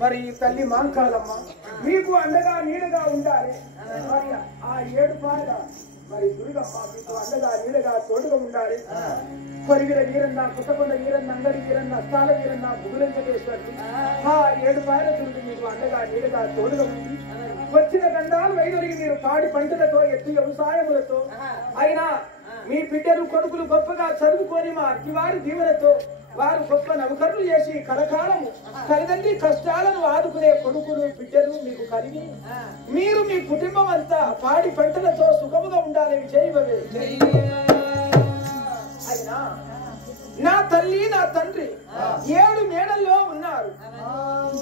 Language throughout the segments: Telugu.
మరి తల్లి మాంకాలమ్మ మీకు అండగా నీడగా ఉండాలి. మరి ఆ 7 పాయల మరి దుర్గమ్మ మీకు అండగా నీడగా తోడుగా ఉండాలి. కొరిగిన వీరన్న, పుట్టకొండ వీరన్న, అంగడి వీరన్న, అస్తాల వీరన్న, బుగులంజేశ్వరుడు ఆ 7 పాయల దుర్గ మీకు అండగా నీడగా తోడుగా ఉంది. వచ్చిన గండాలు వైదొలిగి మీరు పాడి పంటలతో ఎత్తు వ్యవసాయములతో అయినా మీ బిడ్డలు కొడుకులు గొప్పగా చదువుకొని మా అతివారి దీవెనతో వారు గొప్ప నౌకర్లు చేసి కలకాలము తల్లిదండ్రి కష్టాలను ఆదుకునే కొడుకులు బిడ్డలు మీకు కలిగి మీరు మీ కుటుంబం అంతా పాడి పంటలతో సుఖముగా ఉండాలని చేయవే. అయినా నా తల్లి నా తండ్రి 7 మేడల్లో ఉన్నారు.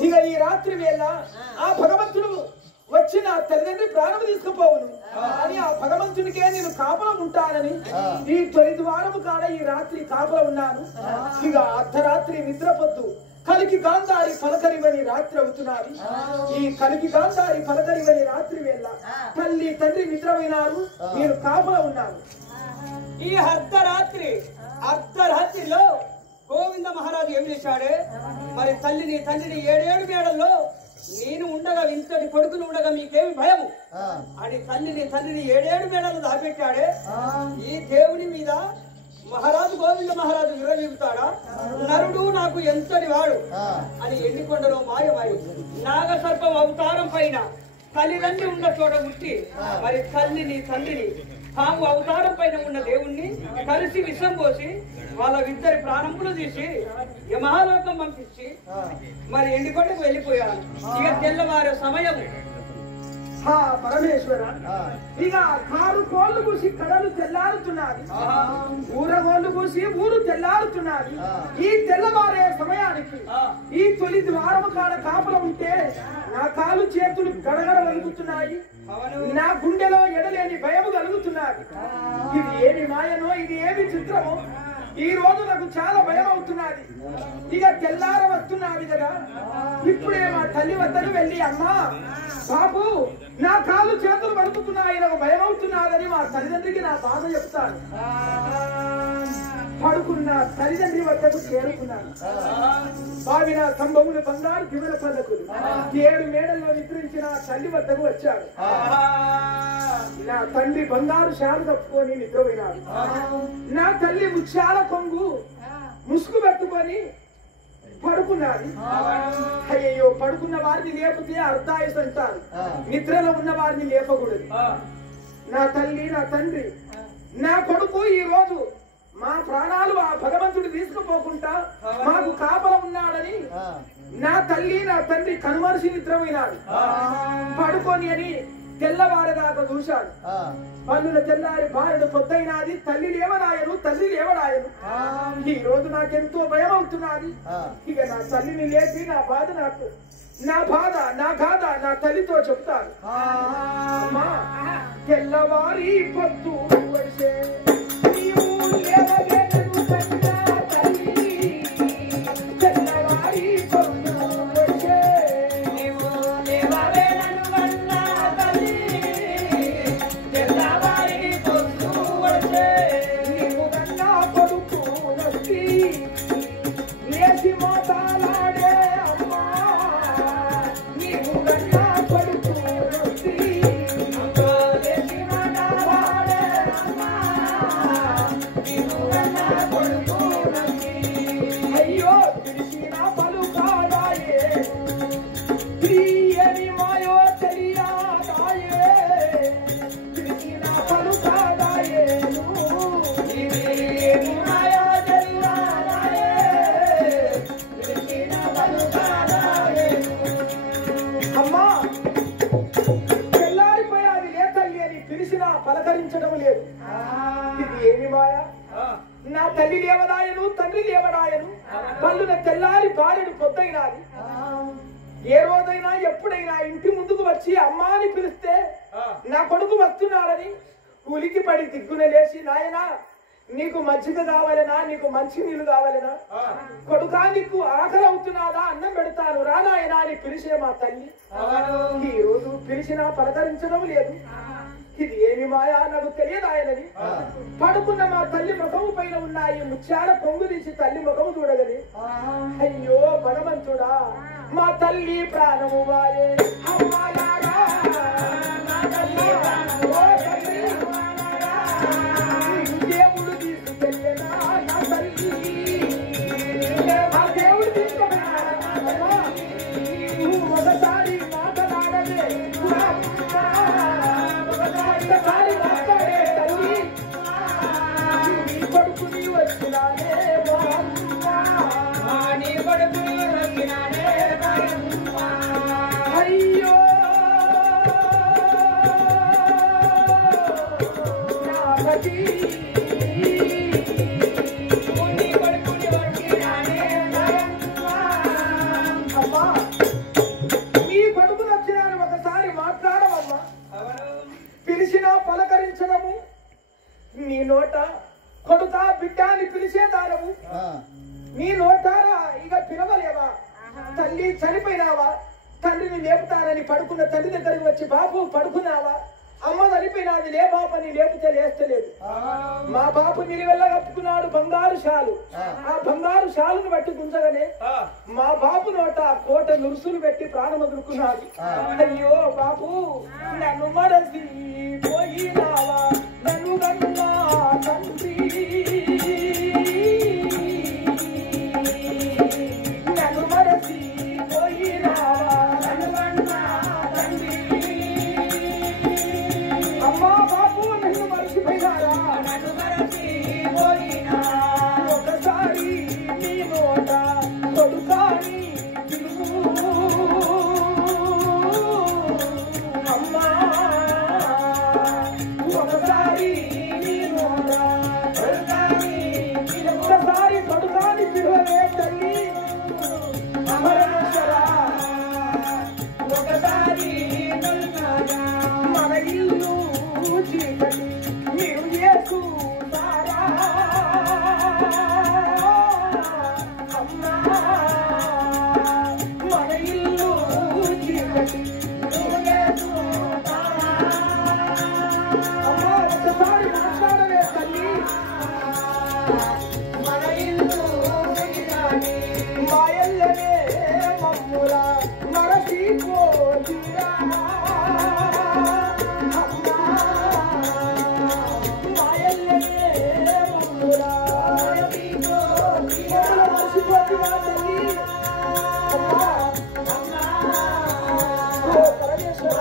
ఇక ఈ రాత్రి వేళ ఆ భగవంతుడు వచ్చి నా తల్లిదండ్రి ప్రాణం తీసుకుపోవును అని ఆ భగవంతునికే నేను కాపలా ఉంటానని ఈ తొలి ద్వారము కాడ ఈ రాత్రి కాపలా ఉన్నాను. ఇక అర్ధరాత్రి నిద్రపొద్దు కలికి గాంధారి పలకరివని రాత్రి అవుతున్నారు. ఈ కలికి గాంధారి పలకరివని రాత్రి వేళ తల్లి తండ్రి నిద్రపోయినారు, నేను కాపలా ఉన్నాను. ఈ అర్ధరాత్రిలో గోవింద మహారాజు ఏం చేశాడే, మరి తల్లిని తండ్రిని 7 మేడల్లో నేను ఉండగా ఇంతటి కొడుకులు ఉండగా మీకేమి భయము అని తల్లిని తండ్రిని 7 మేడలు దాపెట్టాడే. ఈ దేవుని మీద మహారాజు గోవింద మహారాజు విరవీగుతాడా, నరుడు నాకు ఎంతటి వాడు అని ఎన్నికొండలో మాయమాయి నాగసర్పం అవతారం పైన తల్లిదండ్రి ఉన్న చోట ముట్టి మరి తల్లిని తండ్రిని తాము అవతారం పైన ఉన్న దేవుణ్ణి కలిసి విషం పోసి వాళ్ళ ఇద్దరి ప్రాణములు తీసి మహాలోకం పంపించి మరి ఎండికొండకు వెళ్ళిపోయారు. ఇక తెల్లవారే సమయం పరమేశ్వర ఇక కారు కోళ్ళు కూసి కడలు తెల్లారుతున్నది, ఊరగోళ్ళు కూసి ఊరు తెల్లారుతున్నది. ఈ తెల్లవారే సమయానికి ఈ తొలి ద్వారము కాడ కాపుల ఉంటే నా కాలు చేతులు గడగడ వణుకుతున్నాయి, నా గుండెలో ఎడలేని భయము కలుగుతున్నది. ఇది ఏమి మాయనో, ఇది ఏమి చిత్రమో, ఈ రోజు నాకు చాలా భయం అవుతున్నది. ఇక తెల్లార వస్తున్నది కదా, ఇప్పుడే మా తల్లి వద్దకు వెళ్ళి అమ్మా బాబు నా కాళ్ళు చేతులు వణుకుతున్నాయి, నాకు భయం అవుతున్నదని మా తల్లిదండ్రికి నా బాధ చెప్తాను. పడుకున్న తల్లిదండ్రి వద్దకు చేరుకున్నాను. భావిన సంభవులు బంగారు దివెల పదకులు 7 మేడల్లో నిద్రించిన తల్లి వద్దకు వచ్చాడు. నా తండ్రి బంగారు శాలు కప్పుకొని నిద్రపోయినాడు. నా తల్లి ముత్యాల కొంగు ముసుగు పెట్టుకొని పడుకున్నది. అయ్యో పడుకున్న వారిని లేపితే అర్ధాయుసు అంటారు, నిద్రలో ఉన్న వారిని లేపకూడదు. నా తల్లి నా తండ్రి నా కొడుకు ఈ రోజు మా ప్రాణాలు ఆ భగవంతుడు తీసుకుపోకుండా మాకు కాపల ఉన్నాడని నా తల్లి నా తండ్రి కనుమరిసి నిద్రపోయినాడు. పడుకొని అని తెల్లవారదాకా చూశాడు. పన్నుల తెల్లారి భార్యను పొద్దైనాది, తల్లి లేవడాయను తల్లి లేవడాయను. ఈ రోజు నాకెంతో భయం అవుతున్నది. ఇక నా తల్లిని లేపి నా బాధ నా గాథ నా తల్లితో చెప్తాను. అమ్మా తెల్లవారి పొద్దు వచ్చే నీవు లేవలేను కన్నా తల్లి, తెల్లవారి పొద్దు వచ్చే నీవు లేవలేను కన్నా తల్లి, తెల్లవారి పొద్దు వచ్చే నీవు కన్నా కొడుకు నొచ్చి లేచి మోతాలాడే అమ్మా, నీవు కన్నా కొడుకు నొచ్చి లేచి మోతాలాడే అమ్మా, నీవు కన్నా కొడుకు నొచ్చి. అయ్యో పిలిచిన పలుకాడాయే, ప్రియని మాయో తెలియాడాయే, పిలిచిన పలుకాడాయేను, ప్రియని మాయో తెలియాడాయే, పిలిచిన పలుకాడాయేను. అమ్మా తెల్లారిపోయాది లే తల్లి అని పిలిచినా పలకరించడం లేదు. ఇది ఏమి మాయ? నా తల్లి లేవడాయను తండ్రి లేవడాయను, పళ్ళున తెల్లారి భార్యను పొద్దైనాది. ఏ రోజైనా ఎప్పుడైనా ఇంటి ముందుకు వచ్చి అమ్మా అని పిలిస్తే నా కొడుకు వస్తున్నాడని ఉలికి పడి దిగ్గున లేచి, నాయనా నీకు మజ్జిగ కావాలనా, నీకు మంచి నీళ్లు కావాలనా, కొడుకా నీకు ఆకలి అవుతున్నాదా, అన్నం పెడతాను రా నాయనా అని పిలిచే మా తల్లి ఈ రోజు పిలిచినా పలకరించడం లేదు. ఇది ఏమి మాయా నాకు తెలియదాయనని పడుకున్న మా తల్లి ముఖము పైన ఉన్నాయి ముత్యాల పొంగు తీసి తల్లి ముఖము చూడగలి. అయ్యో భగవంతుడా మా తల్లి ప్రాణము వాయే అమ్మాలాగా, నా తల్లి ప్రాణము తల్లి దేవుడు తీసుకెళ్ళినా నా తల్లి, ఆ దేవుడు తీసుకెళ్ళినా నువ్వు ఒకసారి మాట్లాడలే, ఒకసారి మాట్లాడే తల్లి, నీ కొడుకుని వచ్చినానే నీ కొడుకుని వచ్చినానే. అయ్యో నా పతి నీ కొడుకుని వచ్చినానే. అమ్మా నీ కొడుకుని వచ్చినాను ఒకసారి మాట్లాడమమ్మా. పిలిచినా పలకరించడము నీ నోట, కొడుక బిడ్డ అని పిలిచేదానము నీ నోటారా ఇక పిలవలేవా? తల్లి చనిపోయినావా, తండ్రిని లేపుతానని పడుకున్న తల్లి దగ్గరికి వచ్చి బాబు పడుకున్నావా, అమ్మ చనిపోయినాది లే బాబని లేపితే లేస్తలేదు. మా బాబు నిలువెల్ల కప్పుకున్నాడు బంగారు షాలు, ఆ బంగారు షాలును బట్టి గుంజగానే మా బాబు నోట కోట నురుసులు పెట్టి ప్రాణం వదులుకున్నాడు. అయ్యో బాబు నన్ను మరసి పోయినావా, నన్ను కన్నా తండ్రి, నన్ను మరసి పోయినావా, నన్ను కన్నా తండ్రి. అమ్మా బాబు నన్ను మరసి నా తల్లి అమ్మా ఓ పరమేశ్వర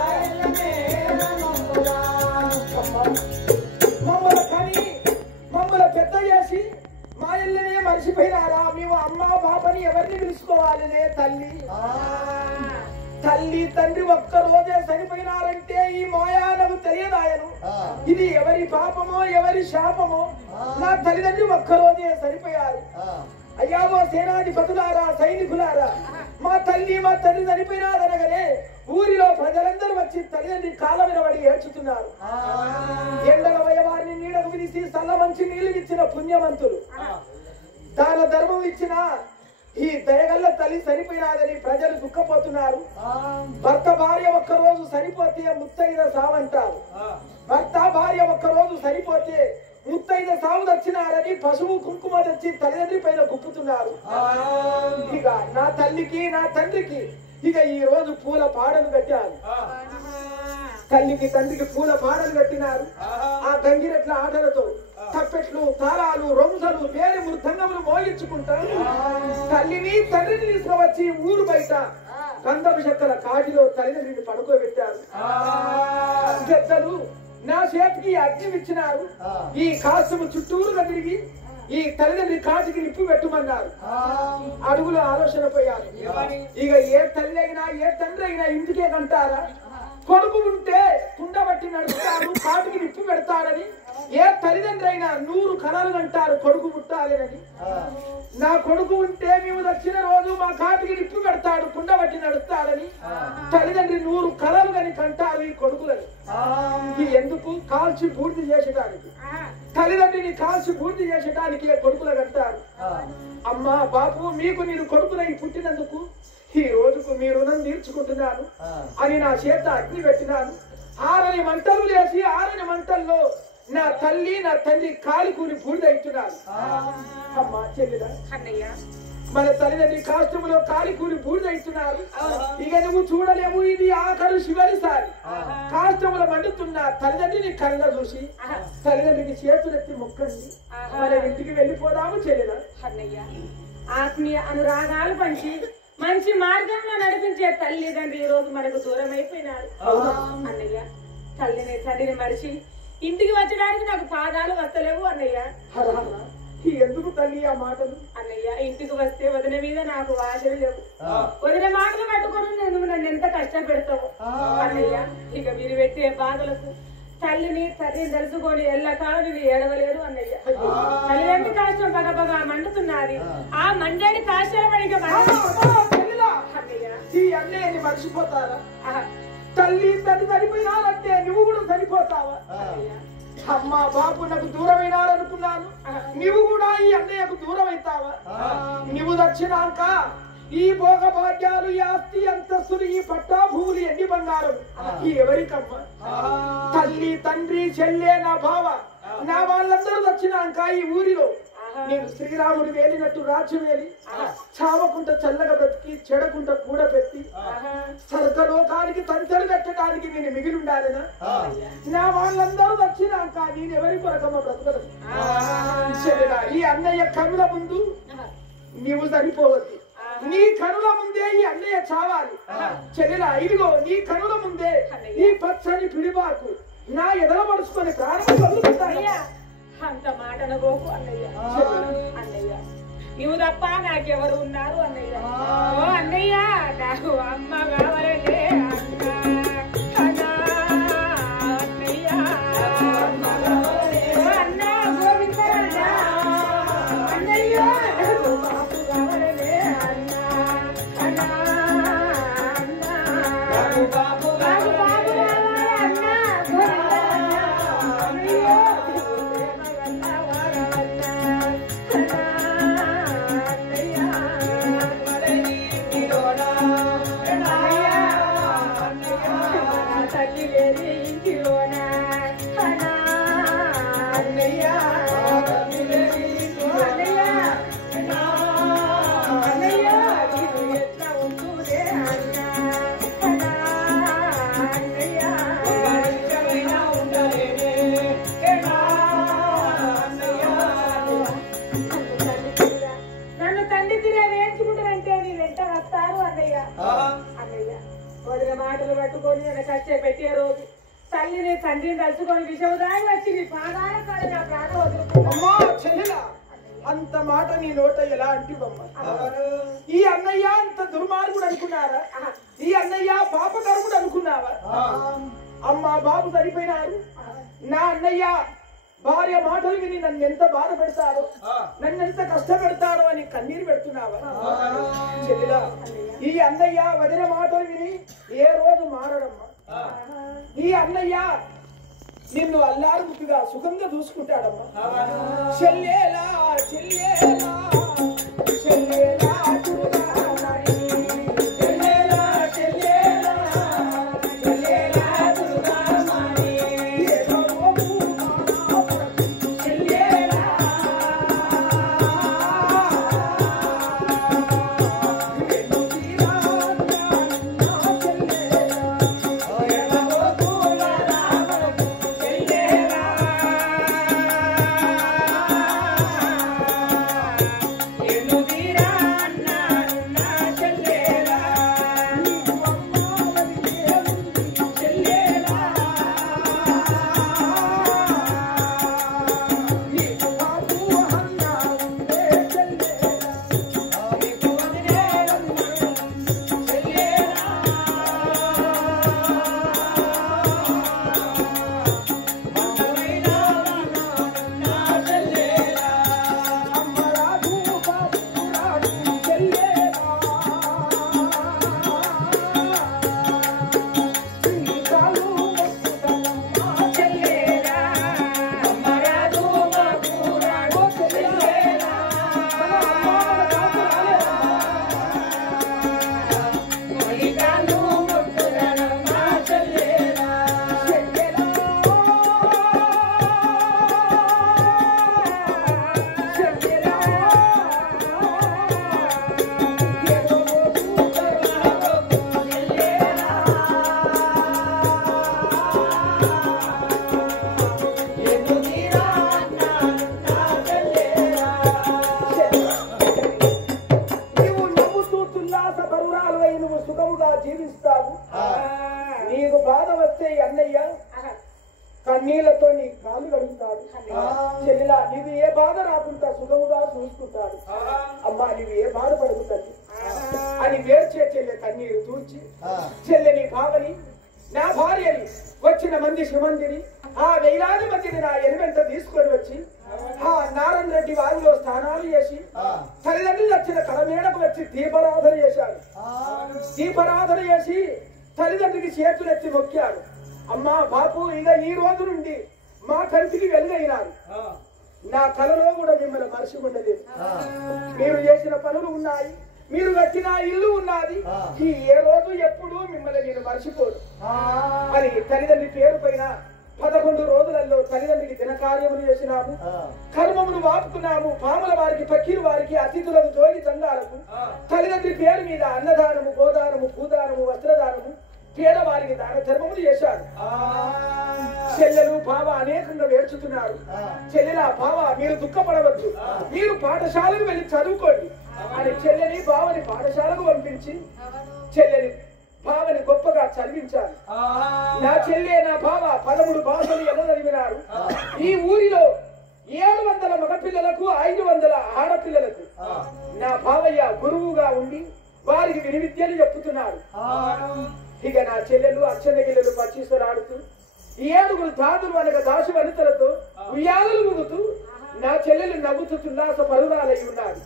మమ్మల్ని కని మమ్మల్ని పెద్ద చేసి మా ఇల్లనే మర్చిపోయినారా? మేము అమ్మ బాబని ఎవరిని పిలుచుకోవాలనే తల్లి తల్లి తండ్రి ఒక్క రోజే చనిపోయినారంటే ఈ మాయానకు తెలియదాయను. ఇది ఎవరి పాపమో ఎవరి శాపమో. నా తల్లిదండ్రి ఒక్క రోజే చనిపోయారు. అయ్యావో సేనాధిపతులారా, సైనికులారా, మా తల్లి మా తండ్రి చనిపోయినారనగానే ఊరిలో ప్రజలందరూ వచ్చి తల్లిదండ్రి కాళ్ళ వినబడి ఏడ్చుతున్నారు. ఎండల వయవారిని నీడకు విడిసి చల్ల మంచి నీళ్లు ఇచ్చిన పుణ్యవంతులు, దాన ధర్మం ఇచ్చిన ఈ దయగల్ల తల్లి చనిపోయినాదని ప్రజలు దుఃఖపోతున్నారు. భర్త భార్య ఒక్క రోజు సరిపోతే ముత్తైద సావంటారు. భర్త భార్య ఒక్క రోజు సరిపోతే ముత్తైద సాగు తెచ్చినారని పశువు కుంకుమ తెచ్చి తల్లిదండ్రి పైన గుప్పుతున్నారు. ఇక నా తల్లికి నా తండ్రికి ఇక ఈ రోజు పూల పాడలు కట్టారు. తల్లికి తండ్రికి పూల పాడలు కట్టినారు. ఆ గంగిరెట్ల ఆటలతో తప్పెట్లు, తాళాలు, రొంసలు, పేరు మృదంగములు మోగించుకుంటారు. తల్లిని తండ్రిని తీసుకువచ్చి ఊరు బయట గంధపు చెక్కల కాటిలో తల్లిదండ్రిని పడుకోబెట్టారు. పెద్దలు నా చేతికి అగ్ని ఇచ్చినారు. ఈ కాసుము చుట్టూరుగా తిరిగి ఈ తల్లిదండ్రి కాటికి నిప్పు పెట్టుమన్నారు. అడుగులో ఆలోచన పోయారు. ఇక ఏ తల్లి అయినా ఏ తండ్రి అయినా ఇంటికే కంటారా? కొడుకు ఉంటే కుండ బట్టి నడుపుతారు, కాటికి నిప్పు పెడతారని. ఏ తల్లిదండ్రి అయినా 100 కళలు అంటారు కొడుకు పుట్టాలని. నా కొడుకు ఉంటే మేము దక్షిణ రోజు మా కాటికి నిప్పు పెడతాడు, కుండ బట్టి నడుస్తాడని తల్లిదండ్రి 100 కళలు అని కంటారు ఈ కొడుకులని. ఎందుకు? కాల్చి పూర్తి చేసడానికి. తల్లిదండ్రిని కాల్చి పూర్తి చేసడానికి కొడుకులు కంటారు. అమ్మా బాపు, మీకు నేను కొడుకునై పుట్టినందుకు ఈ రోజుకు మీ రుణం తీర్చుకుంటున్నాను అని నా చేత అగ్ని పెట్టినాను. 6 మంటలు లేచి 6 మంటల్లో నా తల్లి నా తండ్రి కాలి కూలి బూడిదవుతున్నారు. అమ్మా చెల్లిదా, మన తల్లిదండ్రి కాష్టములో కాలి కూలి బూడిదవుతున్నారు. ఇక నువ్వు చూడలేవు, ఇది ఆఖరు చివరిసారి. కాష్టములో మండుతున్న తల్లిదండ్రిని కళ్ళ చూసి తల్లిదండ్రికి చేతులెత్తి మొక్కండి. మన ఇంటికి వెళ్ళిపోదాము చెల్లిదా. ఆత్మీయ అనురాగాలు పంచి మంచి మార్గంలో నడిపించే తల్లిదండ్రి ఈ రోజు మనకు దూరం అయిపోయినారు. అన్నయ్య, తల్లిని తండ్రిని మరిచి ఇంటికి వచ్చడానికి నాకు పాదాలు వస్తలేవు అన్నయ్య. ఎందుకు తల్లి ఆ మాటలు? అన్నయ్య, ఇంటికి వస్తే వదిన మీద నాకు ఆశలు లేవు. వదిన మాటలు పట్టుకొని నన్ను ఎంత కష్టం పెడతావు అన్నయ్య. ఇక మీరు పెట్టే బాధలకు తల్లిని తండ్రిని తెలుసుకొని ఎల్లకాలం నేను ఏడవలేరు అన్నయ్య. తల్లిదండ్రి కాష్టం పగపగా మండుతున్నది. ఆ మండేడి కాష్టాల పడిక ఈ అన్నయ్యని మర్చిపోతారా? తల్లి తండ్రి చనిపోయినారంటే నువ్వు కూడా చనిపోతావా? అమ్మా బాబు, నాకు దూరమైనారనుకున్నాను. నువ్వు కూడా ఈ అన్నయ్యకు దూరం అవుతావా? నువ్వు దక్షిణాంక ఈ భోగ భాగ్యాలు, ఈ ఆస్తి అంతస్తులు, ఈ పట్టా భూములు, ఎన్ని బంగారం ఈ ఎవరికమ్మా? తల్లి తండ్రి చెల్లె నా బావ నా వాళ్ళందరూ వచ్చినాక ఈ ఊరిలో నేను శ్రీరాముడు వేలినట్టు రాజ్యం వేలి చావకుంట చల్లగా బ్రతికి చెడకుంట కూడబెట్టి స్వర్గలోకానికి తంచెలు కట్టడానికి నేను మిగిలి ఉండాలినా? నా వాళ్ళందరూ వచ్చినాక నేను ఎవరి కొరకమ్మ బ్రతకదు. ఈ అన్నయ్య కనుల ముందు నీవు చనిపోవద్దు. నీ కనుల ముందే ఈ అన్నయ్య చావాలి. చెల్లెలా, ఇదిగో నీ కనుల ముందే ఈ పచ్చని పిడిబాకు నా ఎదల పడుచుకొని ప్రాణం అంత మాట నగోకు అన్నయ్య. అన్నయ్య, నువ్వు తప్ప నాకెవరు ఉన్నారు అన్నయ్య? ఓ అన్నయ్య, నాకు అమ్మ కావాలంటే అన్నయ్య, అన్న గోవింద అన్నయ్య, నాకు బాబు కావాలంటే అన్న అన్న అన్న బాబు కావాలి అన్న గోవింద అన్నయ్య. చదువుకొని కష్ట పెట్టే రోజు తల్లిని తండ్రిని తలుచుకొని విషవదాయి వచ్చి నీ పాదాల కాడ నా ప్రాణం వదులుకున్నా. అమ్మా చెల్లెలా అంత మాట నీ నోట ఎలా అంటివమ్మా? ఈ అన్నయ్య అంత దుర్మార్గుడు అనుకున్నారా? ఈ అన్నయ్య పాపకర్ముడు అనుకున్నావా? అమ్మా బాబు సరిపోయినారు. నా అన్నయ్య భార్య మాటలు విని నన్ను ఎంత బాధ పెడతాడో, నన్నెంత కష్టపెడతాడో అని కన్నీరు పెడుతున్నావా? చెల్లిలా ఈ అన్నయ్య వదిన మాటలు విని ఏ రోజు మారడమ్మా. ఈ అన్నయ్య నిన్ను అల్లారు ముట్టుగా సుఖంగా చూసుకుంటాడమ్మా. చెల్లేలా చెల్లేలా చెల్లేలా దుర్గామారి, చెల్లేలా చెల్లేలా చెల్లేలా దుర్గామారి, చెల్లేలా కన్నీళ్లతో నీ కాలు కడుగుతాడు. చెల్లిలా నీవు ఏ బాధ రాకుండా సుఖముగా చూసుకుంటాడు. అమ్మా నీవు ఏ బాధ పడుగుతాడు అని వేర్చే చెల్లె కన్నీరు తూర్చి, చెల్లెని భావని నా భార్యని వచ్చిన మంది సుమందిని ఆ వేలాది మందిని నా ఎనివెంట తీసుకొని వచ్చి ఆ నారాయణ రెడ్డి వారిలో స్నానాలు చేసి తల్లిదండ్రులు వచ్చిన కడమేడకు వచ్చి దీపారాధన చేశాడు. దీపారాధన చేసి తల్లిదండ్రికి చేతులెత్తి మొక్కాడు. అమ్మా బాపు ఇక ఈ రోజు నుండి మా కంటికి వెలుగైనారు. నా కలలో కూడా మిమ్మల్ని మర్చిపోలేదు. మీరు చేసిన పనులు ఉన్నాయి, మీరు కట్టిన ఇల్లు ఉన్నది. ఈ ఏ రోజు ఎప్పుడు మిమ్మల్ని నేను మర్చిపోను అని తల్లిదండ్రి పేరు పైన 11 రోజులలో తల్లిదండ్రికి దినకార్యములు చేసినాము, కర్మమును వాపుకున్నాము. పాముల వారికి పక్కీరు వారికి అతిథులకు జోగి దండాలకు తల్లిదండ్రి పేరు మీద అన్నదానము, గోదానము, భూదానము, వస్త్రదానము, పేదవారికి దాన ధర్మములు చేశారు. చెల్లెలు బావ అనేకంగా వేర్చుతున్నారు. చెల్లెల బావ మీరు దుఃఖపడవద్దు, మీరు పాఠశాలకు వెళ్ళి చదువుకోండి అని చెల్లెని బావని పాఠశాలకు పంపించి చెల్లెని బావని గొప్పగా చదివించారు. నా చెల్లె నా బావ 13 భాషలు ఎలా చదివినారు. ఈ ఊరిలో 700 మగపిల్లలకు 500 ఆడపిల్లలకు నా బావయ్య గురువుగా ఉండి వారికి వినివిద్యలు చెప్పుతున్నారు. ఇక నా చెల్లెలు అచ్చందగిల్లలు పచ్చిసలాడుతూ 7 దాదులు అనగా దాసు వనితలతో ఉయ్యాలలు ఊగుతూ నా చెల్లెలు నవ్వుతూ ఉల్లాస పరురాలై ఉన్నారు.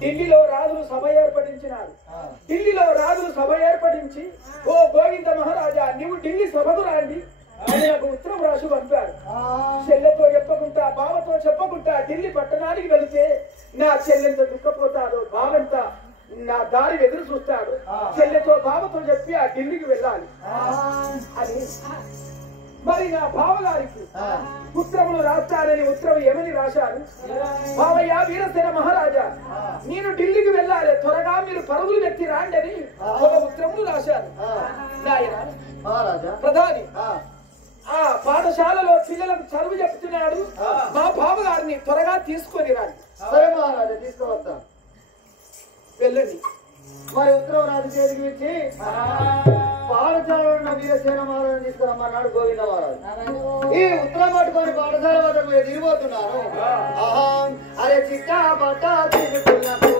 ఢిల్లీలో రాజులు సభ ఏర్పడించినారు. ఢిల్లీలో రాజులు సభ ఏర్పడించి, ఓ గోవింద మహారాజా నీవు ఢిల్లీ సభకు రాండి అని నాకు ఉత్తరం రాసి పంపారు. చెల్లెతో చెప్పకుండా బావతో చెప్పకుండా ఢిల్లీ పట్టణానికి వెళితే నా చెల్లెంత దుఃఖపోతాడో, బావంత నా దారి ఎదురు చూస్తాడు. చెల్లెతో బావతో చెప్పి ఆ ఢిల్లీకి వెళ్ళాలి అని మరి నా బావగారికి ఉత్తరములు రాస్తారని ఉత్తరం ఏమని రాశారు? బావయ్య వీరసేన మహారాజా నేను ఢిల్లీకి వెళ్ళాలి, త్వరగా మీరు పరుగులు ఎత్తి రాండి అని ఒక ఉత్తరములు రాశారు. నాయన ప్రధాని ఆ పాఠశాలలో పిల్లలకు చదువు చెప్తున్నాడు, మా బావగారిని త్వరగా తీసుకొని రండి. సరే మహారాజా తీసుకువద్దాం. వెళ్ళండి. మరి ఉత్తరం రాజు చేతికి ఇచ్చి పాఠశాలలో ఉన్న వీరసేన మహారాజు తీసుకురమ్మన్నాడు గోవింద మహారాజు. ఈ ఉత్తరం పట్టుకొని పాఠశాల వద్దకు తిరిగిపోతున్నాను. అరే చిట్టా పట్టా తిరుగుతున్నప్పుడు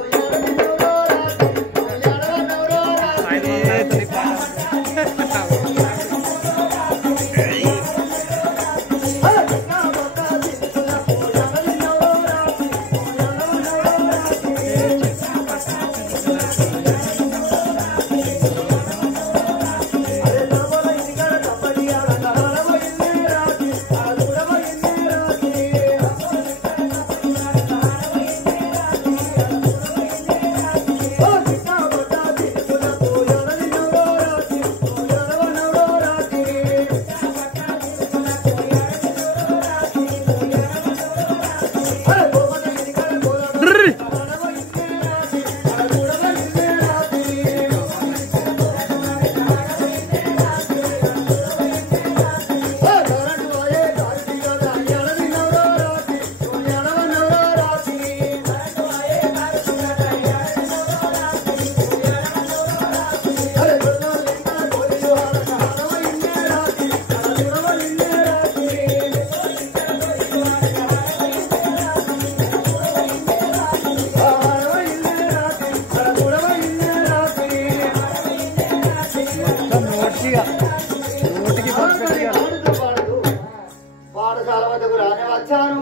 పాఠశాల వద్దకు రాని వచ్చాను.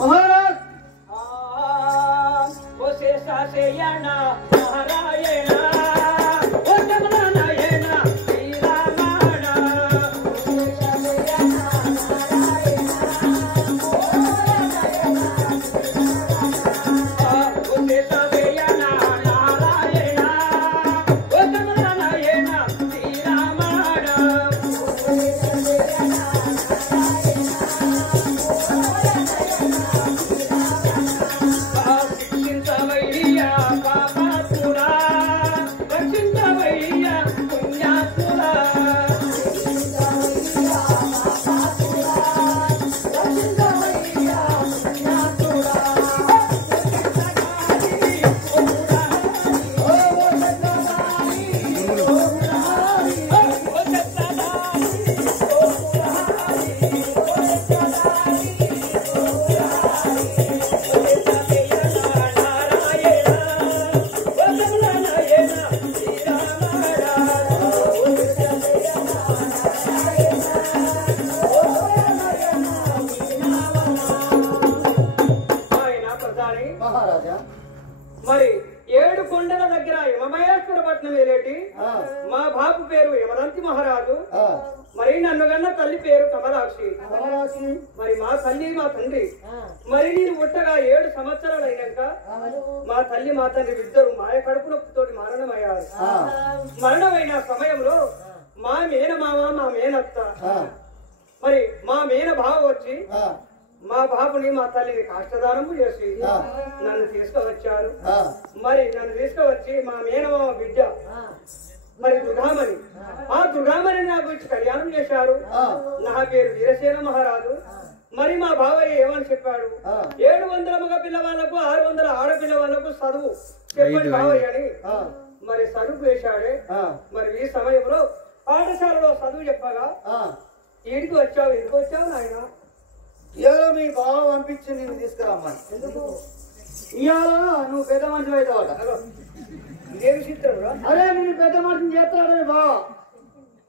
మహారాజ్ మరి 7 కొండల దగ్గర యమమహేశ్వరపట్నం వేరేటి మా బాపు పేరు యమదంతి మహారాజు. మరి నన్ను గన్న తల్లి పేరు కమలాక్షి. మరి మా తల్లి మా తండ్రి మరి నేను పుట్టగా 7 సంవత్సరాలు అయినాక మా తల్లి మా తండ్రి ఇద్దరు మాయ కడుపు నొప్పితోటి మరణమయ్యారు. మరణమైన సమయంలో మా మేనమామ మా మేనత్త మరి మా మేన బావ వచ్చి మా బాబుని మా తల్లిని కాష్టదానము చేసి నన్ను తీసుకువచ్చారు. మరి నన్ను తీసుకువచ్చి మా మేనమామ బిడ్డ మరి దుర్గామణి ఆ దుర్గామణి నా గురించి కళ్యాణం చేశారు. నా పేరు వీరసేన మహారాజు. మరి మా బావయ్య ఏమని చెప్పాడు, 700 మగ పిల్లవాళ్లకు 600 ఆడపిల్ల వాళ్ళకు చదువు చెప్పండి బావయ్య అని మరి చదువు వేశాడే. మరి ఈ సమయంలో పాఠశాలలో చదువు చెప్పగా ఈడికి వచ్చావు ఎందుకు వచ్చావు నాయన? ఇవాళ మీ బావ పంపించి నేను తీసుకురామ్మని. ఎందుకు? ఇవాళ నువ్వు పెద్ద మనిషి అవుతావట. ఇదేమి చిత్రంలో? అరే నేను పెద్ద మనిషిని చేస్తాడు మీ బావ.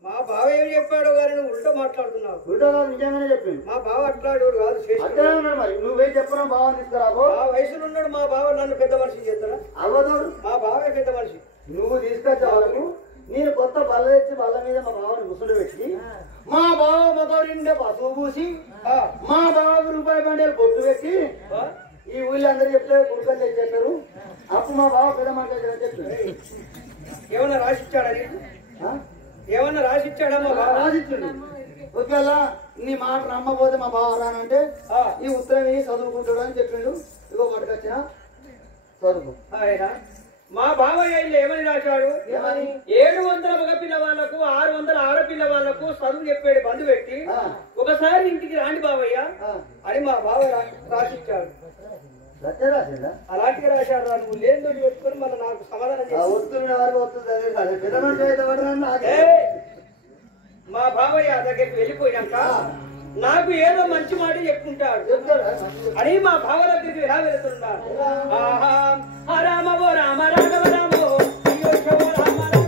మా బావ ఏం చెప్పాడో కానీ నువ్వు ఉల్టా మాట్లాడుతున్నావు. ఉల్టా కాదు, నిజంగానే చెప్పింది. మా బావ అట్లాడు కాదు, అట్లే ఉన్నాడు. మరి నువ్వే చెప్పినా బావ తీసుకురాబో. ఆ వయసులో ఉన్నాడు మా బావ, నన్ను పెద్ద మనిషి చేస్తాడా? అవ్వదోడు. మా బావే పెద్ద మనిషి. నువ్వు తీసుకొచ్చే వరకు నేను కొత్త బల్ల తెచ్చి బల్ల మీద మా బావని ముసుడు పెట్టి మా బావ మొదటి పసుపు పూసి మా బావకు రూపాయి బండలు బొట్టు పెట్టి ఈ ఊళ్ళో అందరూ చెప్తే కుడుకలు తెచ్చేస్తారు. అప్పుడు మా బావ పెద్ద మాట చెప్తారు. ఏమన్నా రాసిచ్చాడా నీకు? ఏమన్నా రాసిచ్చాడా? మా బావ రాసిచ్చిండు. ఒకవేళ నీ మాట నమ్మపోతే మా బావ రానంటే ఈ ఉత్తరం చదువుకుంటాడు అని చెప్పిండు. ఇగో పట్టుకొచ్చిన చదువు. మా బావయ్య ఏమని రాశాడు? 700 మగ పిల్లవాళ్లకు 600 ఆడపిల్ల వాళ్లకు చదువు చెప్పాడు బంధు పెట్టి ఒకసారి ఇంటికి రాండి బావయ్య అని మా బావ రాసిచ్చాడు. రాసిందా అలాంటిగా రాశాడు రా. నువ్వు లేని పెట్టుకొని మళ్ళీ నాకు సమాధానం చేసి వస్తుంది వారికి వస్తుంది పెద్ద మనిషి అయితే ఎవరు ఏయ్! మా బావయ్య దగ్గరికి వెళ్ళిపోయినాక నాకు ఏదో మంచి మాట చెప్పుకుంటాడు అని మా బావ దగ్గరికి ఎలా వెళ్తున్నాడు. ఆహా రామవో రామ రాఘవ రామో అయ్యో శివ రామ రాఘవ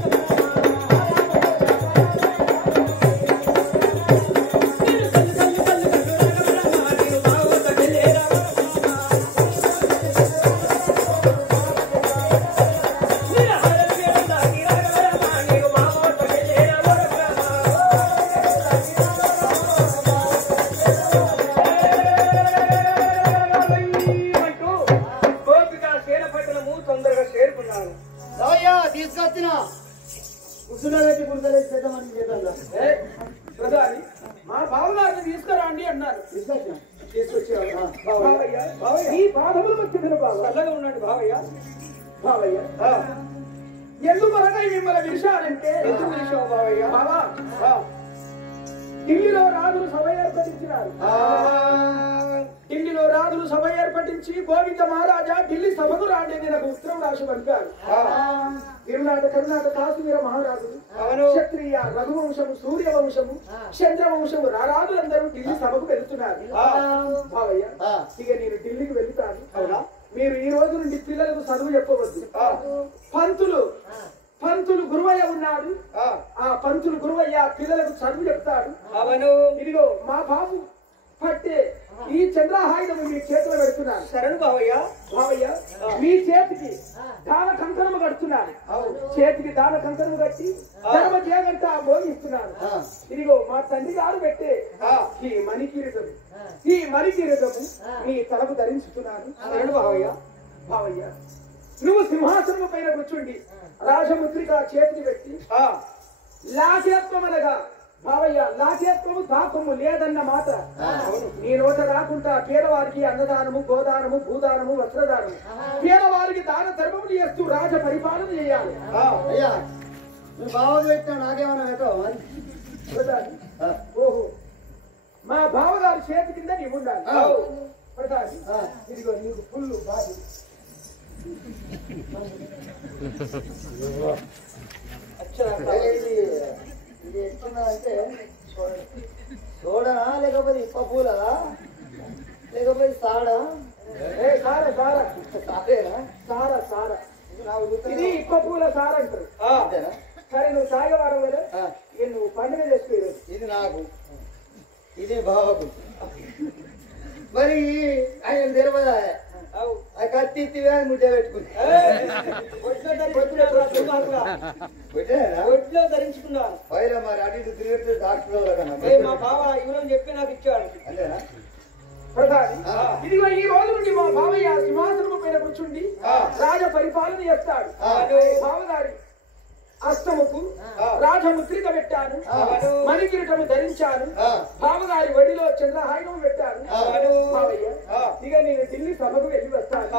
తీసుకొచ్చిన కుర్చీలోకి కుర్చీలోకి పెద్ద మనిషి చేద్దాం. ప్రధాని మా బావగారిని తీసుకురండి అన్నారు. తీసుకొచ్చిన తీసుకొచ్చావా? బావయ్య ఈ పాదములు వచ్చిన బావ చల్లగా ఉన్నాడు బావయ్య. బావయ్య ఎందువలన మిమ్మల్ని విషయాలంటే ఎందుకు పిలిచావు బావయ్య? బావా ఢిల్లీలో రాజులు సభ ఏర్పడించినారు. ఢిల్లీలో రాజులు సభ ఏర్పడించి గోవింద మహారాజా ఢిల్లీ సభకు రాండి అని నాకు ఉత్తరం రాసి పంపారు. కర్ణాటక కాశ్మీర మహారాజులు క్షత్రియ రఘువంశము సూర్యవంశము చంద్రవంశము రారాజులందరూ ఢిల్లీ సభకు వెళ్తున్నారు. బావయ్య ఇక నేను ఢిల్లీకి వెళ్తాను. అవునా? మీరు ఈ రోజు నుండి పిల్లలకు చదువు చెప్పవద్దు. పంతులు గురువయ్య ఉన్నాడు. ఆ పంతులు గురువయ్య పిల్లలకు చదువు చెప్తాడు. అవను ఇదిగో మా బాబు పట్టే ఈ చంద్రహాయుధము మీ చేతిలో పెడుతున్నాను. శరణు బావయ్య. బావయ్య మీ చేతికి దాన కంకణము కడుతున్నాను. చేతికి దాన కంకణము కట్టి ధర్మ చేయగంట మోగిస్తున్నాను. ఇదిగో మా తండ్రి గారు పెట్టే ఈ మణికిరీటము మీ తలకు ధరించుతున్నాను. శరణు బావయ్య. బావయ్య నువ్వు సింహాసనము పైన కూర్చుండి రాజముద్రిక చేతికి పెట్టి లాస్యత్వం అనగా బావయ్య లాస్యత్వము దాపము లేదన్న మాట నీ నోట రాకుండా పేదవారికి అన్నదానము గోదానము భూదానము వస్త్రదానము పేదవారికి దాన ధర్మము చేస్తూ రాజ పరిపాలన చేయాలి. అయ్యా నువ్వు బావకు పెట్టావు నాకేమన్నా పెట్టావు? ఓహో మా బావగారి చేతి కింద నీవు ఉండాలి. ప్రధాని ఇదిగో నీకు ఫుల్లు బాధ్యత. ఇది ఎట్లున్నదంటే సోడనా లేకపోతే ఇప్ప పూలా లేకపోతే సాడా సారా ఇది ఇప్ప పూల సార అంటారు. సరే నువ్వు సాగవారం కదా ఇక నువ్వు పండుగ చేసుకో. ఇది నాకు ఇది బావకు మరి ఆయన తెరవదా కత్తి ముద్ద పెట్టుకుంది ఒడ్లో ధరించుకున్నాను. పైన మరి అటు ఇటు తిరిగి డాక్టర్ మా బావ ఇవ్వడం చెప్పి నాకు ఇచ్చాడు. అంతేనా? ప్రధాని ఇదిగో ఈ రోజు నుండి మా బావయ్య సింహాసనము పైన కూర్చుండి రాజ పరిపాలన చేస్తాడు. బావగారి అష్టముకు రాజముద్రిక పెట్టాను. మణికిరీటము ధరించాను. బావగారి వడిలో చంద్రహాయుధం పెట్టాను. బావయ్య ఇక నేను ఢిల్లీ సభకు వెళ్ళి వస్తాను.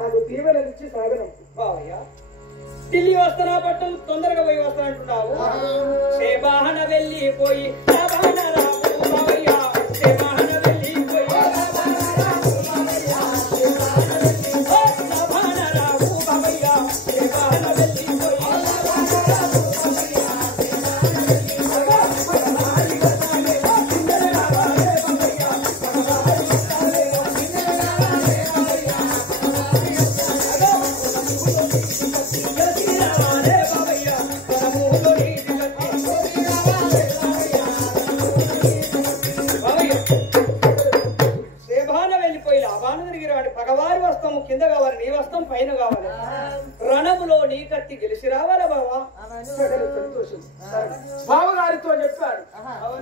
నాకు దీవెనలిచ్చి సాగనం. బావయ్య ఢిల్లీ వస్తానా బట్టలు తొందరగా పోయి వస్తా అంటున్నావు. సేవాహన వెళ్ళిపోయి పగవారి వస్తాము కింద కావాలి, నీ వస్తాం పైన కావాలి. రణములో నీ కత్తి గెలిచి రావాలా బావా? సంతోషం. బావగారితో చెప్పాడు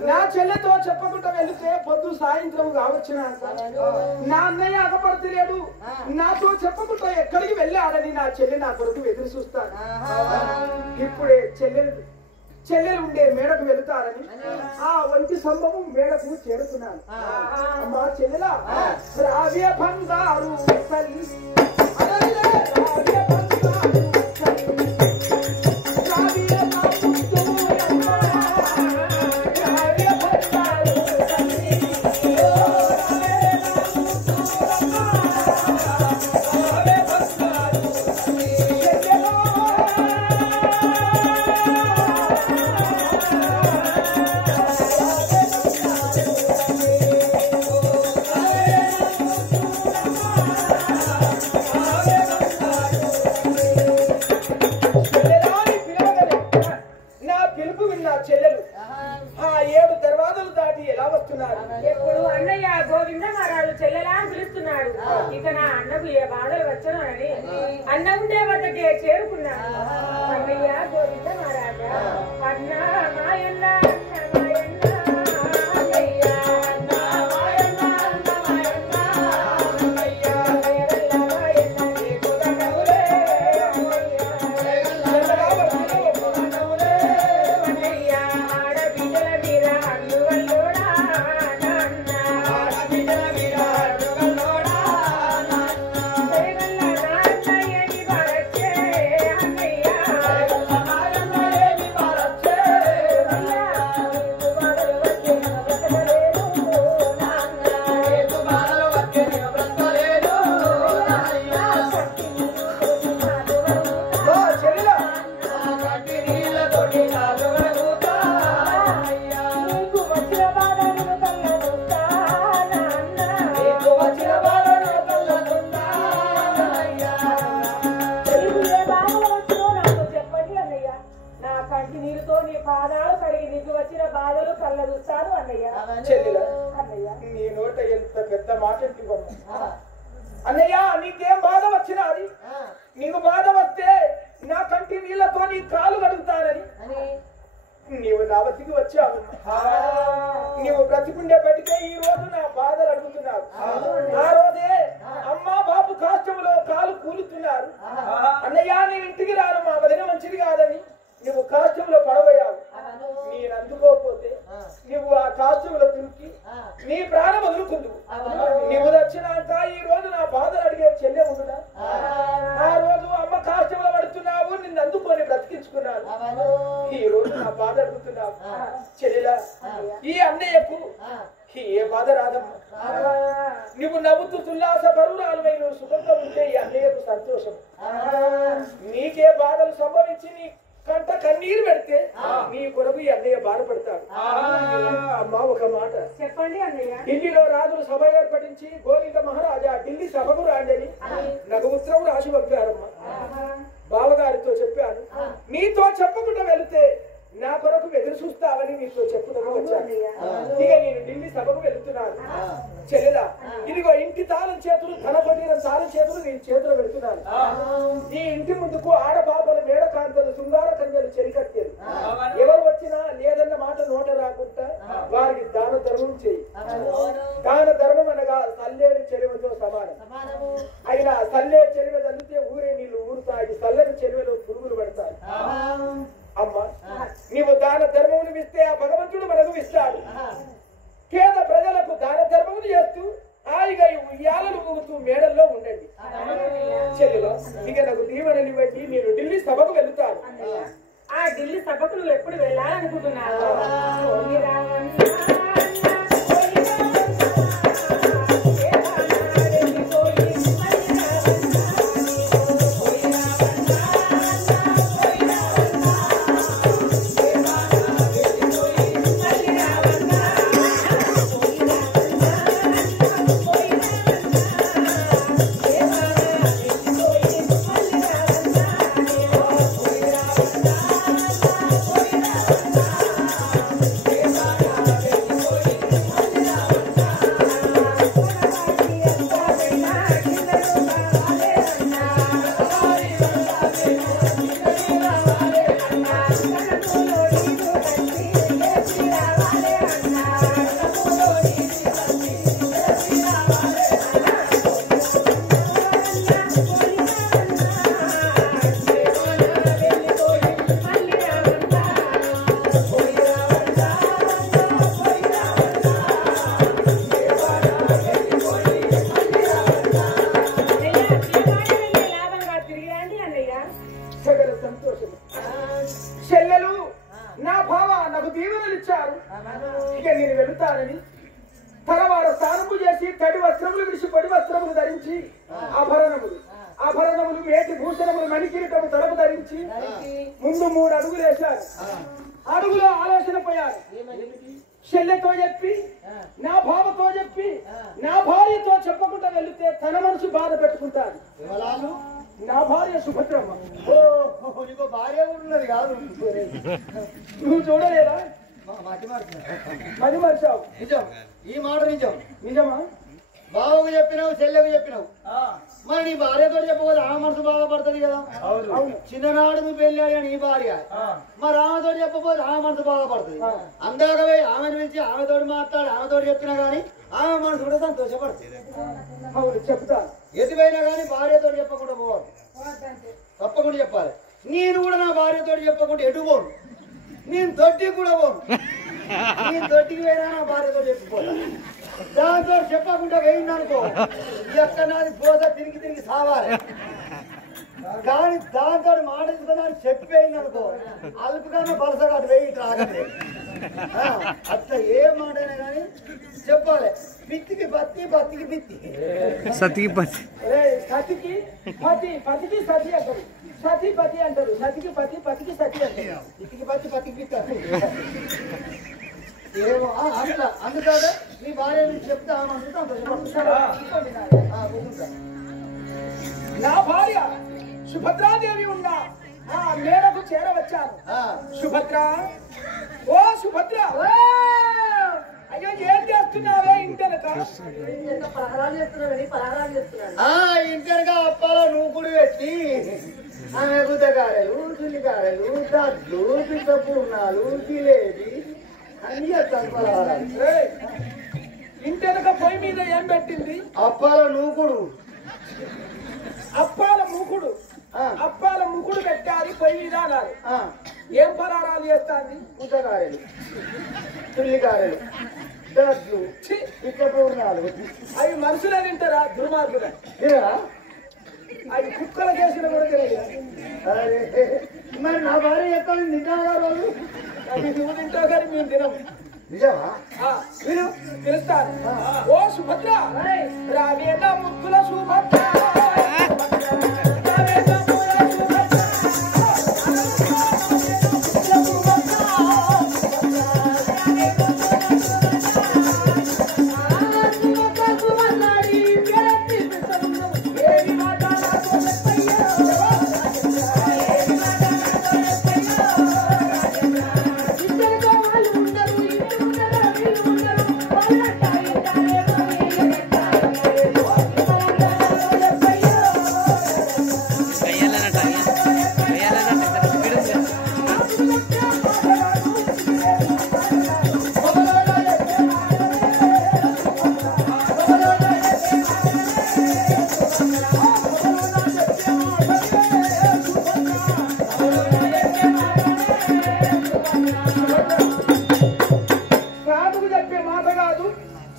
నా చెల్లెతో చెప్పకుండా వెళితే పొద్దు సాయంత్రం కావచ్చునంత. నా అన్నయ్య అగపడతలేడు, నాతో చెప్పకుండా ఎక్కడికి వెళ్ళాడని నా చెల్లె నా కొడుకు ఎదురు చూస్తాడు. ఇప్పుడే చెల్లెలు ఉండే మేడకు వెళుతారని ఆ వంటి సంభవం మేడకు చేరుతున్నాను. అమ్మా చెల్లెలా రావ్య బంగారు తల్లి అని పిలుస్తున్నాడు. ఇక నా అన్నకు ఏ బాధలు వచ్చను అని అన్న ఉండే వద్దకే చేరుకున్నాడు. అన్నయ్య గోవింద మహారాజా అన్న మాయన్న అన్న మాయన్న అన్నయ్య అన్న మాయన్న అన్న మాయన్న అన్నయ్య మాయన్న మాయన్న నీకు దండములే అన్నయ్య ఆడబిడ్డల మీద అల్లువల్లోడా నాన్న ఆడబిడ్డల మీద అల్లువల్లోడా నాన్న జయగల్ల నాన్నయ్యని భరచ్చే అన్నయ్య జయగల్ల నాన్నయ్యని భరచ్చే అన్నయ్య నీకు బాధలు వచ్చే బ్రతకలేను నాన్న నీకు బాధలు వచ్చే బ్రతకలేను నాన్న ఓ చెల్లెలా కట్టి నీళ్ళతోటి కాదు వరగుతా అయ్యా నీకు వచ్చిన బాధను కళ్ళనుందా నాన్న నీకు వచ్చిన బాధను కళ్ళనుందా అయ్యా నీకు ఏ బాధలు వచ్చో నాకు చెప్పండి అన్నయ్య నా కంటి నీరుతో నీ పాదాలు కడిగి నీకు వచ్చిన బాధలు కళ్ళదుస్తాను అన్నయ్య చెల్లెలా అన్నయ్య నీ నోట ఎంత పెద్ద మాట అంటున్నావు. అన్నయ్య నీకేం బాధ వచ్చినా అది నీకు బాధ వస్తే నా కంటి నీళ్లతో నీ కాలు కడుగుతానని నీవు నా వద్దకు వచ్చావు. నీవు బ్రతికుండేపటికే ఈ రోజు నా బాధలు అడుగుతున్నావు. ఆ రోజే అమ్మా బాబు కాష్టంలో కాలు కూలుతున్నారు. అన్నయ్య నీ ఇంటికి రాను మా వదిన మంచిది కాదని నువ్వు కాష్టంలో పడబోయావు. నేను అందుకోకపోతే నువ్వు ఆ కాష్టంలో తిరిగి నీ ప్రాణం వదులుకుందువు. నువ్వు వచ్చినాక ఈ రోజు నా బాధలు అడిగే చెల్లె ఉండునా? ఆ రోజు అమ్మ కాష్టంలో పడుతున్నావు, నిన్ను అందుకొని బ్రతికించుకున్నాను. ఈ రోజు నా బాధ అడుగుతున్నావు. చెల్లెలా ఈ అన్నయ్యకు ఏ బాధ రాదమ్మా. నువ్వు నవ్వుతూ ఉల్లాస పరురాలువై నువ్వు సుఖంగా ఉంటే ఈ అన్నయ్యకు సంతోషం. నీకే బాధలు సంభవించి నీ కంట కన్నీరు పెడితే నీ కొరకు ఈ అన్నయ్య బాధపడతాడు. అమ్మా ఒక మాట చెప్పండి అన్నయ్య ఢిల్లీలో రాజులు సభ ఏర్పడించి గోవింద మహారాజా ఢిల్లీ సభకు రాండని నాకు ఉత్తరం రాసి పంపారమ్మా. బావగారితో చెప్పాను, నీతో చెప్పకుండా వెళితే నా కొరకు ఎదురు చూస్తావని నీతో చెప్పుటకు వచ్చాను. ఇక నేను ఢిల్లీ సభకు వెళుతున్నాను. చెల్లెలా ఇదిగో ఇంటి తాళం చేతులు ధనపడిన తాళం చేతులు నీ చేతులు పెడుతున్నాను. ఈ ఇంటి ముందుకు ఆడబాబలు మేడకాంతలు శృంగార కన్యలు చెరికత్తేరు. ఎవరు వచ్చినా లేదన్న మాట నోట రాకుండా వారికి దాన ధర్మం చేయి. దాన ధర్మం అనగా సల్లేడు చెరువుతో సమానం. అయినా సల్లేడు చెరువు తల్లితే ఊరే నీళ్లు ఊరుతాయి, సల్లేడు చెరువులో పురుగులు పడతాయి. అమ్మా నీవు దాన ధర్మమును ఇస్తే ఆ భగవంతుడు మనకు ఇస్తాడు. పేద ప్రజలకు దాన ధర్మమును చేస్తూ హాయిగా ఉయ్యాలను ఊగుతూ మేడల్లో ఉండండి. చెల్లెలో ఇక నాకు దీవెనని బట్టి నేను ఢిల్లీ సభకు వెళుతాను. ఆ ఢిల్లీ సభకు నువ్వు ఎప్పుడు వెళ్ళాలనుకుంటున్నావు? ముందు 3 అడుగులు వేశారు. అడుగులో ఆలోచన పోయారు. చెల్లెతో చెప్పి నా బావతో చెప్పి నా భార్యతో చెప్పకుండా వెళితే తన మనసు బాధ పెట్టుకుంటారు. నా భార్య సుభద్రమ్మ. నీకు భార్య ఉన్నది కాదు, నువ్వు చూడలేదా? మది మర్చావు. నిజం, ఈ మాట నిజం. నిజమా? బావకు చెప్పినావు చెల్లెకు చెప్పినావు మరి నీ భార్యతో చెప్పకపోతే ఆ మనసు బాధపడుతుంది కదా. అవును చిన్ననాడు నువ్వు పెళ్ళాడు నీ భార్య మరి ఆమెతో చెప్పకపోతే ఆ మనసు బాధపడుతుంది. అందాక పోయి ఆమెను పిలిచి ఆమెతో మాట్లాడి ఆమెతో చెప్పినా గానీ ఆమె మనసు కూడా సంతోషపడుతుంది. అవును చెప్తా. ఎదిపోయినా కానీ భార్యతో చెప్పకుండా పోవాలి, తప్పకుండా చెప్పాలి. నేను కూడా నా భార్యతో చెప్పకుండా ఎటు పోను, నేను తొట్టికి కూడా పోను. నేను తొట్టికి పోయినా నా భార్యతో చెప్పిపోతా. దాంతో చెప్పకుండా వేయిందనుకో ఎక్కడ నాది పోస తిరిగి తిరిగి సావాలి. కానీ దాంతో మాట చెప్పేయిందనుకో అల్పుగానే బలసగా అటు వేయి రాగలే. అట్లా ఏ మాట అయినా కానీ చెప్పాలి. పిత్తికి బత్తి బత్తికి పిత్తి సతికి పతి సతికి పతి పతికి సతి అంటారు, సతి పతి అంటారు, సతికి పతి పతికి సతి అంటారు. పిత్తికి బత్తి బతికి పిత్తి ఏమో అట్లా. అందుకనే నీ భార్య నుంచి చెప్తే ఆమె నా భార్య సుభద్రాదేవి ఉన్నా ఆ మేడకు చేరవచ్చాను. సుభద్ర, ఓ సుభద్ర, అయ్యో ఏం చేస్తున్నావే ఇంటనక? ఇంటనక అప్పాలో నూకుడు పెట్టి ఆమె గుద్దగారెలు చుల్లిగారెలు దడ్లు పిట్ట పూర్ణాలు జిలేబీ అన్ని ఇంటనక పొయ్యి మీద ఏం పెట్టింది? అప్పాల నూకుడు. అప్పాల మూకుడు, అప్పాల ముకుడు పెట్టాలి పొయ్యి మీద అన్నారు. ఏం పరారాలు చేస్తాంది? గుద్దగారెలు చుల్లిగారెలు దడ్లు పిట్ట పూర్ణాలు. అవి మనుషులే తింటారా? దుర్మార్గులే. అవి కుక్కల చేసిన కూడా తెలియదు. మరి నా భార్య ఎక్కడ నిజంగా రోజు అది నువ్వు తింటావు కానీ మేము తినము. నిజమా? మీరు పిలుస్తారు. ఓ సుభద్ర, రావేణ ముక్కుల సుభద్ర,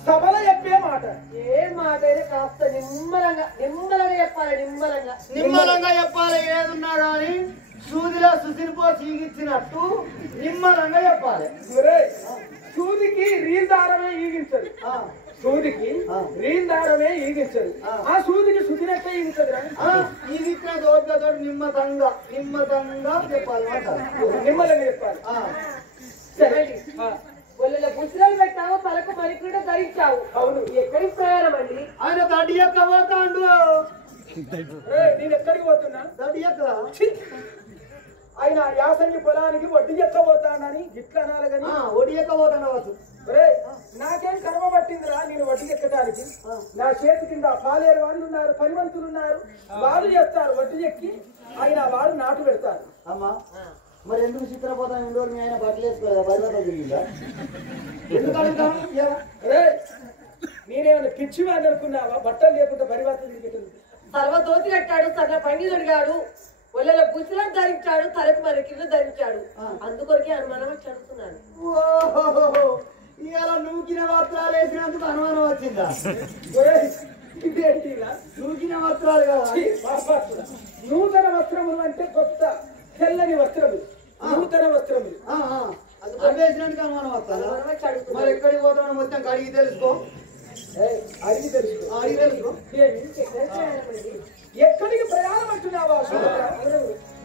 సభలో చెప్పే మాట. ఏ మాట అయినా కాస్త నిమ్మలంగా నిమ్మలంగా చెప్పాలి. నిమ్మలంగా చెప్పాలి. ఏదున్నా గాని సూదిలో సుసిరిపో చీగిచ్చినట్టు నిమ్మలంగా చెప్పాలి. సూదికి రీల్దారమే ఈగించదు, సూదికి రీల్దారమే ఈగించదు. ఆ సూదికి సుదినట్టే ఈగుతుంది. ఈగిచ్చిన తోటతో నిమ్మతంగా చెప్పాలి. నిమ్మలంగా చెప్పాలి. వాళ్ళ పుస్తకాలు పెట్టావు, పలకు మరి కూడా ధరించావు. అవును, ఎక్కడికి ప్రయాణం అండి? ఆయన దడ్డి ఎక్క పోతాండు. నేను ఎక్కడికి పోతున్నా? దడ్డి ఎక్క ఆయన యాసంగి పొలానికి వడ్డీ ఎక్కబోతానని గిట్ల అనాలి కానీ వడ్డీ ఎక్కబోతాను. నాకేం కర్మ పట్టిందిరా నేను వడ్డీ ఎక్కడానికి? నా చేతి కింద పాలేరు వాళ్ళు ఉన్నారు, పనిమంతులు ఉన్నారు, వాళ్ళు చేస్తారు వడ్డీ ఎక్కి. ఆయన వాళ్ళు నాటు పెడతారు. అమ్మా మరి ఎందుకు చిత్రపోతాను? ఇండోర్ మీ ఆయన బట్టలు వేసుకోలేదా? బయట తిరిగిందా? ఎందుకు అడుగుతాను? నేనేమైనా పిచ్చి వాళ్ళు అనుకున్నావా? బట్టలు లేకుండా పరివాత తిరిగి సర్వతోతి కట్టాడు, సగ పండి దొరికాడు, ఒళ్ళలో పుస్తకాలు ధరించాడు, తలకు మరి కింద ధరించాడు. అందుకొరకే అనుమానం వచ్చి అడుగుతున్నాను. ఇలా నూకిన వస్త్రాలు వేసినందుకు అనుమానం వచ్చిందా? ఇదేంటిలా నూకిన వస్త్రాలు కదా. నూతన వస్త్రములు అంటే కొత్త తెల్లని వస్త్రములు, నూతన వస్త్రములు. వేసినందుకు అనుమానం వస్తాను. మరి ఎక్కడికి పోతాను మొత్తం అడిగి తెలుసుకో. అడిగి తెలుసుకో. అడిగి తెలుసుకో. ఎక్కడికి ప్రయాణం అంటున్నావా?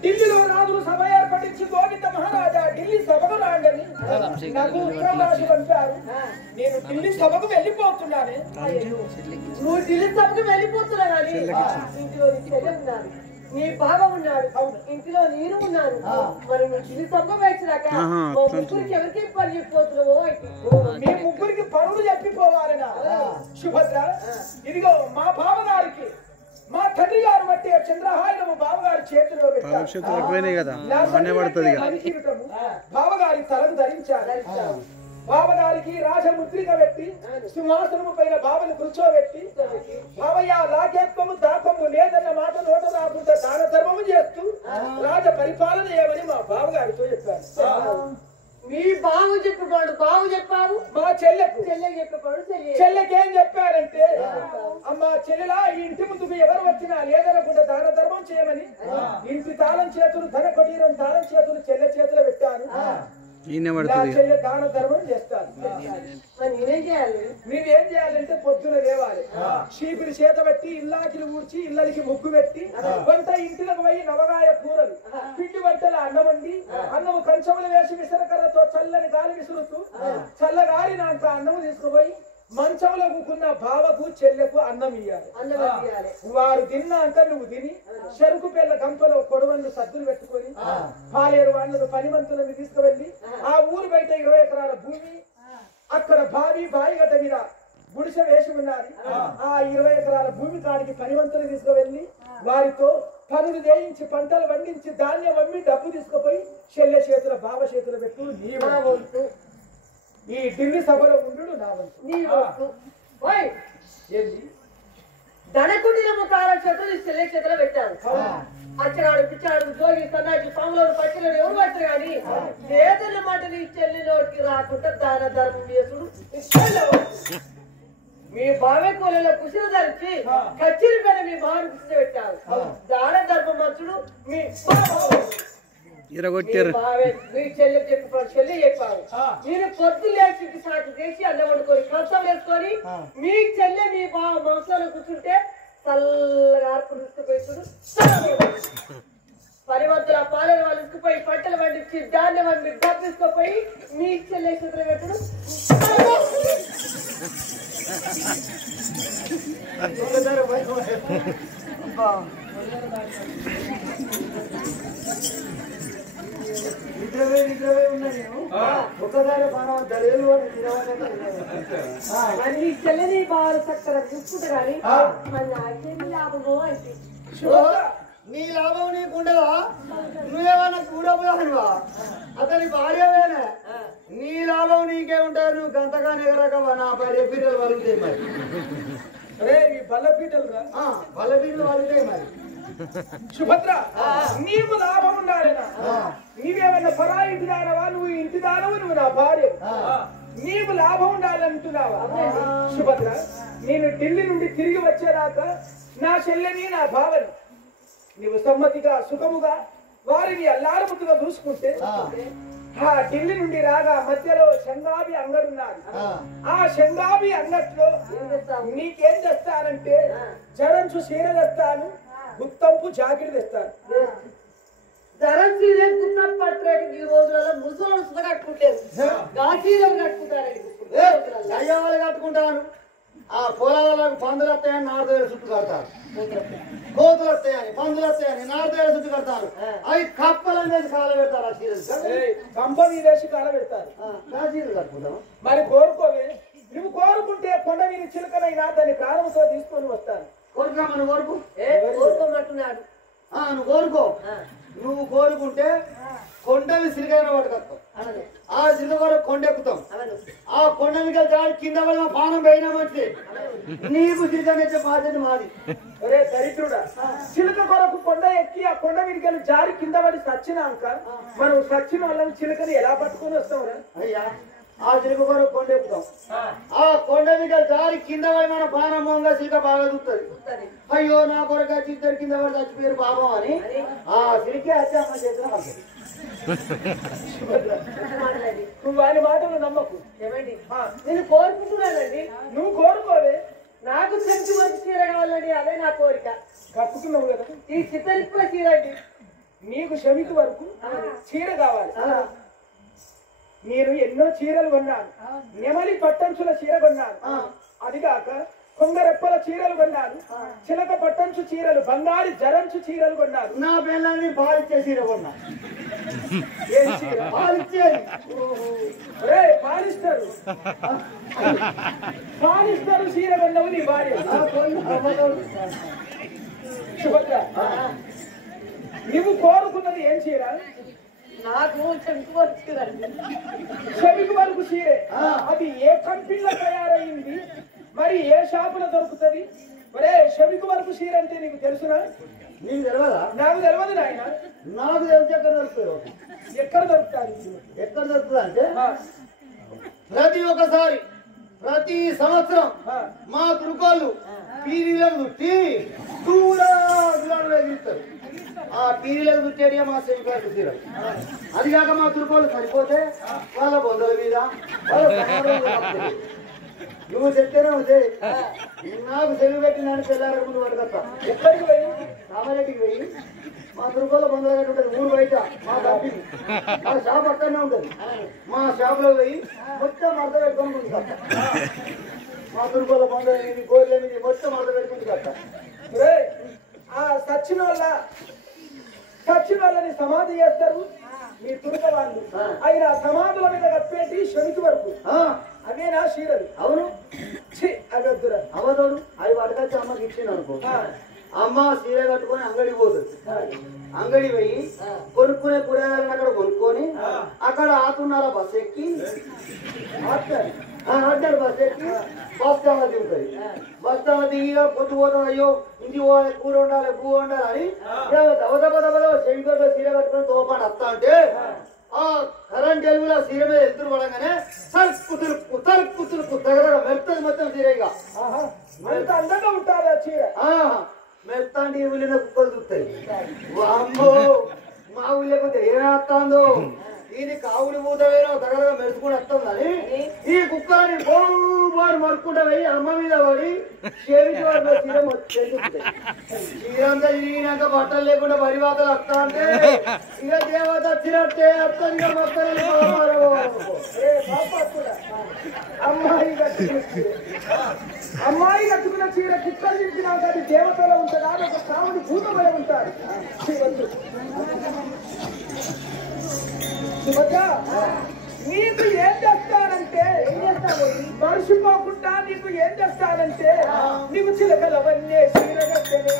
ఢిల్లీలో రాజులు సభ ఏర్పడించి గోవింద మహారాజా ఢిల్లీ సభకు రాండని నాకు ఉత్తరం రాసి పంపారు. నేను ఢిల్లీ సభకు వెళ్ళిపోతున్నానే. నువ్వు ఢిల్లీ సభకు వెళ్ళిపోతున్నా కానీ ఇంట్లో నీ బావ ఉన్నాడు ఇంటిలో నేను ఉన్నాను మరి నువ్వు ఇది తప్ప వేసినాక ముగ్గురికి ఎవరికి పని చెప్పిపోతున్నావో మీ ముగ్గురికి పనులు చెప్పిపోవాలనా సుభద్ర ఇదిగో మా బావగారికి మా తండ్రి గారు బట్టి చంద్రహారము బావగారి చేతిలో బావగారి తలను ధరించారు బావగారికి రాజముద్రిక పెట్టి సింహాసనము పైన బావను కూర్చోబెట్టి బావయ్య లాకేత్వము దాపము లేదన్న మాట నోట రాకుండా దాన ధర్మము చేస్తూ రాజ పరిపాలన చేయమని మా బావగారితో చెప్పారు. మీ బావు చెప్పాడు బావు చెప్పావు మా చెల్లెకు చెప్పాడు చెల్లెకేం చెప్పారంటే అమ్మ చెల్లెలా ఈ ఇంటి ముందుకు ఎవరు వచ్చినా లేదనకుండా దాన ధర్మం చేయమని ఇంటి తాళం చేతులు ధన కొటీరం తాళం చేతులు చెల్లె చేతులు పెట్టాను. చెల్లె దాన ధర్మం చేస్తాను. నేనేం చేయాలి మీరేం చేయాలంటే పొద్దున లేవాలి చీపిరి చేత పెట్టి ఇల్లాకిలు ఊడ్చి ఇళ్ళకి ముగ్గు పెట్టి వంట ఇంటిలకు పోయి నవగాయ కూరలు పిండి వంటల అన్నం వండి అన్నము కంచములు వేసి విసరకరతో చల్లని గాలి విసురుతూ చల్లగాలినంత అన్నము తీసుకుపోయి మంచంలో కూకున్న బావకు చెల్లెకు అన్నం ఇయ్యాలి. వారు తిన్నాక నువ్వు తిని చెరుకు పిల్ల గంపలో కొడవళ్ళు సద్దులు పెట్టుకొని పాలేరు వాళ్ళను పనిమంతులను తీసుకువెళ్ళి ఆ ఊరు బయట 20 ఎకరాల భూమి అక్కడ బావి గడ్డ మీద గుడిసె వేసి ఉన్నది. ఆ 20 ఎకరాల భూమి కాడికి పనివంతులు తీసుకువెళ్ళి వారితో పనులు చేయించి పంటలు పండించి ధాన్యం అమ్మి డబ్బు తీసుకుపోయి చెల్లె చేతుల బావ చేతులు పెట్టు నీ వంతు. ఈ ఢిల్లీ సభలో ఉండు నా వంతు. నీ వంతు ఏంటి ధనకుటిలో తార చేతులు చెల్లె చేతులు పెట్టారు. అచ్చగాడు పిచ్చాడు జోగి సన్నాసి పాములో పచ్చిలో ఎవరు పట్టారు కానీ లేదన్న మాట నీ చెల్లి నోటికి రాకుండా దాన ధర్మం చేసుడు మీ బావే కోలలో కుసిరు ధరించి కచ్చిరి పైన మీ బావని కుసిరి పెట్టారు. దాన ధర్మం మంచుడు మీ బావే మీ చెల్లి చెప్పారు చెల్లి చెప్పారు. మీరు పొద్దు లేచి సాకు చేసి అన్నం వండుకొని కష్టం వేసుకొని మీ చెల్లె మీ బావ మనసులో కూర్చుంటే చల్లగా ఆర్పుడు తీసుకుపోయి పరివంతుల పాలన వాళ్ళు తీసుకుపోయి పంటలు పండించి ధాన్యం వండి డబ్బు తీసుకుపోయి మీ చెల్లె చేతులు పెట్టుడు నిద్రవే ఉన్నా నేను ఒకసారి నీ చెల్లెని బాగా చక్కగా చూసుకుంటే కానీ నాకేమి లాభమో అంటే నీ లాభం నీకుండదా నువ్వేమన్నా కూడబోదానివా అతని భార్యవేనే నీ లాభం నీకే ఉంటాయి. నువ్వు గంతగానే ఎగరకవా నా భార్య పీటలు వలుగుతాయి మరి బల్లపీటలు బల్లపీటలు వలుగుతాయి మరి. సుభద్ర నీవు లాభం ఉండాలనా నీవేమన్నా పరా ఇంటి దానవా నువ్వు ఇంటి దానవు నువ్వు నా భార్య నీవు లాభం ఉండాలంటున్నావా సుభద్ర నేను ఢిల్లీ నుండి తిరిగి వచ్చేదాకా నా చెల్లెని నా భావని నీవు సమ్మతిగా సుఖముగా వారిని అల్లారముద్దుగా చూసుకుంటే ఆ ఢిల్లీ నుండి రాగా మధ్యలో శంగాబి అంగడున్నాడు. ఆ శంగాబి అంగట్లో నీకేం చేస్తానంటే జరంచు చీర తెస్తాను గుత్తంపు జాకెట్ తెస్తాను. ధరం చీర గుత్తం పట్టడానికి ఈ రోజులలో ముసలు కట్టుకుంటారు గాచీలు కట్టుకుంటారు కట్టుకుంటారు. ఆ పొలాలకు పందులు వస్తాయని నారదేలు చుట్టూ కడతారు. కోతులు వస్తాయని పందులు వస్తాయని నారదేలు చుట్టూ కడతారు. అవి కప్పలని వేసి కాల పెడతారు. ఆ చీరలు కంపెనీ వేసి కాల పెడతారు. చీరలు కట్టుకుంటాం మరి కోరుకోవే నువ్వు కోరుకుంటే కొండ మీద చిలుకనైనా దాన్ని ప్రారంభంతో తీసుకొని వస్తాను. కోరుకున్నామని కోరుకు కోరుకోమంటున్నాడు. నువ్వు కోరుకో. నువ్వు కోరుకుంటే కొండవి సిరిగైన పట్టుకొస్తాం. ఆ సిరిగ వరకు కొండ ఎక్కుతాం. ఆ కొండ మీద కింద పడిన పానం పోయినా మంచిది. నీకు సిరిగనే బాధ్యత మాది. ఒరే దరిద్రుడా చిలుక కొరకు కొండ ఎక్కి ఆ కొండ మీదకి జారి కింద పడి సచ్చినాక మనం సచ్చిన వాళ్ళని చిలుకని ఎలా పట్టుకొని వస్తాం అయ్యా ఆ సిరిగ కొరకు కొండ ఎక్కుతాం. ఆ కొండ మీద జారి కింద పడి మన పానం మొంగా సిరిగ బాగా చూస్తుంది. అయ్యో నా కొరకు వచ్చి ఇద్దరు కింద పడి చచ్చిపోయారు పాపం అని ఆ సిరికే వచ్చి అమ్మ చేసిన పడుతుంది. నువ్వు ఆయన మాటలు నమ్మకు. ఏమండి నేను కోరుకుంటున్నానండి. నువ్వు కోరుకోవే నాకు చెంచు వరకు చీర కావాలండి అదే నా కోరిక. కట్టుకున్నావు కదా ఈ చిత్తరిక్కువ చీర అండి నీకు శమికి వరకు చీర కావాలి. నేను ఎన్నో చీరలు కొన్నాను. నెమలి పట్టంచుల చీర కొన్నాను. అది కాక కొంగరెప్పల చీరలు కొన్నాను, చిలక పట్టంచు చీరలు, బంగారు జరంచు చీరలు కొన్నాను. నా పిల్లని పాలిచ్చే చీర కొన్నా. ఏం చీర? పాలిచ్చేది. రే పాలిస్తారు చీర కొన్నావు నీ భార్య. సుభద్ర, నువ్వు కోరుకున్నది ఏం చీర? నాకు చెంకు వచ్చిందండి. చెవికి వరకు చీరే. అది ఏ కంపెనీలో తయారైంది, మరి ఏ షాపులో దొరుకుతుంది? మరే చెవికి వరకు చీర అంటే నీకు తెలుసునా? నీకు తెలియదా? నాకు తెలియదు నాయన. నాకు తెలిసి ఎక్కడ దొరుకుతుంది? ఎక్కడ దొరుకుతాను? ఎక్కడ దొరుకుతుంది అంటే ప్రతి సంవత్సరం మా తురుకోళ్ళు పీరీలకు చుట్టి దూరాలు ఎగిరిస్తారు. ఆ పీరీలకు చుట్టేది మా శంకరకు చీరలు. అది కాక మా తురుకోళ్ళు సరిపోతే వాళ్ళ బొందల మీద వాళ్ళ నువ్వు చెప్తేనే అవుతాయి. నాకు సెలవు పెట్టినాను తెల్లారకు ముందు పడగత్తా. ఎక్కడికి పోయి? రామారెడ్డికి పోయి మా దుర్గోల బంధువుల గట్టి ఉంటుంది, ఊరు బయట మా కంపెనీ, మా షాప్ అక్కడనే ఉంటుంది. మా షాప్ లో పోయి మొత్తం మడత పెట్టుకొని ముందు కట్ట. మా దుర్గోల బంధువులు గోర్ల మీద మొత్తం మడత పెట్టుకుంది కట్ట. ఆ సచ్చిన వాళ్ళని సమాధి చేస్తారు మీ తురుక వాళ్ళు. ఆయన సమాధుల మీద కప్పేటి శనికి వరకు అవేనా చీరలు? అవును. అవి వద్దురా. అవతోడు అవి పట్టుకొచ్చి అమ్మకి ఇచ్చింది అనుకో, అమ్మ చీర కట్టుకొని అంగడి పోతుంది. అంగడి పోయి కొనుక్కునే కూరగాయలను అక్కడ కొనుక్కొని అక్కడ ఆతున్నర బస్ ఎక్కి ఆటాడు బస్ ఎక్కి బస్ స్టాండ్ దిగుతుంది. బస్ స్టాండ్ దిగిగా పొద్దు పోతాం, అయ్యో ఇంటికి పోవాలి, కూర ఉండాలి, పువ్వు ఉండాలి అని దవదబదబలో శంకర్లో చీర కట్టుకొని తోపాటు వస్తా అంటే ఆ కరెంట్ ఎలుగులో చీర మీద ఎత్తురు పడంగానే తరుక్కు దగ్గర మెత్తది మొత్తం చీరగా అంత అందంగా ఉంటారు ఆ చీర. మెత్తాంటి ఊళ్ళో కుక్కలు చూస్తాయి. అమ్మో మా ఊళ్ళో కొంచెం ఏమేస్తుందో, ఇది కావులు పూతవేనో దగ్గర మెరుచుకుని వస్తుందని ఈ కుక్కలని బారు మరుక్కుంటా పోయి అమ్మ మీద పడి చెవికి వాళ్ళ చీర చీరంతా తిరిగినాక బట్టలు లేకుండా పరివాతలు వస్తా అంటే ఇక దేవత వచ్చినట్టే వస్తుంది. ఇక మొత్తం అమ్మాయి కట్టుకున్న చీర కుక్కలు తింటున్నాక అది దేవతలో ఉంటుందా? ఒక కావుని భూతమై ఉంటారు. నీకు ఏం చేస్తానంటే మర్చిపోకుండా నీకు ఏం చేస్తానంటే నీకు చిలకలవన్నీ చీరగట్టెనే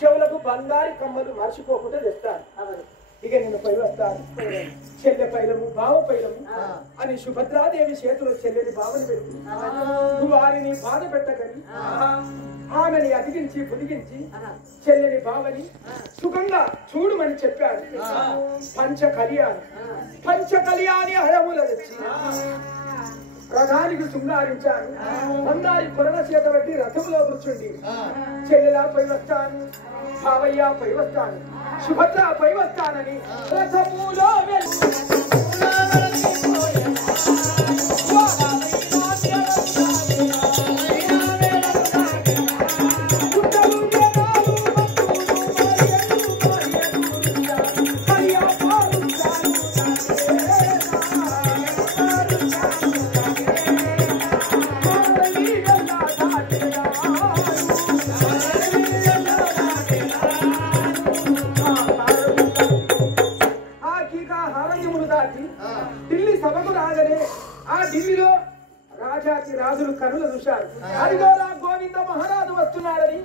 చెవులకు బంగారు కమ్మలు మర్చిపోకుండా తెస్తాను. ఇక నేను పై వస్తాను. చెల్లె పైలము బావ పైలము అని సుభద్రాదేవి చేతిలో చెల్లెని బావని పెట్టి వారిని బాధ పెట్టకని ఆమెని అతికించి పొదిగించి చెల్లెని బావని సుఖంగా చూడమని చెప్పాడు. పంచకళ్యాణి హరముల తెచ్చి రథానికి శృంగారించాను. బంగారి కొరణ చేత బట్టి రథంలో కూర్చుండి చెల్లెలా పై వస్తాను, బావయ్య పై వస్తాను, సుభద్ర పై వస్తానని రథములో ఢిల్లీ సభకు రాగానే ఆ ఢిల్లీలో రాజాకి రాజులు కనులు చూశారు. అదిగోరా గోవింద మహారాజు వస్తున్నారని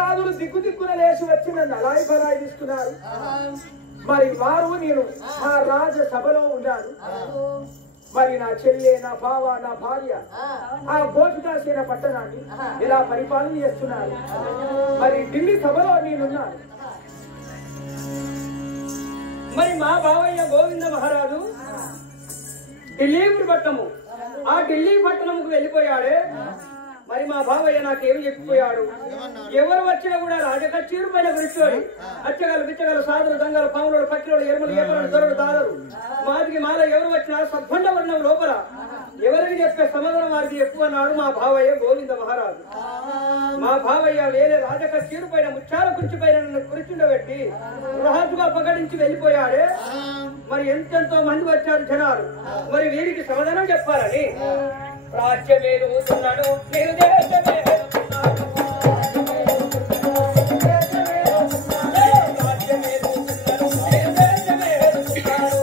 రాజులు దిక్కు దిక్కున లేచి వచ్చి నన్ను అలాయి బలాయి తీసుకున్నారు. మరి వారు నేను ఆ రాజ సభలో ఉన్నాను. మరి నా చెల్లె, నా బావ, నా భార్య ఆ గోపికాసేన పట్టణాన్ని ఇలా పరిపాలన చేస్తున్నారు. మరి ఢిల్లీ సభలో నేనున్నాను. మరి మా బావయ్య గోవింద మహారాజు ఢిల్లీ పట్టణము ఆ ఢిల్లీ పట్టణంకు వెళ్ళిపోయాడే. మరి మా బావయ్య నాకేమి చెప్పిపోయాడు, ఎవరు వచ్చినా కూడా రాజకచ్చీరు పైన కూర్చొని అచ్చగలు బిచ్చగలు సాధులు దంగలు పాములు పక్షులు ఎరుమలు ఏపలు దొరలు దాదరు మాదికి మాల ఎవరు వచ్చినా సద్బండ వర్ణం లోపల ఎవరికి చెప్పే సమాధానం వారికి ఎక్కువ అన్నాడు మా బావయ్య గోవింద మహారాజు. మా బావయ్య వేరే రాజకచ్చీరు పైన ముచ్చాల కుర్చీ పైన నన్ను కూర్చుండబెట్టి రాజుగా పకడించి వెళ్ళిపోయాడే. మరి ఎంతెంతో మంది వచ్చారు జనాలు. మరి వీరికి సమాధానం చెప్పాలని రాజ్యమే రూతున్నాడు నేను దేశమే రూతున్నాడు. రాజ్యమే రూతున్నాడు నేను దేశమే రూతున్నాడు.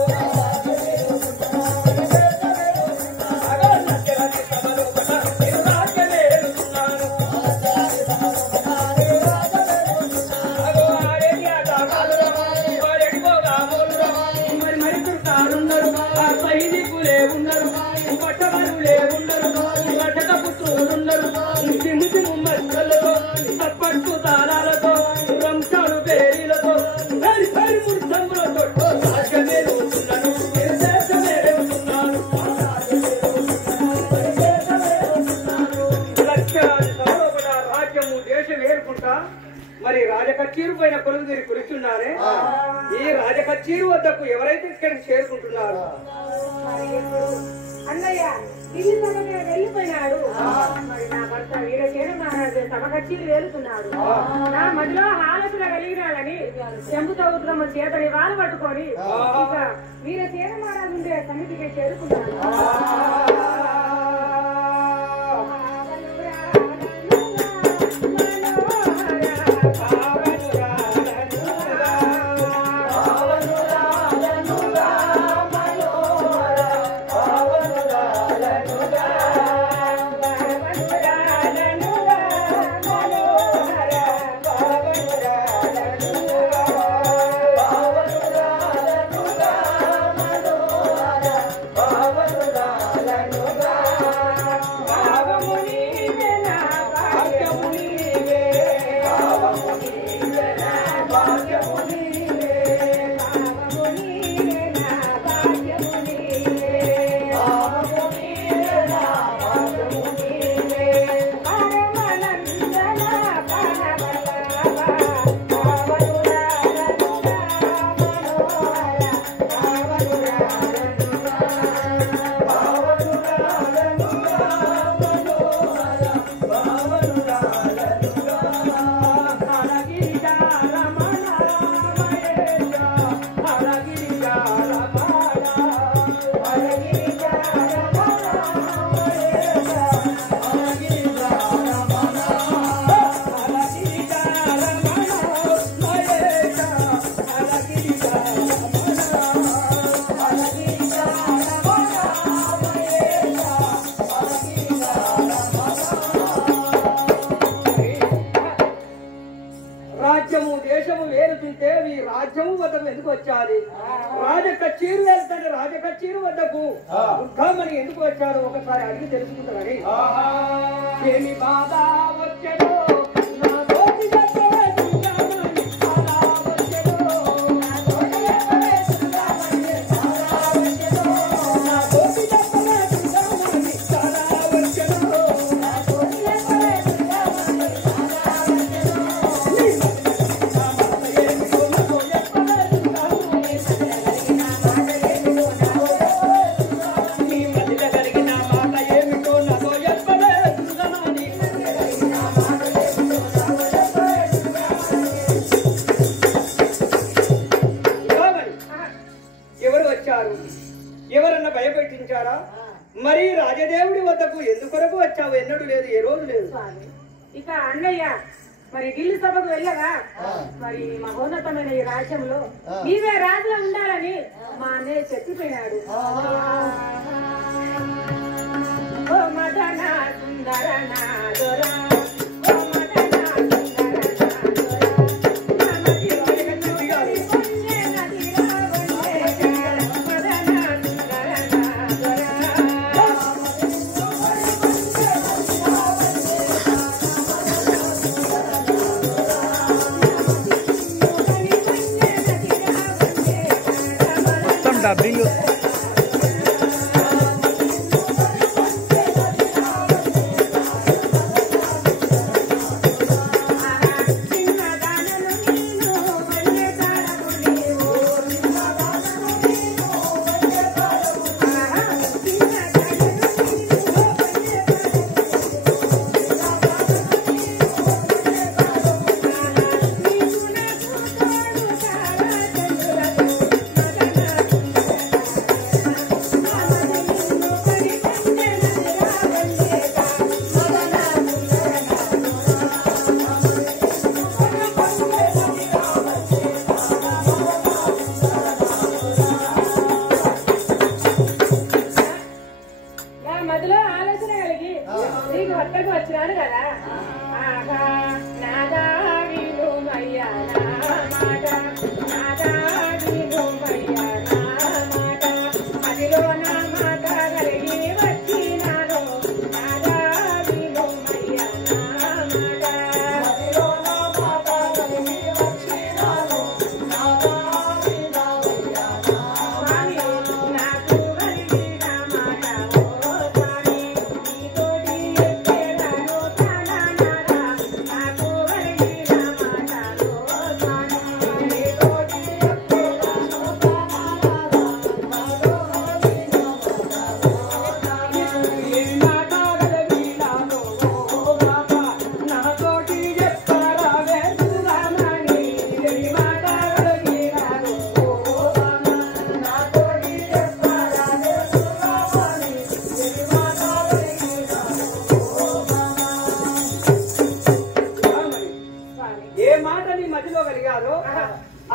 అగోన్నతి సభలో నేను రాజ్యమే రూతున్నాను. అగో ఆడేది ఆటగాడు వాడెడిపోగా మూలురా. మరి మరికుంటారున్నారు ఆ సైనికులే ఉన్నారు పట్టవరులే ఉన్నారు పుత్రులున్నారు సిముసిము మధ్యలో తప్పట్టు తారాలతో రంశాలు పేరీలతో పరి పరి ముర్ధములతో రాజ్యమే రూపుతున్నాను దేశమే రేవుతున్నాను. లక్షలాది సభలో కూడా రాజ్యము దేశం ఏరుకుంటా మరి రాజకచ్చీరు పైన కొలుగుదీరి కురుచున్నారే. ఈ రాజకచ్చీరు వద్దకు ఎవరైతే ఇక్కడికి చేరుకుంటున్నారు అన్నయ్య ఢిల్లీ సభకి వెళ్ళిపోయినాడు. మరి నా భర్త వీరసేన మహారాజు సభ కచ్చీలు వెళ్తున్నాడు. నా మధ్యలో ఆలోచన కలిగినాడని చెంబుతో ఉద్రమ చేతని వాళ్ళు పట్టుకొని ఇక వీరసేన మహారాజు ఉండే సమితికి చేరుకున్నాడు. వచ్చాది రాజకచ్చీరు వెళ్తాడు. రాజకచ్చీరు వద్దకు ఉద్ధామని ఎందుకు వచ్చాడు ఒకసారి అడిగి తెలుసుకుంటారని. ఏమి బాధ వచ్చాడో ఎవరన్నా భయపెట్టించారా? మరి రాజదేవుడి వద్దకు ఎందుకొరకు వచ్చావు? ఎన్నడూ లేదు, ఏ రోజు లేదు. స్వామి ఇక అన్నయ్య మరి ఢిల్లీ సభకు వెళ్ళగా మరి మహోన్నతమైన ఈ రాజ్యంలో నీవే రాజులో ఉండాలని మా అన్నయ్య చెప్పిపోయినాడు. ఓ మదన సుందర నాదోరా, ఓ మదన సుందర నాదోరా, నమతి వందే నదిరా వందే మదన సుందర నాదోరా. మొత్తం డబ్బింగ్ మధ్యలో ఆలోచన కలిగి నీకు వద్దకు వచ్చినాను కదా. ఆహా నాదా వినుమయ్యా నా మాట, నాదా వినుమయ్యా నా మాట, మదిలో నా మాట కలిగి వచ్చినాను. నాదా వినుమయ్యా నా మాట, మదిలో నా మాట కలిగి వచ్చినాను. నాదా వినుమయ్యా నా మాట, నాకు కలిగిన మాట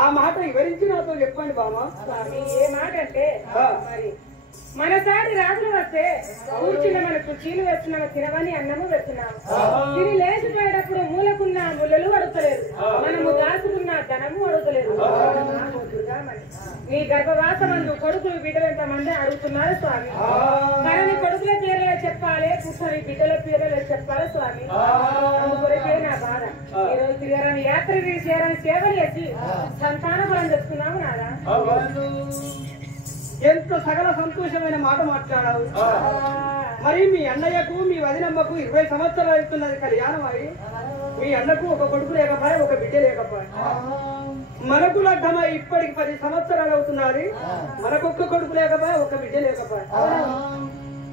ఆ మాట వివరించి నాతో చెప్పండి బామా. ఏ మాట అంటే మరి మనసారి రాజులు వస్తే కూర్చున్న మన కుర్చీలు వేస్తున్నాము, తినవని అన్నము వేస్తున్నాము. తిని లేచిపోయేటప్పుడు మూలకున్న ముళ్ళలు అడుగుతలేదు, మనము దాచుకున్న ధనము అడుగుతలేదు. నీ గర్భవాసమందు కొడుకులు బిడ్డలు ఎంతమంది అడుగుతున్నారు స్వామి. కానీ కొడుకుల పేర్లే చెప్పాలి, పుట్టని బిడ్డల పేర్లే చెప్పాలి స్వామి. అందుకొరకే నా బాధ. ఈరోజు తిరగని యాత్ర చేయాలని సేవలు చేసి సంతాన బలం తెచ్చుకున్నాము నాదా. ఎంత సకల సంతోషమైన మాట మాట్లాడావు. మరి మీ అన్నయ్యకు మీ వదినమ్మకు 20 సంవత్సరాలు అవుతున్నది కళ్యాణం అయి. మీ అన్నకు ఒక కొడుకు లేకపోయా, ఒక బిడ్డ లేకపోయా. మనకు లగ్నమై ఇప్పటికి 10 సంవత్సరాలు అవుతున్నది. మనకొక్క కొడుకు లేకపోయా, ఒక బిడ్డ లేకపోయా.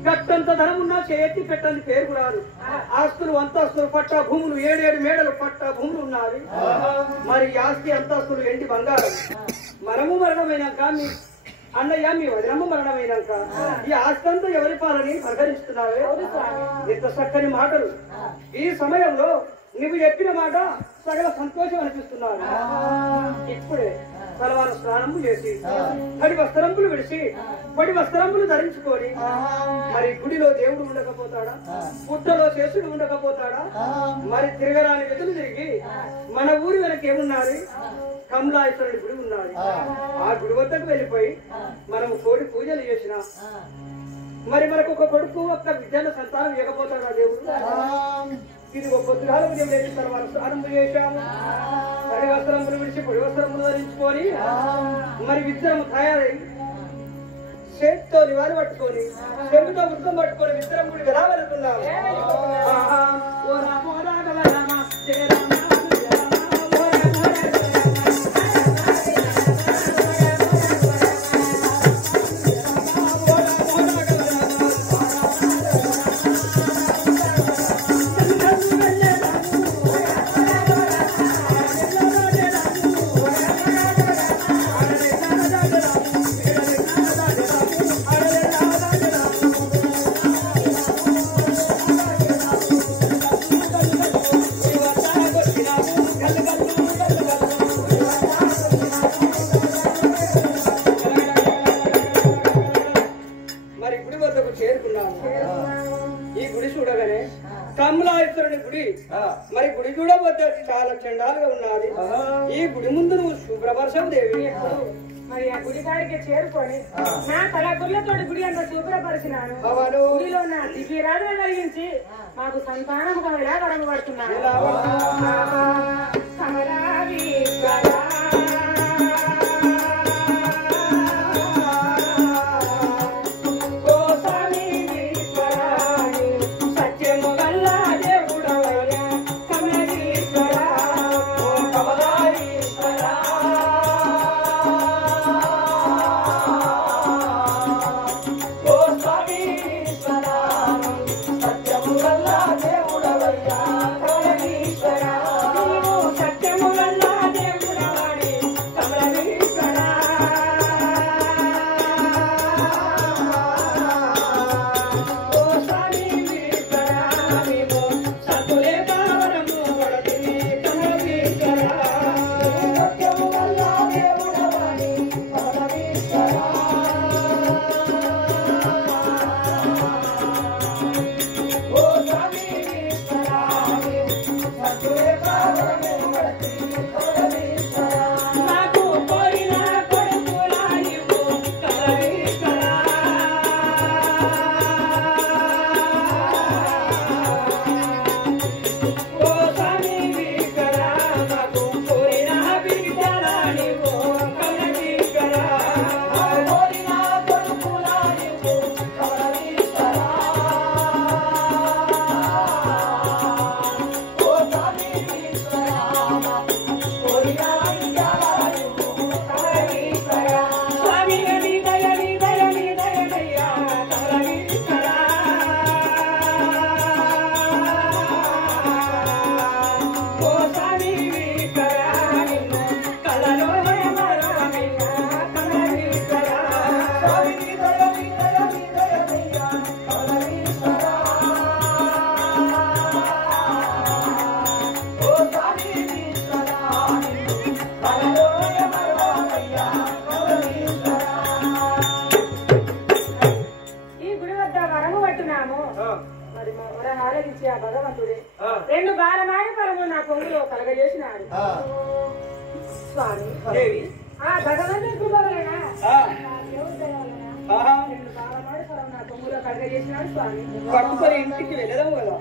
గట్టంత ధనం ఉన్నా చేతి పెట్టని పేరు రాదు. ఆస్తులు అంతస్తులు పట్టా భూములు 7 మేడలు పట్టా భూములు ఉన్నవి. మరి ఆస్తి అంతస్తులు ఎండి బంగారం. మనము మరణమైనాక మీ అన్నయ్య మీ వదినమ్మ మరణమైనాక ఈ ఆస్తి అంతా ఎవరి పాలని పరిహరిస్తున్నావే. ఇంత చక్కని మాటలు ఈ సమయంలో నువ్వు చెప్పిన మాట సగల సంతోషం అనిపిస్తున్నాను. ఇప్పుడే తలవారు స్నానము చేసి పడి వస్త్రములు విడిచి పడి వస్త్రములు ధరించుకొని మరి గుడిలో దేవుడు ఉండకపోతాడా, పుట్టలో శేషుడు ఉండకపోతాడా? మరి తిరగరాని వెతులు తిరిగి మన ఊరి వెనక ఏమున్నది? కమలాశ్వరుడి గుడి ఉన్నది. ఆ గుడి వద్దకు వెళ్ళిపోయి మనం కోడి పూజలు చేసిన మరి మనకు ఒక కొడుకు ఒక్క విద్యాన సంతానం ఇవ్వకపోతాడా దేవుడు? ఇది ఒక పొద్దుగాల ఉదయం లేచిన తర్వాత స్నానం చేశాము, పడి వస్త్రములు విడిచి పొడి వస్త్రములు ధరించుకొని మరి విద్యము తయారై చేతితో నివాళి పట్టుకొని చెంబుతో వృద్ధం పట్టుకొని విద్రం గుడికి రావనుకున్నాము. గుడి వద్దకు చేరుకున్నాను. ఈ గుడి చూడగానే కమలాశ్వరుని గుడి. మరి గుడి చూడవద్ద చాలా చండాలుగా ఉన్నది. ఈ గుడి ముందు నువ్వు శుభ్రపరచం దేవి. మరి ఆ గుడి కాడికి చేరుకొని నా తల గుళ్ళతోటి గుడి అంతా శుభ్రపరిచినాను. గుడిలో నా దివ్యరాజులు కలిగించి మాకు సంతానం ఎలా కడగబడుతున్నాను. రెండు బాలమాయ పరము నా పొంగులో కలగజేసినాడు. స్వామి దేవి ఆ భగవంతుని కృప వలన రెండు బాలమాయ పరము నా పొంగులో కలగజేసినాడు. స్వామి పట్టుకొని ఇంటికి వెళ్ళదాము కదా.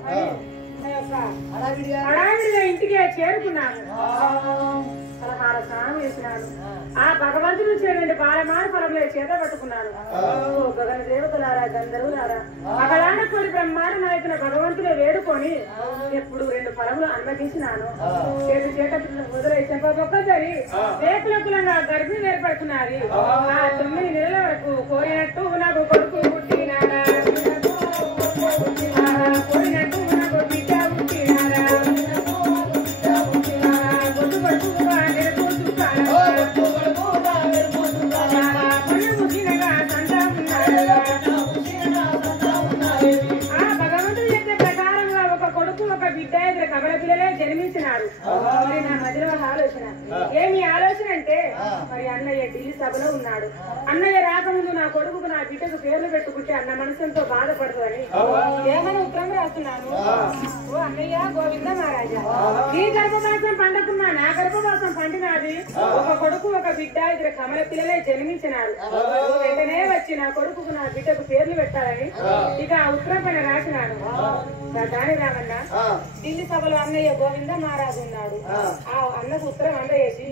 హడావిడిగా ఇంటికి చేరుకున్నాను. పలహార స్నానం చేసినాను. ఆ భగవంతుడు రెండు బాలమాన ఫలంలో చేత పట్టుకున్నాను. గగన దేవతలారా, గంధర్వులారా, అగలాండకోడి బ్రహ్మాండ నాయకున భగవంతుడే వేడుకొని ఎప్పుడు రెండు ఫలములు అనుమతించినాను. చేత మొదలై చెంపొక్కని రేకులకులంగా గర్భిణి ఏర్పడుతున్నది. ఆ 9 నెలల వరకు కోరినట్టు నాకు కొడుకు పుట్టినారా, కోరినట్టు నాకు బిడ్డ పుట్టినారా, బొట్టు పడుతుగా నెరపోతున్నారు. కమల పిల్లలే జన్మించినారు. మరి నా మధ్యలో ఆలోచన ఏమి ఆలోచన అంటే, మరి అన్నయ్య ఢిల్లీ సభలో ఉన్నాడు. అన్నయ్య రాకముందు నా కొడుకు నా బిడ్డకు పేర్లు పెట్టుకుంటే అన్న మనసుతో బాధపడదని ఏమైనా ఉత్తరం రాస్తున్నాను. ఓ అన్నయ్య గోవింద మహారాజా, ఈ గర్భవాసం పండుకున్నా నా గర్భవాసం పండినది. ఒక కొడుకు ఒక బిడ్డ 2 కమల పిల్లలే జన్మించినారు. వెంటనే వచ్చి నా కొడుకు నా బిడ్డకు పేర్లు పెట్టాలని ఇక ఆ ఉత్తరం పైన రాసినాడు. దాని రామన్న ఢిల్లీ సభలో అన్నయ్య గోవింద మహారాజు ఉన్నాడు. ఆ అన్నకు ఉత్తరం అందజేసి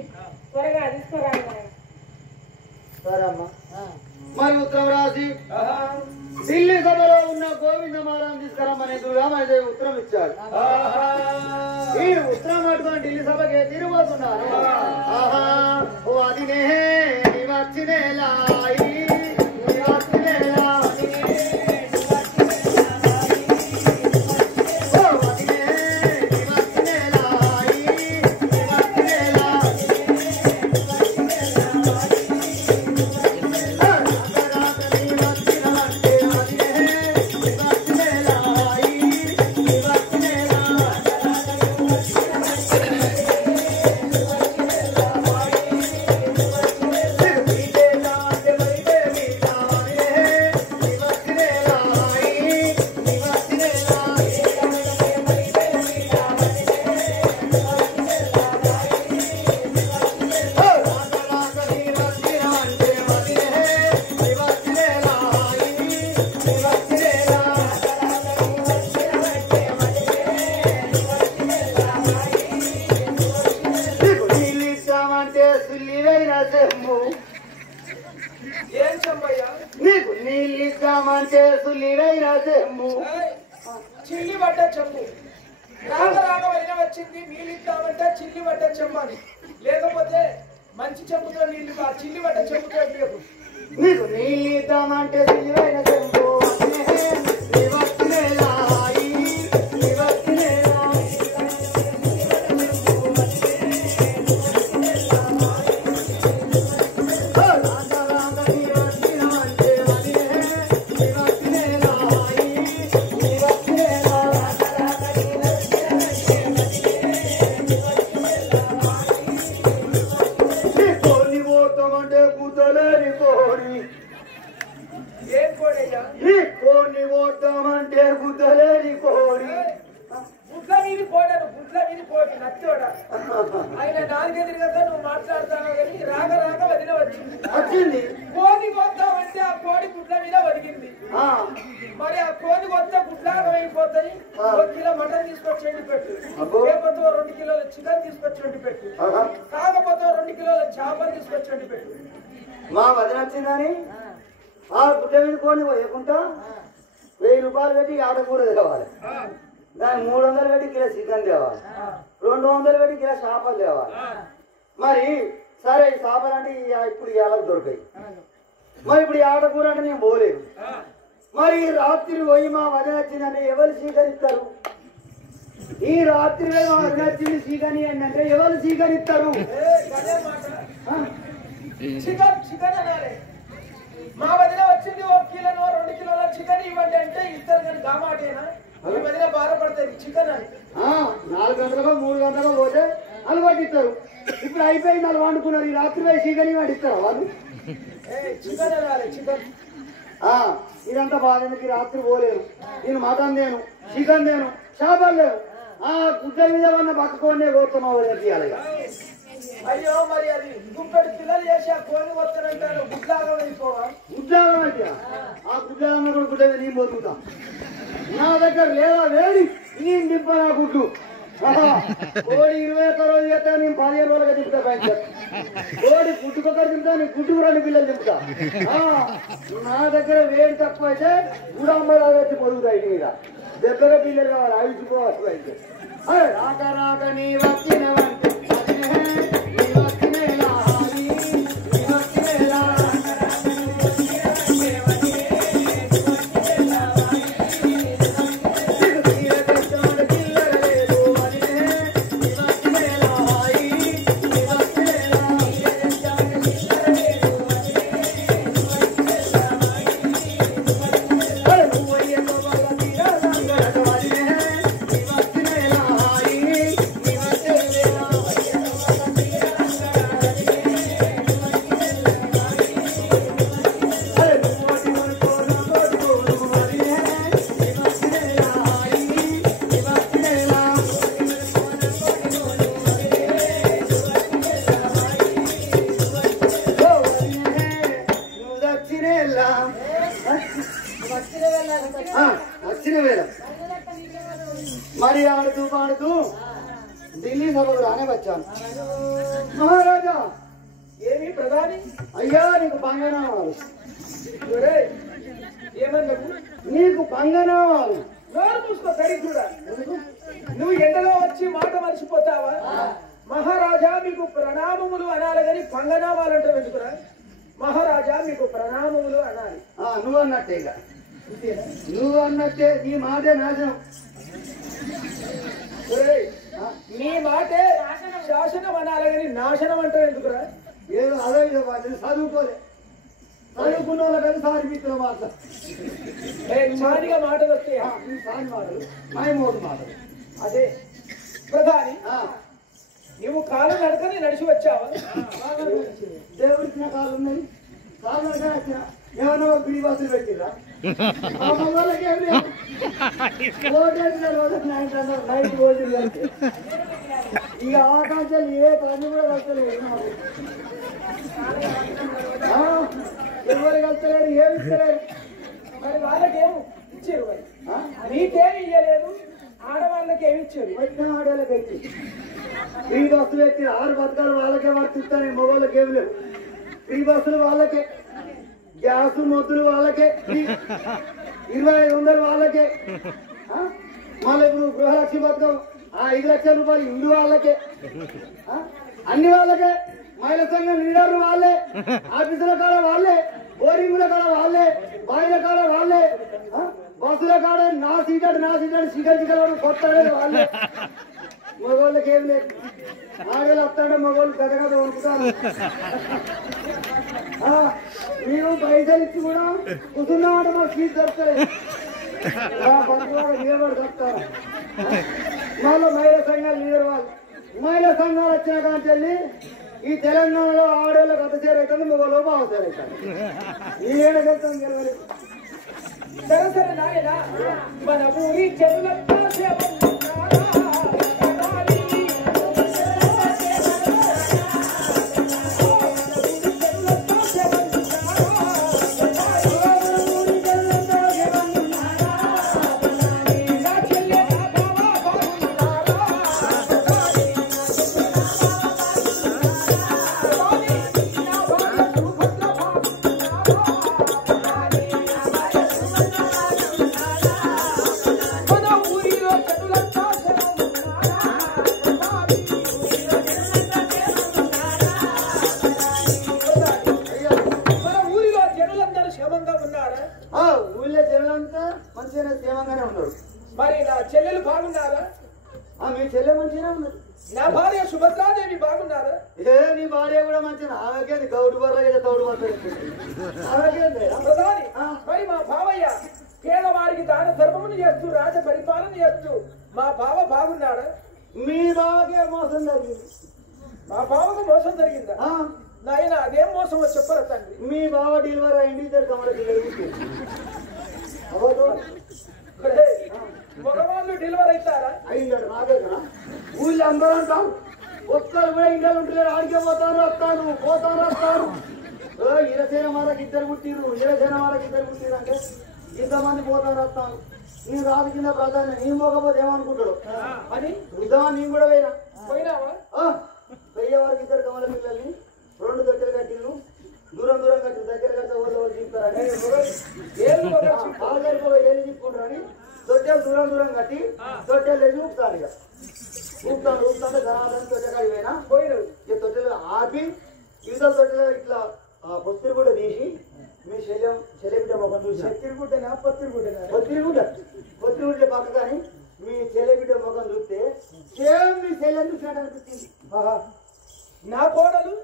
త్వరగా తీసుకురాను. సరే అమ్మా, మరి ఉత్తరం రాసి ఢిల్లీ సభలో ఉన్న గోవింద మహారాజు తీసుకురమ్మని దుర్గామాదేవి ఉత్తరం ఇచ్చాడు. ఈ ఉత్తరం పట్టుకుని ఢిల్లీ సభకి తిరిగిపోతున్నారు. ఆహా ఓ అది వచ్చినేలా ఇద్దామంటే సులివైన చెంబు చిల్లి పడ్డ చెంబు రాగ వదిన వచ్చింది నీళ్ళు ఇద్దామంటే చిల్లి పడ్డ చెంబు అని లేకపోతే మంచి చెంబుతో నీళ్ళు చిల్లి పడ్డ చెంబుతో ఇవ్వకు నీకు నీళ్ళు ఇద్దామంటే సులివైన చెంబు ఆయన నాలుగెదిరిగా నువ్వు మాట్లాడతావు కానీ రాగ వదిన వచ్చింది వచ్చింది కోడి కొద్దామంటే ఆ కోడి గుడ్ల మీద ఒదిగింది మరి ఆ కోడి కొత్త గుడ్లాగా అయిపోతాయి 1 కిలో మటన్ తీసుకొచ్చి ఎండి పెట్టు లేకపోతే 2 కిలోల చికెన్ తీసుకొచ్చి ఎండి పెట్టు కాకపోతే 2 కిలోల చేపలు తీసుకొచ్చి ఎండి పెట్టు మా వదిన వచ్చిందని ఆ గుడ్డ మీద కోడిని వేయకుండా 1000 రూపాయలు పెట్టి ఆడకూర తేవాలి దానికి 300 పెట్టి కిలో చికెన్ తేవాలి 200 పెట్టి కిలో చేపలు తేవాలి మరి సరే ఈ చేపలు అంటే ఇప్పుడు ఇవాళ దొరికాయి మరి ఇప్పుడు ఈ ఆడకూర అంటే నేను పోలేదు మరి రాత్రి పోయి మా వదిన వచ్చిందంటే ఎవరు స్వీకరిస్తారు ఈ రాత్రి మా వదిన వచ్చింది స్వీకరి అంటే ఎవరు స్వీకరిస్తారు చికెన్ అనాలి మా వదిన వచ్చింది 1 కిలోనో 2 కిలోల చికెన్ ఇవ్వండి అంటే ఇస్తారు కానీ గామాటేనా ఈ వదిన బాధపడుతుంది చికెన్ అని 4 గంటలకు 3 గంటలకు పోతే వాళ్ళు పట్టిస్తారు ఇప్పుడు అయిపోయింది వాళ్ళు వండుకున్నారు ఈ రాత్రి పోయి చికెన్ పట్టిస్తారు వాళ్ళు చికెన్ అనాలి చికెన్ ఇదంతా బాధకి రాత్రి పోలేను నేను మటన్ దేను చికెన్ దేను చేపలు లేవు గుడ్డ మీద ఉన్న పక్కకోనే పోతున్నావు తీయాలి అయ్యో మరి అది గుప్పెడు పిల్లలు చేసి ఆ కోని వస్తారంటారు గుడ్లాగా అయిపోవా గుడ్లాగా ఆ గుడ్లాగా కూడా గుడ్డ మీద నేను పోతుంటా నా దగ్గర లేదా వేడి నేను నింప నా గుడ్డు కోడి 21 రోజు చేస్తా నేను 15 రోజులుగా తింటా బయట కోడి గుడ్డుకొకరు తింటా నేను గుడ్డుకు 2 పిల్లలు తింటా నా దగ్గర వేడి తక్కువ అయితే గుడాంబలాగా వచ్చి పొరుగుతాయి మీద దగ్గర పిల్లలు కావాలి అవిచిపోవచ్చు అయితే రాక రాక నీ వచ్చినవంటే వచ్చిన వేళ మరి ఆడుతూ పాడుతూ ఢిల్లీ సభకు రానే వచ్చాను మహారాజా ఏమి ప్రధాని అయ్యా నీకు పంగనామాలు ఏమన్నావు నీకు పంగనామాలు నోరు మూసుకో దరిద్రుడా నువ్వు ఎండలో వచ్చి మాట మర్చిపోతావా మహారాజా మీకు ప్రణామములు అనాలి కానీ పంగనామాలు అంటారు ఎందుకురా మహారాజా మీకు ప్రణామములు అనాలి నువ్వు అన్నట్టే ఇక నువ్వు అన్నట్టే నీ మాటే నాశనం నీ మాటే శాసనం అనాలి కానీ నాశనం అంటారు ఎందుకురా ఏదో అదే చదువుకోలే చదువుకున్న వాళ్ళకని సారి మిత్రుల మాట సారిగా మాటలు వస్తాయి సారి మాటలు మాయమోడు మాటలు అదే ప్రధాని నువ్వు కాలు నడకని నడిచి వచ్చావా దేవుడిచ్చిన కాలు ఉన్నాయి కాలు నడక ఏమన్నా బిడి బస్సులు పెట్టిరా వాళ్ళకేం లేదు నైట్ రోజులు ఇక ఆకాశాలు ఏ పని కూడా కలతలేదు ఎవరు కలతలేరు ఏమి ఇస్తలేరు మరి వాళ్ళకేమో ఇచ్చారు నీకేమి ఇయ్యలేదు ఆడవాళ్ళకి ఏమి ఇచ్చారు వచ్చిన ఆడవాళ్ళకి అయితే ఫ్రీ బస్సులు ఎత్తి 6 పథకాలు వాళ్ళకే వర్తిస్తాయి మగవాళ్ళకి ఏమి లేవు ఫ్రీ బస్సులు వాళ్ళకే గ్యాస్ మొద్దులు వాళ్ళకే 2500 వాళ్ళకే మళ్ళీ ఇప్పుడు గృహలక్ష్మి పథకం 5 లక్షల రూపాయలు ఇందు వాళ్ళకే అన్ని వాళ్ళకే మహిళా సంఘం లీడర్లు వాళ్ళే ఆఫీసుల కాడ వాళ్ళే బోరింగుల కాడ వాళ్ళే బాయిల కాడ వాళ్ళే బస్సుల కాడ నా సీటాడు చికెన్ కొత్త వాళ్ళే మగవాళ్ళకి ఏం లేదు ఆడలు వస్తాడు మగవాళ్ళు గదగద వండుతారు మీరు పైసలు ఇచ్చి కూడా కూర్చున్నామంటే మాకు సీట్ దొరుకుతాయి నిలబడి చెప్తారు మళ్ళీ మహిళా సంఘాలు లీడర్ వాళ్ళు మహిళా సంఘాలు వచ్చిన కానీ వెళ్ళి ఈ తెలంగాణలో ఆడవాళ్ళకి అంత చేరు అవుతుంది మగవాళ్ళు బాగా చేరు అవుతారు ఈ ఏడు వెళ్తాం గెలవలేదు సరే సరే నాయన మన ఊరి చెరువులంతా ఊళ్ళో జనులంతా మంచిగానే క్షేమంగానే ఉన్నారు. మరి నా చెల్లెలు బాగున్నారా? మీ చెల్లె మంచిగానే ఉన్నది. నా భార్య సుభద్రాదేవి బాగున్నారా? ఇదే నీ భార్య కూడా మంచిగా ఆమెకే గౌడు బర్ర తౌడు బర్ర ఆమెకే ప్రధాని. మరి మా బావయ్య పేదవారికి దాన ధర్మమును చేస్తూ రాజ పరిపాలన చేస్తూ మా బావ బాగున్నాడా? మీ బావకే మోసం జరిగింది. మా బావకు మోసం జరిగిందా? నాయన అదేం మోసమో చెప్పరా తండ్రి? మీ బావ డెలివరీ అయింది ఇద్దరు కమరకి మగవాళ్ళు డెలివరీ అవుతారా? అయిందట నాకే కదా ఊళ్ళో అందరూ అంటారు ఒక్కరు కూడా ఇంట్లో ఉంటలేరు ఆడికే పోతారు వస్తారు ఇరసేన వాళ్ళకి ఇద్దరు పుట్టిరు అంటే ఇంతమంది పోతారు వస్తాను నీ రాజు కింద ప్రధాని నీ మోకపోతే ఏమనుకుంటాడు అని చూద్దామా నేను కూడా పోయినావా? వెయ్యే వారికి ఇద్దరు కమల పిల్లల్ని 2 దొట్టెలు కట్టిరు దూరం కట్టి దగ్గర కట్టే వాళ్ళు చెప్తారని ఏళ్ళు చెప్పుకుంటారని దొట్టెలు దూరం కట్టి దొట్టెలు వేసి ఊపుతాను ఇక ఊపుతాంటే జనాలని తొట్టెకాడి పోయినా ఇక తొట్టెలు ఆపి ఇవతల తొట్టెలు ఇట్లా పొత్తిరి కూడా తీసి మీ చెల్లెబిడ్డ మొక్కను చూసి పొత్తిరిగుడ్డ పక్క కానీ మీ చెల్లెబిడ్డ మొక్కను చూస్తే సేమ్ మీ చెల్లెని చూసినట్టు అనిపిస్తుంది. నా కోడలు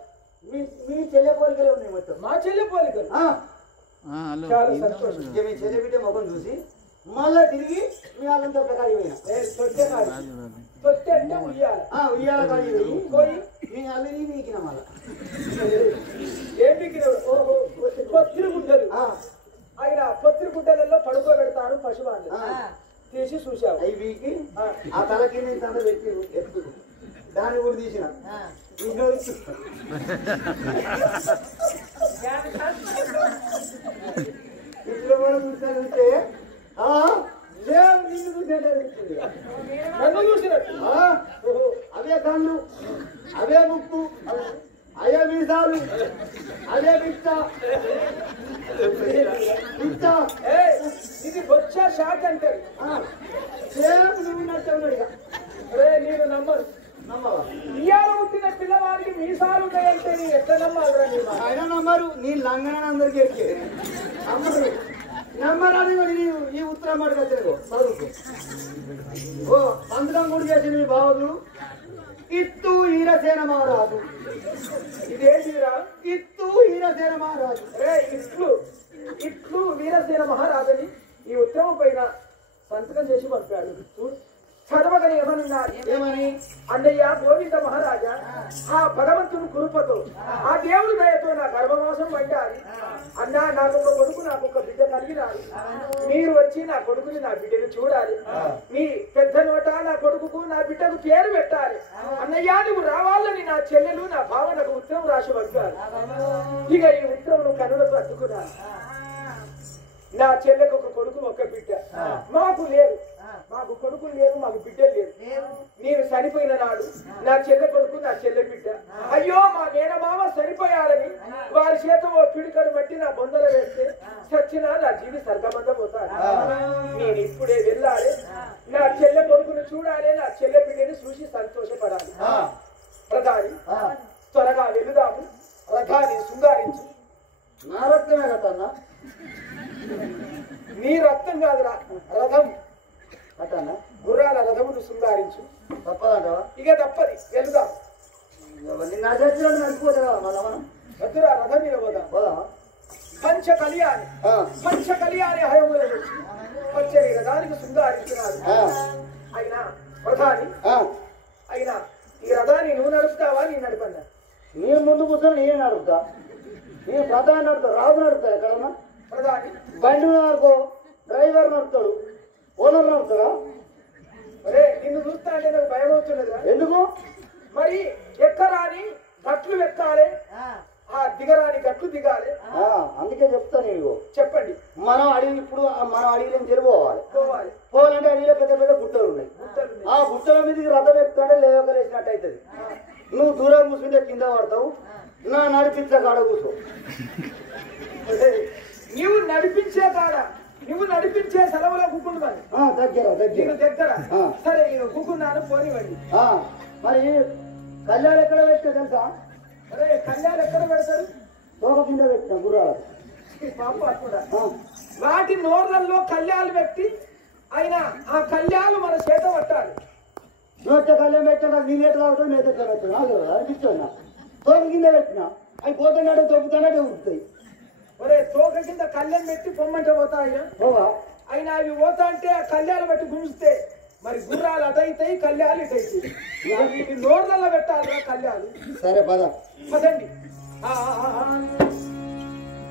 మీ చెల్లె పోలికలే ఉన్నాయి మొత్తం. మా చెల్లె పోలికలు చాలా సంతోషం. మీ చెల్లెబిడ్డ మొక్కను చూసి మళ్ళా తిరిగి మీ వాళ్ళంతా ప్రకారం తొట్టె అంటే ఉయ్యాల కాడి పోయి మీ అల్లని నీకిన మళ్ళా ఏం బిగినాడు? ఓహో పొత్తిరిగుడ్డలు. ఆయన పొత్తిరిగుడ్డలలో పడుకోబెడతారు పశువాళ్ళు తీసి చూసావు అవి వీకి ఆ తల కింద తండ పెట్టి ఎత్తు దాన్ని కూడా తీసిన ఇట్లా కూడా చూస్తే నిన్ను చూసేటది నన్ను చూసినట్టు అవే కళ్ళు అవే ముక్కు అవే మీసాలు అదే పిచ్చ ఇది బొచ్చా షాట్ అంటారు. సేమ్ నువ్వు నచ్చే ఉన్నాడు ఇక నేను నమ్మను. నమ్మవా? ఇయ్యాల పుట్టిన పిల్లవాడికి మీసాలు ఉన్నాయంటే నేను ఎట్లా నమ్మాలిరా? నేను ఆయన నమ్మరు నీ లంగన అందరికి ఎక్కే నమ్మరాని ఈ ఉత్తరం మాట వచ్చారు చదువుకు పంతకం కూడా చేసిన మీ బావదు ఇత్తు ఈరసేన మహారాజు. ఇదేంటిరా? ఇత్తు ఈరసేన మహారాజు. ఇట్లు వీరసేన మహారాజుని ఈ ఉత్తరం పైన సంతకం చేసి పంపాడు. చదవగని ఏమని? అన్నయ్య గోవింద మహారాజా, ఆ భగవంతుని కృపతో ఆ దేవుడి దయతో నా గర్భవాసం పడ్డారు. అన్నా నాకు ఒక కొడుకు నాకు ఒక బిడ్డ కలిగినారు. మీరు వచ్చి నా కొడుకుని నా బిడ్డను చూడాలి. మీ పెద్ద నోట నా కొడుకుకు నా బిడ్డకు పేరు పెట్టాలి. అన్నయ్య నువ్వు రావాలని నా చెల్లెలు నా భావ నాకు ఉత్తరం రాసి పంపారు. ఇక ఈ ఉత్తరం కనులకు అద్దుకున్నాను. నా చెల్లెకు ఒక కొడుకు ఒక బిడ్డ మాకు లేరు మాకు కొడుకులు లేరు మాకు బిడ్డలు లేరు నేను చనిపోయిన నాడు నా చెల్లె కొడుకు నా చెల్లె బిడ్డ అయ్యో మా మేనమామ చనిపోయారని వారి చేత ఓ పిడికడు బట్టి నా బొందలు వేస్తే చచ్చినా నా జీవి సర్గమంద పోతాను నేను ఇప్పుడే వెళ్ళాలి నా చెల్లె కొడుకును చూడాలి నా చెల్లె బిడ్డని చూసి సంతోషపడాలి ప్రధాని త్వరగా వెళుదాము రథాన్ని శృంగారించు నా రక్తమే కదన్నా నీ రక్తం కాదురా రథం అట్టన్నా గుర్రాల రథమును శృంగారించు తప్పదంటావా ఇక తప్పది వెళుదాం నా చర్చలో నడిపోతే కదా మళ్ళా మనం వద్దురా రథం మీద పోదాం పోదా పంచ కళ్యాణి హయముల నుంచి పచ్చని రథానికి శృంగారించినాడు అయినా ప్రధాని అయినా ఈ రథాన్ని నువ్వు నడుపుతావా నేను నడిపన్నా నేను ముందు కూర్చొని నేను నడుపుతా నేను ప్రధాని నడుపుతా రాజు నడుపుతా ఎక్కడన్నా ప్రధాని బండి నడుకో డ్రైవర్ నడుపుతాడు ఓనర్ నడుపుతాడా అరే నిన్ను చూస్తా అంటే నాకు భయం అవుతున్నదిరా ఎందుకు మరి ఎక్కరాని గట్లు ఎక్కాలి ఆ దిగరాని గట్లు దిగాలి అందుకే చెప్తా నీకు చెప్పండి మనం అడవి ఇప్పుడు మనం అడవిలో చెరిపోవాలి పోవాలి పోవాలంటే అడవిలో పెద్ద పెద్ద గుట్టలు ఉన్నాయి ఆ గుట్టల మీదకి రథం ఎక్కుతాడే లేవకలేసినట్టు అవుతుంది నువ్వు దూరం కూర్చుంటే కింద పడతావు నా నడిపించే కాడ కూర్చో నువ్వు నడిపించే సెలవులో కూకుంటున్నాను దగ్గర నీకు దగ్గర సరే నేను కూకున్నాను పోనివ్వండి మరి కళ్యాణ్ ఎక్కడ పెట్టా తెలుసా అరే కళ్యాణ్ ఎక్కడ పెడతారు తోక కింద పెట్టిన గుర్రాలకు పాప కూడా వాటి నోర్లలో కళ్యాణ్ పెట్టి అయినా ఆ కళ్యాణ్ మన చేత పట్టాలి నోట కళ్యాణ్ పెట్టా నీళ్ళు ఎట్లా అవుతుంది మీద అనిపిస్తున్నా తోక కింద పెట్టిన అవి పోతున్నాడు తొక్కుతున్నాడు ఉడుతాయి ఒరే తోక కింద కళ్యాణ్ పెట్టి పొమ్మంటే పోతాయి పోవా అయినా అవి పోతా అంటే ఆ కళ్యాణ్ బట్టి గుంజితే మరి గుర్రాలు అటైతాయి కళ్యాణ్ ఇటైతాయి వీటి నోర్లలో పెట్టాలి కళ్యాణ్ సరే పద పదండి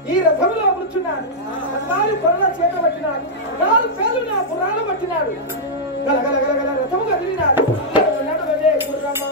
ఈ రథంలో కూర్చున్నాను నాలుగు కొరల చేత పట్టినాడు నాలుగు పేర్లు నా గుర్రాలు పట్టినాడు గలగల గలగల రథము కదిలినాడు నడవలే గుర్రమ్మ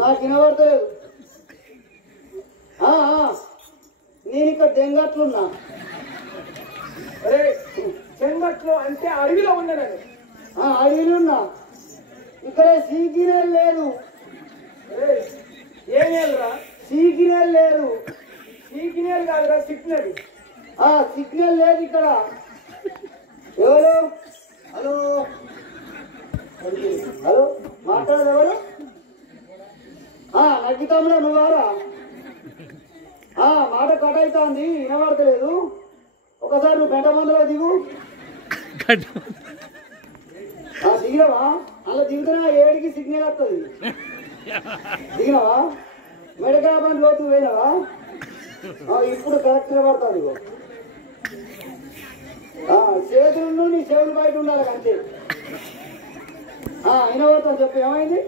నాకు వినబడతలేదు నేను ఇక్కడ దెంగట్లున్నా అరే చెంగట్లో అంటే అడవిలో ఉన్నాను అడవిలో ఉన్నా ఇక్కడ సీకినేలు లేదు ఏమేలురా సీకినేలు లేదు సీకినేలు కాదురా సిగ్నల్ సిగ్నల్ లేదు ఇక్కడ ఎవరు హలో హలో మాట్లాడదు ఎవరు నగ్గితాంలో నువ్వారా మాట కట్ అవుతుంది వినబడతలేదు ఒకసారి నువ్వు గంట మందులో దిగు దిగినవా అలా దిగుతున్నా ఏడికి సిగ్నల్ వస్తుంది దిగినవా మెడకాయ బండి లోతు పోయినవా ఇప్పుడు కరెక్ట్ గా పడుతుంది చేతులు నీ చెవులు బయట ఉండాలి అంతే వినబడతాను చెప్పు ఏమైంది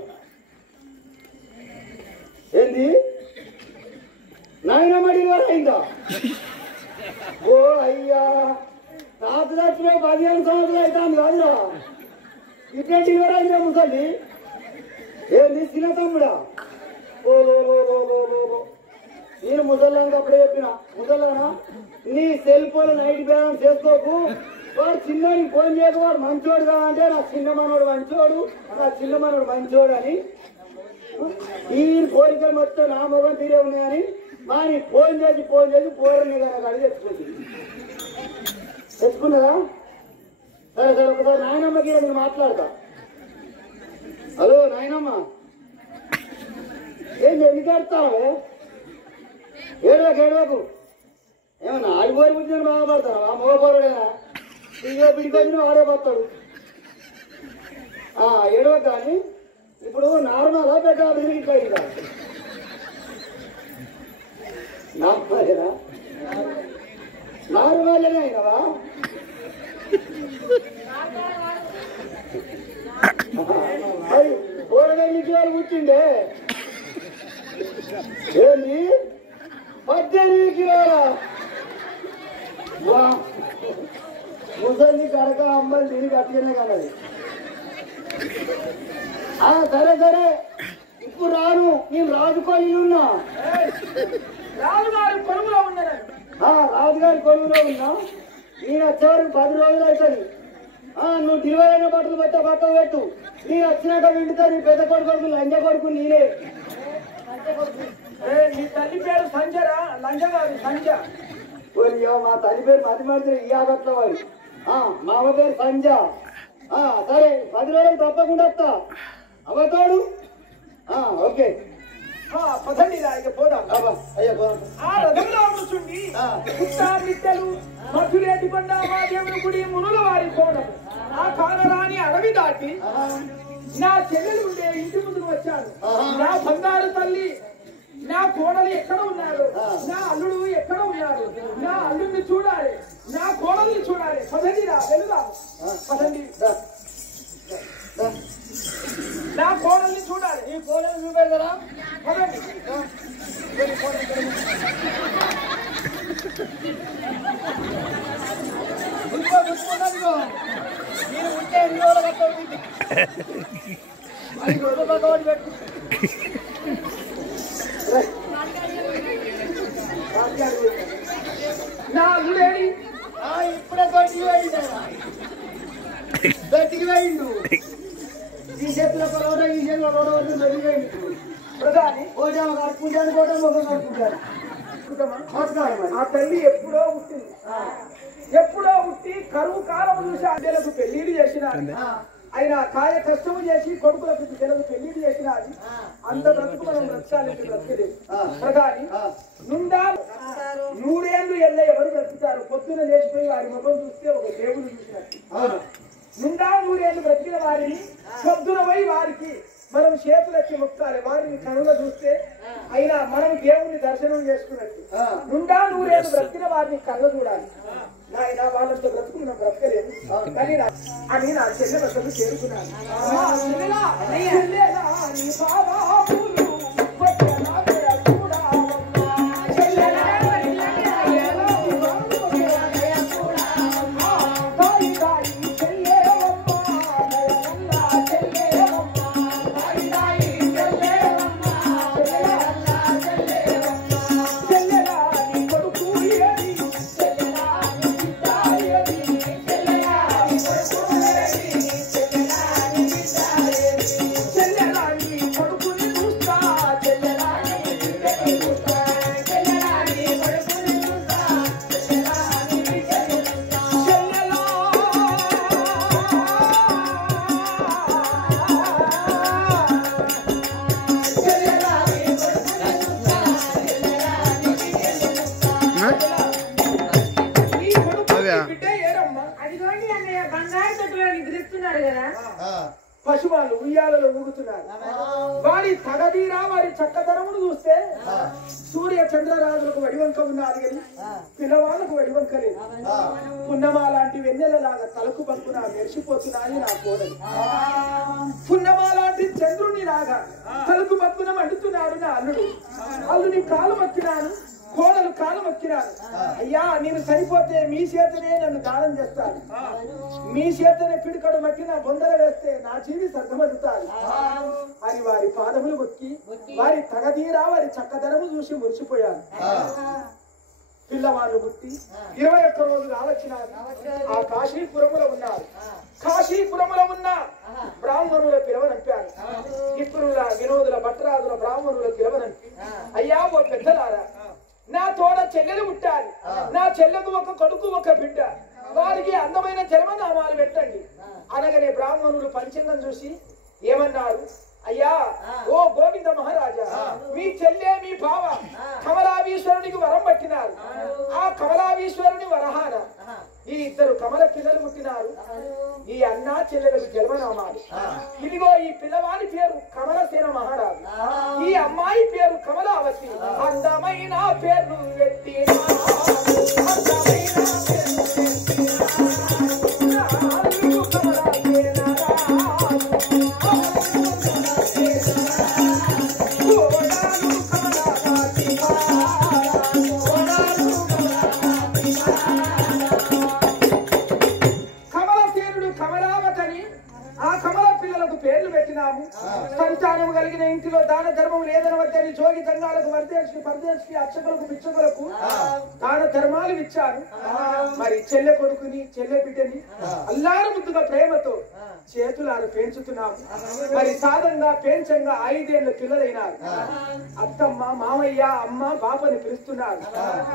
ఏంది నాయనమ్మ డెలివరీ అయిందా ఓ అయ్యా తాత చచ్చిపోయి 15 సంవత్సరాలు అవుతాను కాదురా ఇట్లా డెలివరీ అయిందా ముసలి ఏంది చిన్న తమ్ముడా ఓ నేను ముసల్లానికి అప్పుడే చెప్పిన ముసల్లానా నీ సెల్ ఫోన్ నైట్ బ్యాలెన్స్ చేసుకోకు వాడు చిన్నోడికి ఫోన్ చేయకు వాడు మంచోడు కాదంటే నా చిన్న మనోడు మంచోడు నా చిన్న మనోడు మంచోడు అని ఈ కోరికలు మొత్తం నా మొగం తీరే ఉన్నాయని మాని ఫోన్ చేసి పోరని కానీ తెచ్చుకున్నదా సరే ఒకసారి నాయనమ్మకి నేను మాట్లాడతా హలో నాయనమ్మ ఏంటి ఎందుకు ఏడుతావు ఏడవకు ఏమన్నా ఆడిపోయి పుట్టిన బాగుపడతాను ఆ మగపోరుడైనా ఇంకో పిడికొచ్చిన వాడే పోతాడు ఏడవకు కానీ ఇప్పుడు నార్మల్ పెద్ద తిరిగిపోయిందా నార్మలేనా నార్మలేనే అయినవా కూరగాయలు కిలోలు పుట్టిండే ఏంది 18 కిలోల ముసలి కడక అమ్మాయి దీనికి అట్లనే కలది సరే సరే ఇప్పుడు రాను నేను రాజుకోవాలి ఉన్నా రాజుగారి కొలువులో ఉన్నాను రాజుగారి కొలువులో ఉన్నా నేను వచ్చేవారికి 10 రోజులు అవుతుంది నువ్వు దిల్వైన బట్టలు పెట్ట పక్క పెట్టు నేను వచ్చినాక వింటుతా నీ పెద్ద కొడుకు లంజ కొడుకు నేనే నీ తల్లి పేరు సంజరా లంజ కాదు సంజ మా తల్లి పేరు మతి మడితే ఇయాగట్ల వాడి మా అమ్మ పేరు సంజ సరే 10 రోజులు తప్పకుండా వస్తా అవతాడు ఓకే పదండి ఇక పోదాం అయ్యా ఆ రథంలో కూర్చుండి బిడ్డలు మధురేటి కొండ మాదేవుని గుడి మునుల వారి కోణం ఆ కానరాని అడవి దాటి నా చెల్లెలు ఉండే ఇంటి ముందుకు వచ్చాను నా బంగారు తల్లి నా కోడలు ఎక్కడ ఉన్నారు నా అల్లుడు ఎక్కడ ఉన్నారు నా అల్లుడిని చూడాలి నా కోడల్ని చూడాలి పదండిరా వెళుదాం పదండి నా కోడల్ని చూడాలి ఈ కోడలు చూపెడతారా పదండి నేను ఉంటే ఎన్ని రోజులు కట్టవుతుంది 5 రోజులు పక్కవాడి పెట్టు నా అల్లుడేడి ఇప్పుడే బయటికి వేయండు ఈ చేతిలో రోడ ఈ చేతిలో రోడ వద్దు బయటికి వేయండి ప్రధాని ఓటేమో కట్టుకుంటాను కోటం ముఖం కట్టుకుంటాను ఆ తల్లి ఎప్పుడో పుట్టింది ఎప్పుడో పుట్టి కరువు కాలం చూసి అద్దెలకు పెళ్లిళ్ళు చేసినాడు ఆయన కాయ కష్టము చేసి కొడుకులకు పిల్లలకు పెళ్లిళ్ళు చేసినాది అంత బ్రతుకు మనం బ్రతకాలంటే బ్రతకలేదు ప్రధాని నుండా 100 ఏళ్ళు ఎల్ల ఎవరు బ్రతుకుతారు పొద్దున లేచిపోయి వారి ముఖం చూస్తే ఒక దేవుడు చూసినట్టు నుండా 100 ఏళ్ళు బ్రతికిన వారిని పొద్దున పోయి వారికి మనం చేతులెత్తి మొక్కాలి వారిని కనులో చూస్తే అయినా మనం దేవుని దర్శనం చేసుకున్నట్టు నుండా 100 ఏళ్ళు బ్రతికిన వారిని కళ్ళ చూడాలి నాయన వాళ్ళంతా బ్రతుకున్న బ్రతకలేదు కానీ అని నా చెల్లె వద్దకు చేరుకున్నాను పశువాళ్ళు ఉయ్యాలలో ఊగుతున్నారు వారి తగదీరా వారి చక్కదనమును చూస్తే సూర్య చంద్రరాజులకు వడివంక ఉన్నది కానీ పిల్లవాళ్ళకు వడివంక లేదు పున్నమా లాంటి వెన్నెలలాగా తలకు పక్కున మెరిసిపోతున్నాయి నా కోడలు పున్నమా లాంటి చంద్రుని లాగా తలకు పక్కున మండుతున్నాడు నా అల్లుడు అల్లుని కాలు మొక్కినాను కోడలు కాలు మొక్కినాను అయ్యా నేను సరిపోతే మీ చేతనే నన్ను దానం చేస్తాను మీ చేతనే పిడికడు మట్టి నా బొందర వేస్తే నా జీవి సర్గమవుతాను అని వారి పాదములు మొక్కి వారి తగదీరా వారి చక్కదనము చూసి మురిసిపోయాను పిల్లవాళ్ళు పుట్టి 21 రోజులు ఆలోచనారు ఆ కాశీపురములో ఉన్నారు కాశీపురములో ఉన్న బ్రాహ్మణుల పిలవనంపారు ఇప్పుడుల వినోదుల భట్రాదుల బ్రాహ్మణుల పిలవనంపి అయ్యా ఓ పెద్దలారా నా తోడ చెల్లెలు పుట్టాలి నా చెల్లెకు ఒక కొడుకు ఒక బిడ్డ వారికి అందమైన జన్మనామాలు పెట్టండి అనగానే బ్రాహ్మణులు పంచాంగం చూసి ఏమన్నారు అయ్యా ఓ గోవింద మహారాజా మీ చెల్లె మీ బావ కమలావీశ్వరునికి వరం పట్టినారు ఆ కమలావీశ్వరుని వరహాన ఈ 2 కమల పిల్లలు పుట్టినారు ఈ అన్న చెల్లెలకు జన్మనామాలు ఇదిగో ఈ పిల్లవాడి పేరు కమలసేన మహారాజు ఈ అమ్మాయి పేరు కమలావతి అందమైన పేరు వర్దేశికి పరదేశికి అర్చకులకు పిచ్చకులకు దాన ధర్మాలు ఇచ్చారు. మరి చెల్లె కొడుకుని చెల్లె బిడ్డని అల్లారు ముద్దుగా ప్రేమతో చేతులారు పెంచుతున్నాము. మరి సాధంగా పెంచంగా 5 ఏళ్ళ పిల్లలైనారు. అత్తమ్మ మామయ్య అమ్మ బాపని పిలుస్తున్నారు.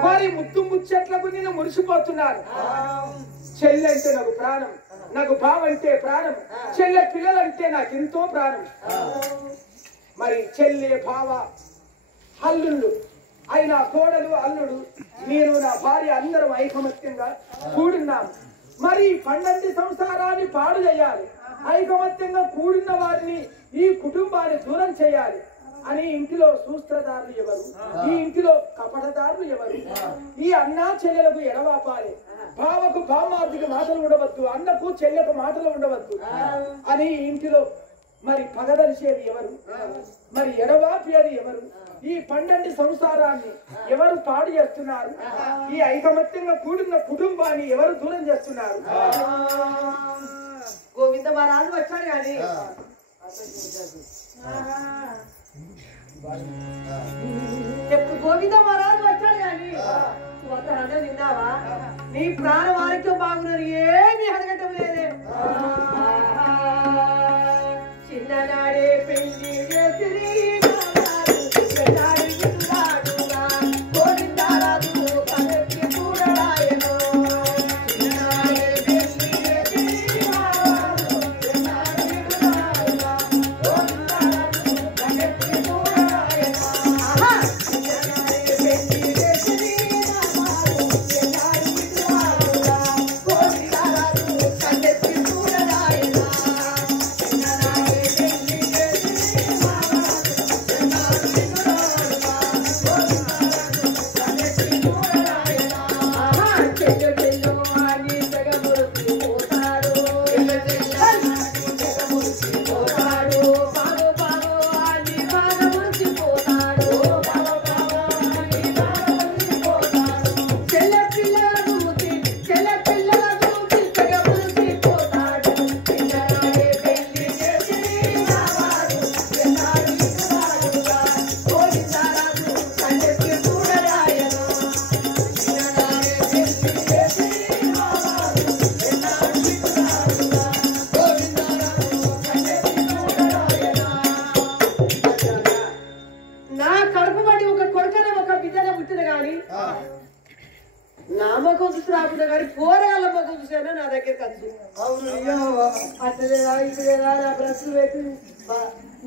వారి ముద్దు ముచ్చట్లకు నేను మురిసిపోతున్నాను. చెల్లెంటే నాకు ప్రాణం, నాకు బావంటే ప్రాణం, చెల్లె పిల్లలంటే నాకు ఎంతో ప్రాణం. మరి చెల్లె బావ అల్లుళ్ళు అయిన కోడలు అల్లుడు మీరు నా భార్య అందరం ఐకమత్యంగా కూడున్నాము. మరి పండంటి సంసారాన్ని పాడు చేయాలి, ఐకమత్యంగా కూడిన వారిని ఈ కుటుంబాన్ని దూరం చేయాలి అని ఇంటిలో సూత్రధారులు ఎవరు, ఈ ఇంటిలో కపటదారులు ఎవరు, ఈ అన్నా చెల్లెలకు ఎడవాపాలి, బావకు బామార్దికి మాటలు ఉండవద్దు, అన్నకు చెల్లెకు మాటలు ఉండవద్దు అని ఇంటిలో మరి పగదలిసేది ఎవరు, మరి ఎడవాపేది ఎవరు, ఈ పండంటి సంసారాన్ని ఎవరు పాడు చేస్తున్నారు, ఈ ఐకమత్యంగా కూడిన కుటుంబాన్ని ఎవరు దూరం చేస్తున్నారు? గోవింద మహారాజు వచ్చాడు కానీ ఎప్పుడు గోవింద మహారాజు వచ్చాడు కానీ ఒకరంటే విన్నావా? నీ ప్రాణం ఆరోగ్యం బాగున్నారు, ఏమి అడగటం లేదే. చిన్ననాడే పెళ్లి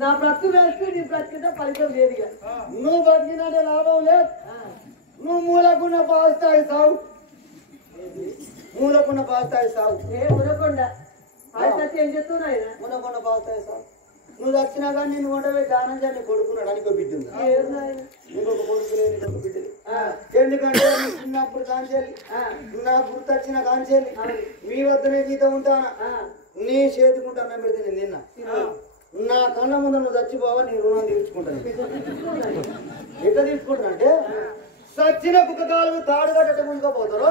నా బ్రతుకు వేస్తే నీ బ్రతికితే ఫలితం లేదుగా. నువ్వు బతికినట్టే లాభం లేదు. నువ్వు మూలకున్న పాస్తాయి సావు, మూలకున్న పాస్తాయి సావు. మునకొండ ఏం చెప్తున్నా మూలకున్న పాస్తాయి సావు. నువ్వు వచ్చినా కానీ నేను ఉండవే దానం చేయాలి. కొడుకున్నాడు అని ఒక బిడ్డ ఉంది, ఇంకొక కొడుకు లేదు, ఇంకొక బిడ్డ. ఎందుకంటే చిన్నప్పుడు కాంచేయాలి, నా గుర్తు వచ్చిన కాంచేయాలి మీ వద్దనే జీతం ఉంటానా, నీ చేతికుంటా అన్నం పెడితే నేను తిన్నా. నా కళ్ళ ముందు నువ్వు చచ్చిపోవా, నీ రుణం తీర్చుకుంటాను. ఎట్లా తీసుకుంటున్నా అంటే సచ్చిన కుక్క కాలుకు తాడు కట్టడం ముందుకోపోతారు,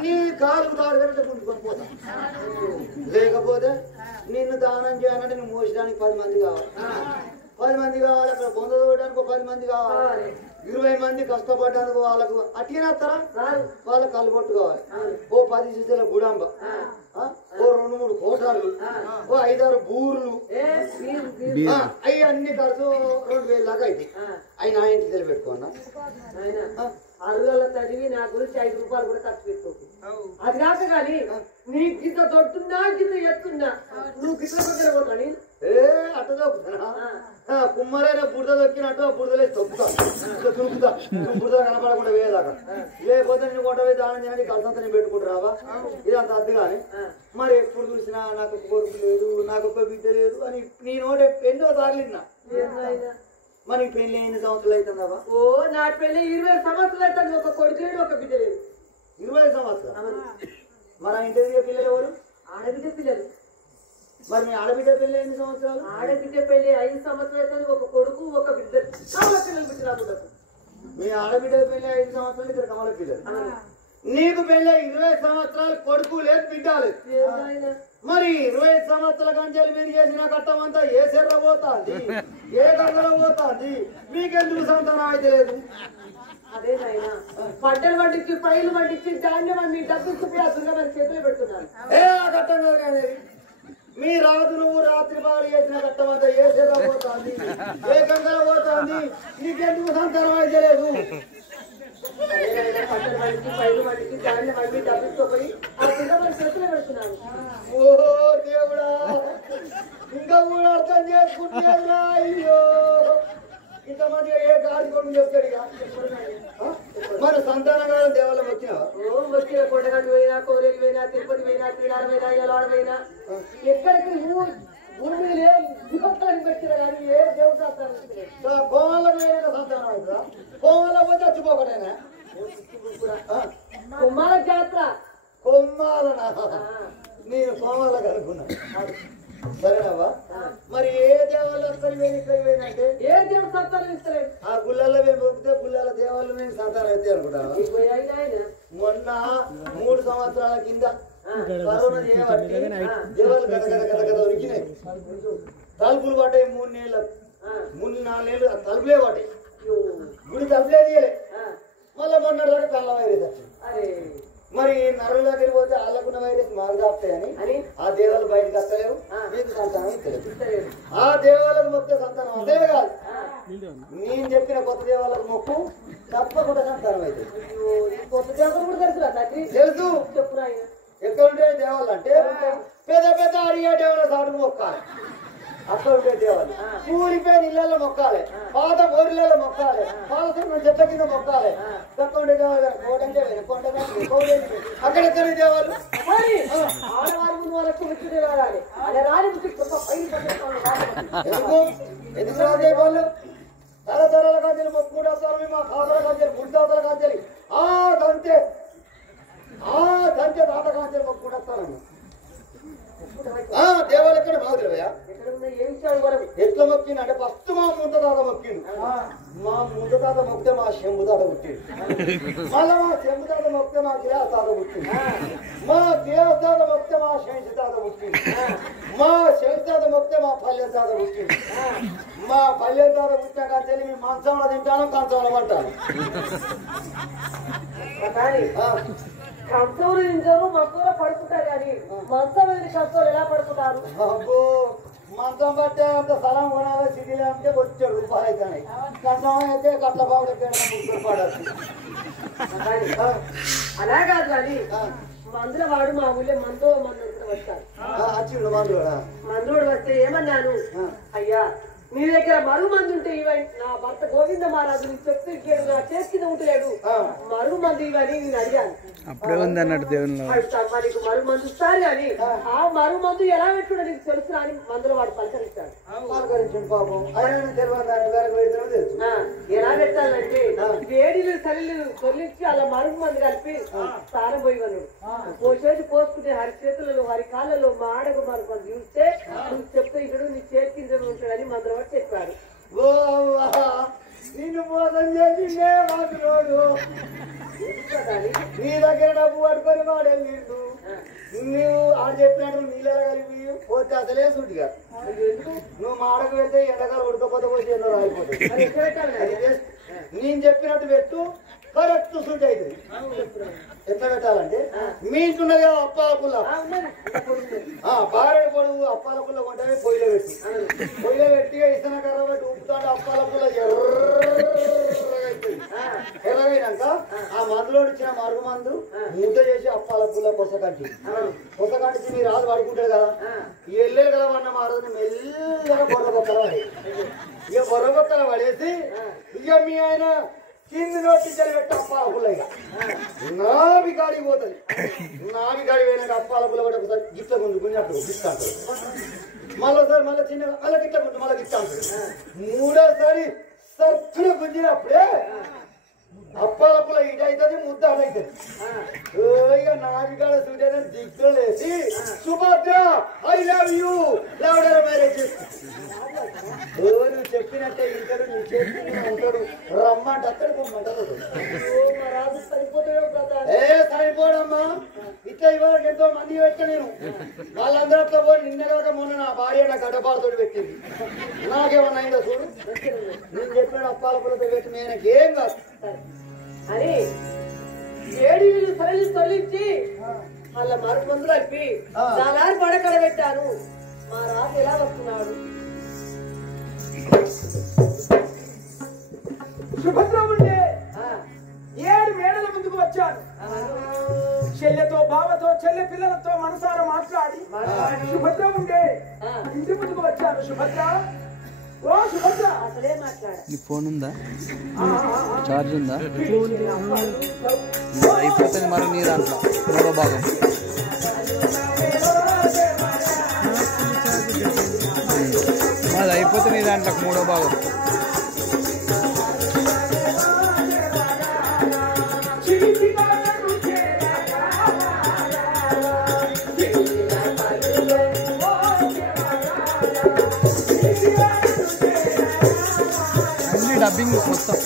నీ కాలుకు తాడు కట్టడం ముందుకొని పోతా. లేకపోతే నిన్ను దానం చేయాలంటే నువ్వు మోసడానికి 10 మంది కావాలి, 10 మంది కావాలి. అక్కడ బొంద తోయడానికి 10 మంది కావాలి, 20 మంది కష్టపడ్డానికి వాళ్ళకు అట్టినేస్తారా, వాళ్ళకి కలుబొట్టు కావాలి. ఓ 10 శిశుల గుడాంబ, ఓ 2-3 కోటాలు, ఓ 5-6 బూర్లు, అవి అన్ని ఖర్చు 2000 దాకా అయితే అవి నా ఇంటికి తెలిపెట్టుకోన్నా. అరుగల చదివి నా గురించి 5 రూపాయలు కూడా ఖర్చు పెట్టుకోకు. అది కాక కానీ నీ గిద్ద దొట్టున్నా గిద్ద ఎత్తున్నా నువ్వు గిద్ద దగ్గర పోతాని అట్ట దొక్కుతానా? కుమ్మరైన బురద దొక్కినట్టు ఆ బురదలే తొక్కుతా, తురుకుతా, బురద కనపడకుండా వేయదాకా. లేకపోతే నేను కొంట పోయి దానం చేయడానికి కలసంతా నేను పెట్టుకుంటారావా? ఇదంత అద్దు కానీ మరి ఎప్పుడు చూసినా నాకు ఒక కొడుకు లేదు, నాకు ఒక బిడ్డ లేదు అని నీ నోట ఎన్నో సార్లు. మరి పెళ్లి ఎన్ని సంవత్సరాలు అవుతుందావా? ఓ నా పెళ్లి 20 సంవత్సరాలు అవుతుంది, ఒక కొడుకు లేదు, ఒక బిడ్డ లేదు. 20 సంవత్సరాలు. మరి ఇంటి పిల్లలు ఎవరు? ఆడబిడ్డ పిల్లలు. మరి మీ ఆడబిడ్డ పెళ్లి ఎన్ని సంవత్సరాలు? ఆడబిడ్డ పెళ్లి 5 సంవత్సరాలు అవుతుంది, ఒక కొడుకు ఒక బిడ్డ. కమల పిల్లలు బిడ్డ రాకుండా. మీ ఆడబిడ్డ పెళ్లి 5 సంవత్సరాలు, ఇక్కడ కమల పిల్లలు. నీకు పెళ్ళి 20 సంవత్సరాలు, కొడుకు లేదు, బిడ్డ లేదు. మరి 20 సంవత్సరాల కంచెలు మీరు చేసిన కట్టమంతా ఏ సెర్ర పోతా? ఏ గంగలో పోతుంది మీకెందుకు సంతానం అయితే లేదు అదే నాయన పంటలు పండించి పైలు పండించి ధాన్యం అన్ని డబ్బు ఇచ్చి ఆ దుర్గమైన చేతులు పెడుతున్నారు. ఏ ఆ ఘట్టం కాదు కానీ మీ రాజు నువ్వు రాత్రి బాగా చేసిన ఘట్టమంతా ఏ సేద పోతుంది ఏ గంగలో పోతుంది నీకెందుకు సంతానం అయితే లేదు అదే నాయన పంటలు పండించి పైలు పండించి ధాన్యం అన్ని డబ్బు ఇచ్చిపోయి ఆ దుర్గమైన చేతులు పెడుతున్నారు. ఓ దేవుడా ఇంకా కూడా అర్థం చేసుకుంటున్నా అయ్యో ఇంతమందిగా ఏ గాడి కొడుకు చెప్తాడు ఇక మన సంతానగారు దేవాలయం వచ్చినా వచ్చిన కొండగట్టు పోయినా కోరేకి పోయినా తిరుపతి పోయినా శ్రీనాడు పోయినా ఎలాడ పోయినా ఎక్కడికి భూమి దిగొక్కడికి పెట్టిన కానీ ఏ దేవతాలు కోమాలకు వేరే సంతానం అవుతుందా కోమాల పోతే చచ్చిపోకటేనా కుమ్మాల జాతర కొమ్మాలనా నేను కోమాలకు అనుకున్నా సరేనావా మరి ఏ దేవాలయం అక్కడికి పోయిన ఇక్కడికి పోయినంటే ఏ దేవుడు సంతానం ఇస్తలేదు. ఆ గుళ్ళల్లో మేము మొక్కితే గుళ్ళల దేవాలయం నేను సంతానం అయితే అనుకుంటా మొన్న 3 సంవత్సరాల కింద కరోనా చేయబట్టి దేవాలు గద గద గద గద ఉరికినాయి తలుపులు పడ్డాయి 3 నెలలకు 3-4 నెలలు తలుపులే పడ్డాయి గుడి తలుపులే తీయలే మళ్ళా మొన్న రోజు కళ్ళ వైరస్ వచ్చింది మరి నరుల దగ్గర పోతే వాళ్ళకున్న వైరస్ మారుతాయని ఆ దేవాలు బయటకు వస్తలేవు మీకు సంతానం ఇస్తలేదు ఆ దేవాలకు మొక్కే సంతానం అదే కాదు నేను చెప్పిన కొత్త దేవాలకు మొక్కు తప్పకుండా సంతానం అయితే కొత్త దేవతలు కూడా తెలుసురా తండ్రి తెలుసు చెప్పురా ఎక్కడ ఉంటే దేవాలు అంటే పెద్ద పెద్ద అడిగే దేవాల సాటుకు మొక్కాలి అక్కడ ఉంటే దేవాలు ఊరిపోయిన ఇళ్లలో మొక్కాలి పాత బోరిలలో మొక్కాలి పాలసీన చెట్ల కింద మొక్కాలి తక్కువ ఉండే దేవాలు కోటంటే అక్కడెక్కడ దేవాలు ఆడవారు వాళ్ళకు విచ్చుడే రావాలి అలా రాని ఎందుకు ఎందుకు రాజే వాళ్ళు తరతరాల కాంచెలు మొక్కుడు వస్తారు మా ఖాతాల కాంచెలు గుడిదాతల కాంచెలు తంతే తాత కాంచెలు మొక్కుడు వస్తారన్న దేవాలు ఎక్కడ బాగులేవయా ఎట్లా మొక్కిండు అంటే ఫస్ట్ మా ముంత తాత మొక్కిండు మా ముంత తాత మొక్కితే మా శంభు తాత పుట్టిండు మళ్ళా మా శంభు తాత మొక్కితే మా గిలాస్ తాత పుట్టిండు మా గిలాస్ తాత మొక్కితే మా శంషి తాత పుట్టిండు మా శంషి తాత మొక్కితే మా పల్లె తాత పుట్టిండు మా పల్లె తాత పుట్టిన కానీ మీ మంచంలో తింటాను కంచంలో పట్టాను కంచంలో ఇంజరు మక్కువలో పడుకుంటారు కానీ మంచం మీద కంచంలో ఎలా పడుకుంటారు? అబ్బో మంచం పట్టే అంత స్థలం కొనాలి సిటీలో అంటే వచ్చాడు రూపాయలు అవుతాయి కంచం అయితే కట్ల బాబు పడచ్చు అలా కాదు కానీ మందుల వాడు మా ఊళ్ళో మందు వస్తాడు వచ్చిండు మందుడా మందుడు వస్తే ఏమన్నాను అయ్యా నీ దగ్గర మరుగు మంది ఉంటే ఇవన్నీ నా భర్త గోవింద మహారాజు నీ చెప్తూ ఇచ్చాడు నా చేతి కింద ఉంటలేడు మరుగు మంది ఇవని నేను అడిగాను అప్పుడే ఉంది అన్నట్టు దేవుని నీకు మరుగు మందు ఇస్తారు కానీ ఆ మరుగు మందు ఎలా పెట్టుడో నీకు తెలుసు అని మందులో వాడు పలకరిస్తాడు పాపం తెలుసు ఎలా పెట్టాలంటే వేడిలు చలిలు తొలించి అలా మరుగు మంది కలిపి స్థానం పోయి పోసేది పోసుకునే హరి చేతులలో హరి కాళ్ళలో మా ఆడకు మరుగు మంది చూస్తే నువ్వు చెప్తే ఇక్కడ నీ చేతి కింద ఉంటాడని మందులో వాడు చెప్పాడు. నిన్ను మోసం చేసిందే వాటిలోడు నీ దగ్గర డబ్బు పట్టుకొని వాడు వెళ్ళిండు నువ్వు ఆడు చెప్పినట్టు నీళ్ళ కలిపి పోతే అసలే సుట్టి కాదు నువ్వు మాడకు వెళ్తే ఎండకాలు ఉడకపోతే పోతే ఎన్నో రాలిపోతుంది నేను చెప్పినట్టు పెట్టు కరెక్ట్ సూట్ అవుతుంది ఎట్లా పెట్టాలంటే మీ ఇంటున్నది అప్పాల పుల్ల బారెడు పొడుగు అప్పాల పుల్ల కొంటే పొయ్యిలో పెట్టి ఇస్తున్న కర్ర పెట్టి ఉప్పుతాడు అప్పాల పుల్ల ఎర్రగైనాక ఆ మందులో ఇచ్చిన మరుగు మందు ముద్ద చేసి అప్పాల పుల్ల పొసకంటి మీరు రాదు పడుకుంటారు కదా ఎల్లెలు కదా అన్న మా రోజు మెల్లగా బొర్ర బొక్కల పడి ఇక బొర్ర బొక్కల పడేసి ఇక మీ ఆయన కింది నోటి పెట్టి అప్పాల పుల్ల ఇక నావి గాడి పోతుంది నావి గాడి పోయినాక అప్పాల పుల్ల పడి ఒకసారి గిట్ల గుంజుకుని అప్పుడు గిట్ట అంటారు మళ్ళీసారి మళ్ళీ చిన్న మళ్ళీ గిట్ల గుంజు మళ్ళీ గిట్ట అంటారు మూడోసారి సత్తులు గుంజినప్పుడే అప్పాలపుల ఇటైతుంది ముద్ద అడైతుంది ఇక నావిగాడ సూర్య దిక్కులేసి సుభద్ర ఐ లవ్ యూ లవడర్ మ్యారేజ్ నువ్వు చెప్పినట్టే ఇంటాడు నువ్వు చెప్పిన ఉంటాడు రమ్మంటే అక్కడ పొమ్మంటారు సరిపోడమ్మా ఇట్లా ఇవాళ ఎంతో మంది పెట్టా నేను వాళ్ళందరితో పోయి నిన్న మొన్న నా భార్య నా గడ్డపాలతో పెట్టింది నాకేమన్నా అయిందో చూడు నేను చెప్పిన అప్పాలపులతో పెట్టి నేనకి ఏం కాదు అని ఏడి తొలిచి వాళ్ళ మరొక మందులు అప్పి దాని పడకడ పెట్టాను మా రాజు ఎలా వస్తున్నాడు సుభద్ర ఉండే 7 మేడల ముందుకు వచ్చాను చెల్లెతో బావతో చెల్లె పిల్లలతో మనసారా మాట్లాడి సుభద్ర ఉండే ఇంటి ముందుకు వచ్చాను సుభద్ర ఓ సుభద్ర అసలే మాట్లాడ నీ ఫోన్ ఉందా చార్జ్ ఉందా అయిపోతుంది మరి నీ దాంట్లో మూడో భాగం అది అయిపోతుంది నీ దాంట్లో మూడో భాగం అన్ని డబ్బింగ్ మొత్తం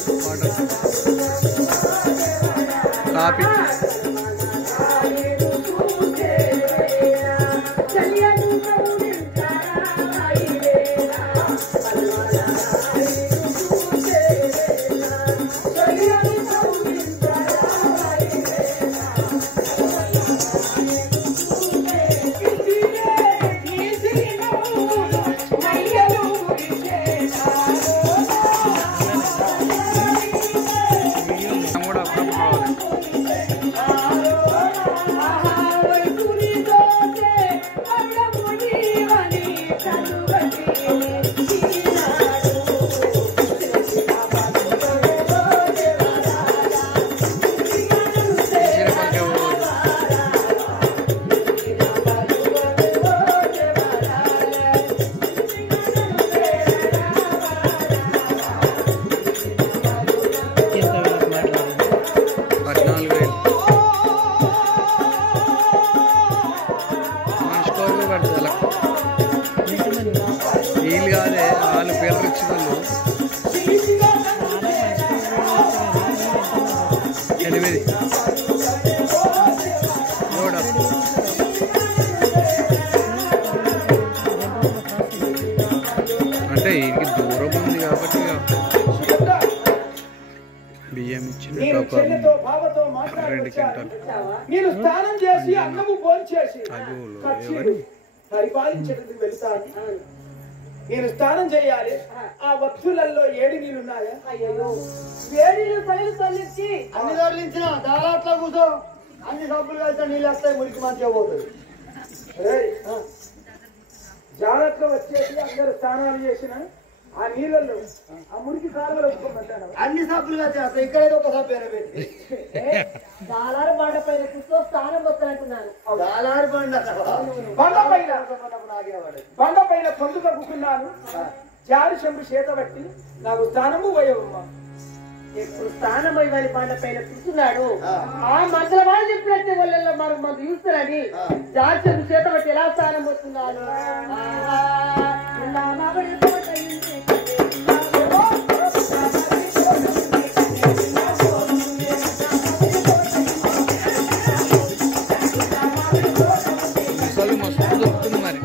కాపీ వీళ్ళు కాదే వాళ్ళు పేర్లు ఇచ్చిన వాళ్ళు 8 అంటే ఇంక దూరం ఉంది కాబట్టి బియ్యం ఇచ్చిన చెల్లెతో బావతో మాట్లాడి నేను స్నానం చేసి అన్నము భోంచేసి పరిపాలించడానికి వెళ్తాను నేను స్నానం చేయాలి ఆ వత్తులలో 7 నీళ్ళున్నాయా అయ్యో వేడిలు తల్లి తల్లిచ్చి అన్ని దొరికించిన దారాట్లో కూర్చో అన్ని సబ్బులు కలిసి నీళ్ళు వస్తాయి మురికి మంచిగా పోతుంది జాగ్రత్తగా వచ్చేసి అందరు స్నానాలు చేసిన ఆ నీళ్ళల్లో ఆ మురికి కాలువలు ఒప్పుకోమంటాను అన్ని సబ్బులు కలిసి వస్తాయి ఇక్కడైతే ఒక సబ్బు ఎరబెట్టి దాలారు బండ పైన కూర్చో స్నానం వస్తానంటున్నాను దాలారు బండ పైన పొందుక కూకున్నాను జారి చెంబు చేత బట్టి నాకు స్నానము పోయవమ్మా ఇప్పుడు స్నానం అయ్యి బండ పైన కూర్చున్నాడు ఆ మంత్ర వాళ్ళు చెప్పినట్టే వాళ్ళల్లో మనకు మాకు చూస్తారని జార్చందు చేత బట్టి ఎలా స్నానం వస్తున్నాను మస్తు దొరుకుతుంది మరి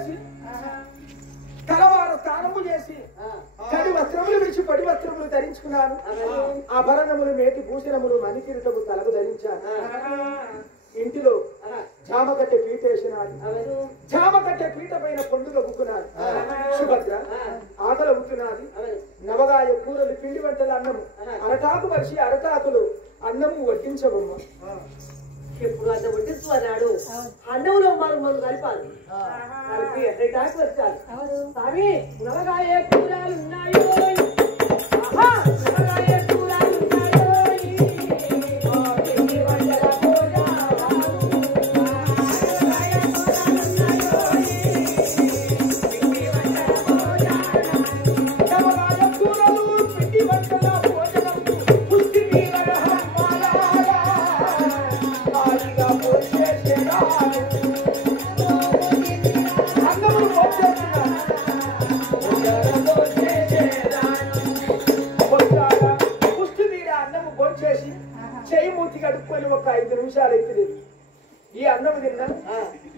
చేసి తలవారు స్నానము చేసి తడి వస్త్రములు విడిచి పొడి వస్త్రములు ధరించుకున్నాను. ఆభరణములు మేటి భూషణములు మణికిరీటము తలకు ధరించాను. ఇంటిలో జామగట్టె పీట వేసినాను. జామగట్టె పీట పైన పండుగ బుక్కున్నాను. సుభద్ర ఆకలి అవుతున్నది. నవగాయ కూరలు పిండి వంటలు అన్నము అరటాకు పరిచి అరటాకులు అన్నము వడ్డించబొమ్మ. ఎప్పుడు అంత వడ్డిస్తూ అన్నాడు. అన్నంలో మనం కలిపాలి. కలిపి అరటాకు వచ్చాలి. స్వామి నవగాయ కూరలు ఉన్నాయో, నవగాయ కూరలు ఉన్నాయో, పిండి వంటల కడుక్కొని ఒక 5 నిమిషాలు అయితే ఈ అన్నం తిన్నా.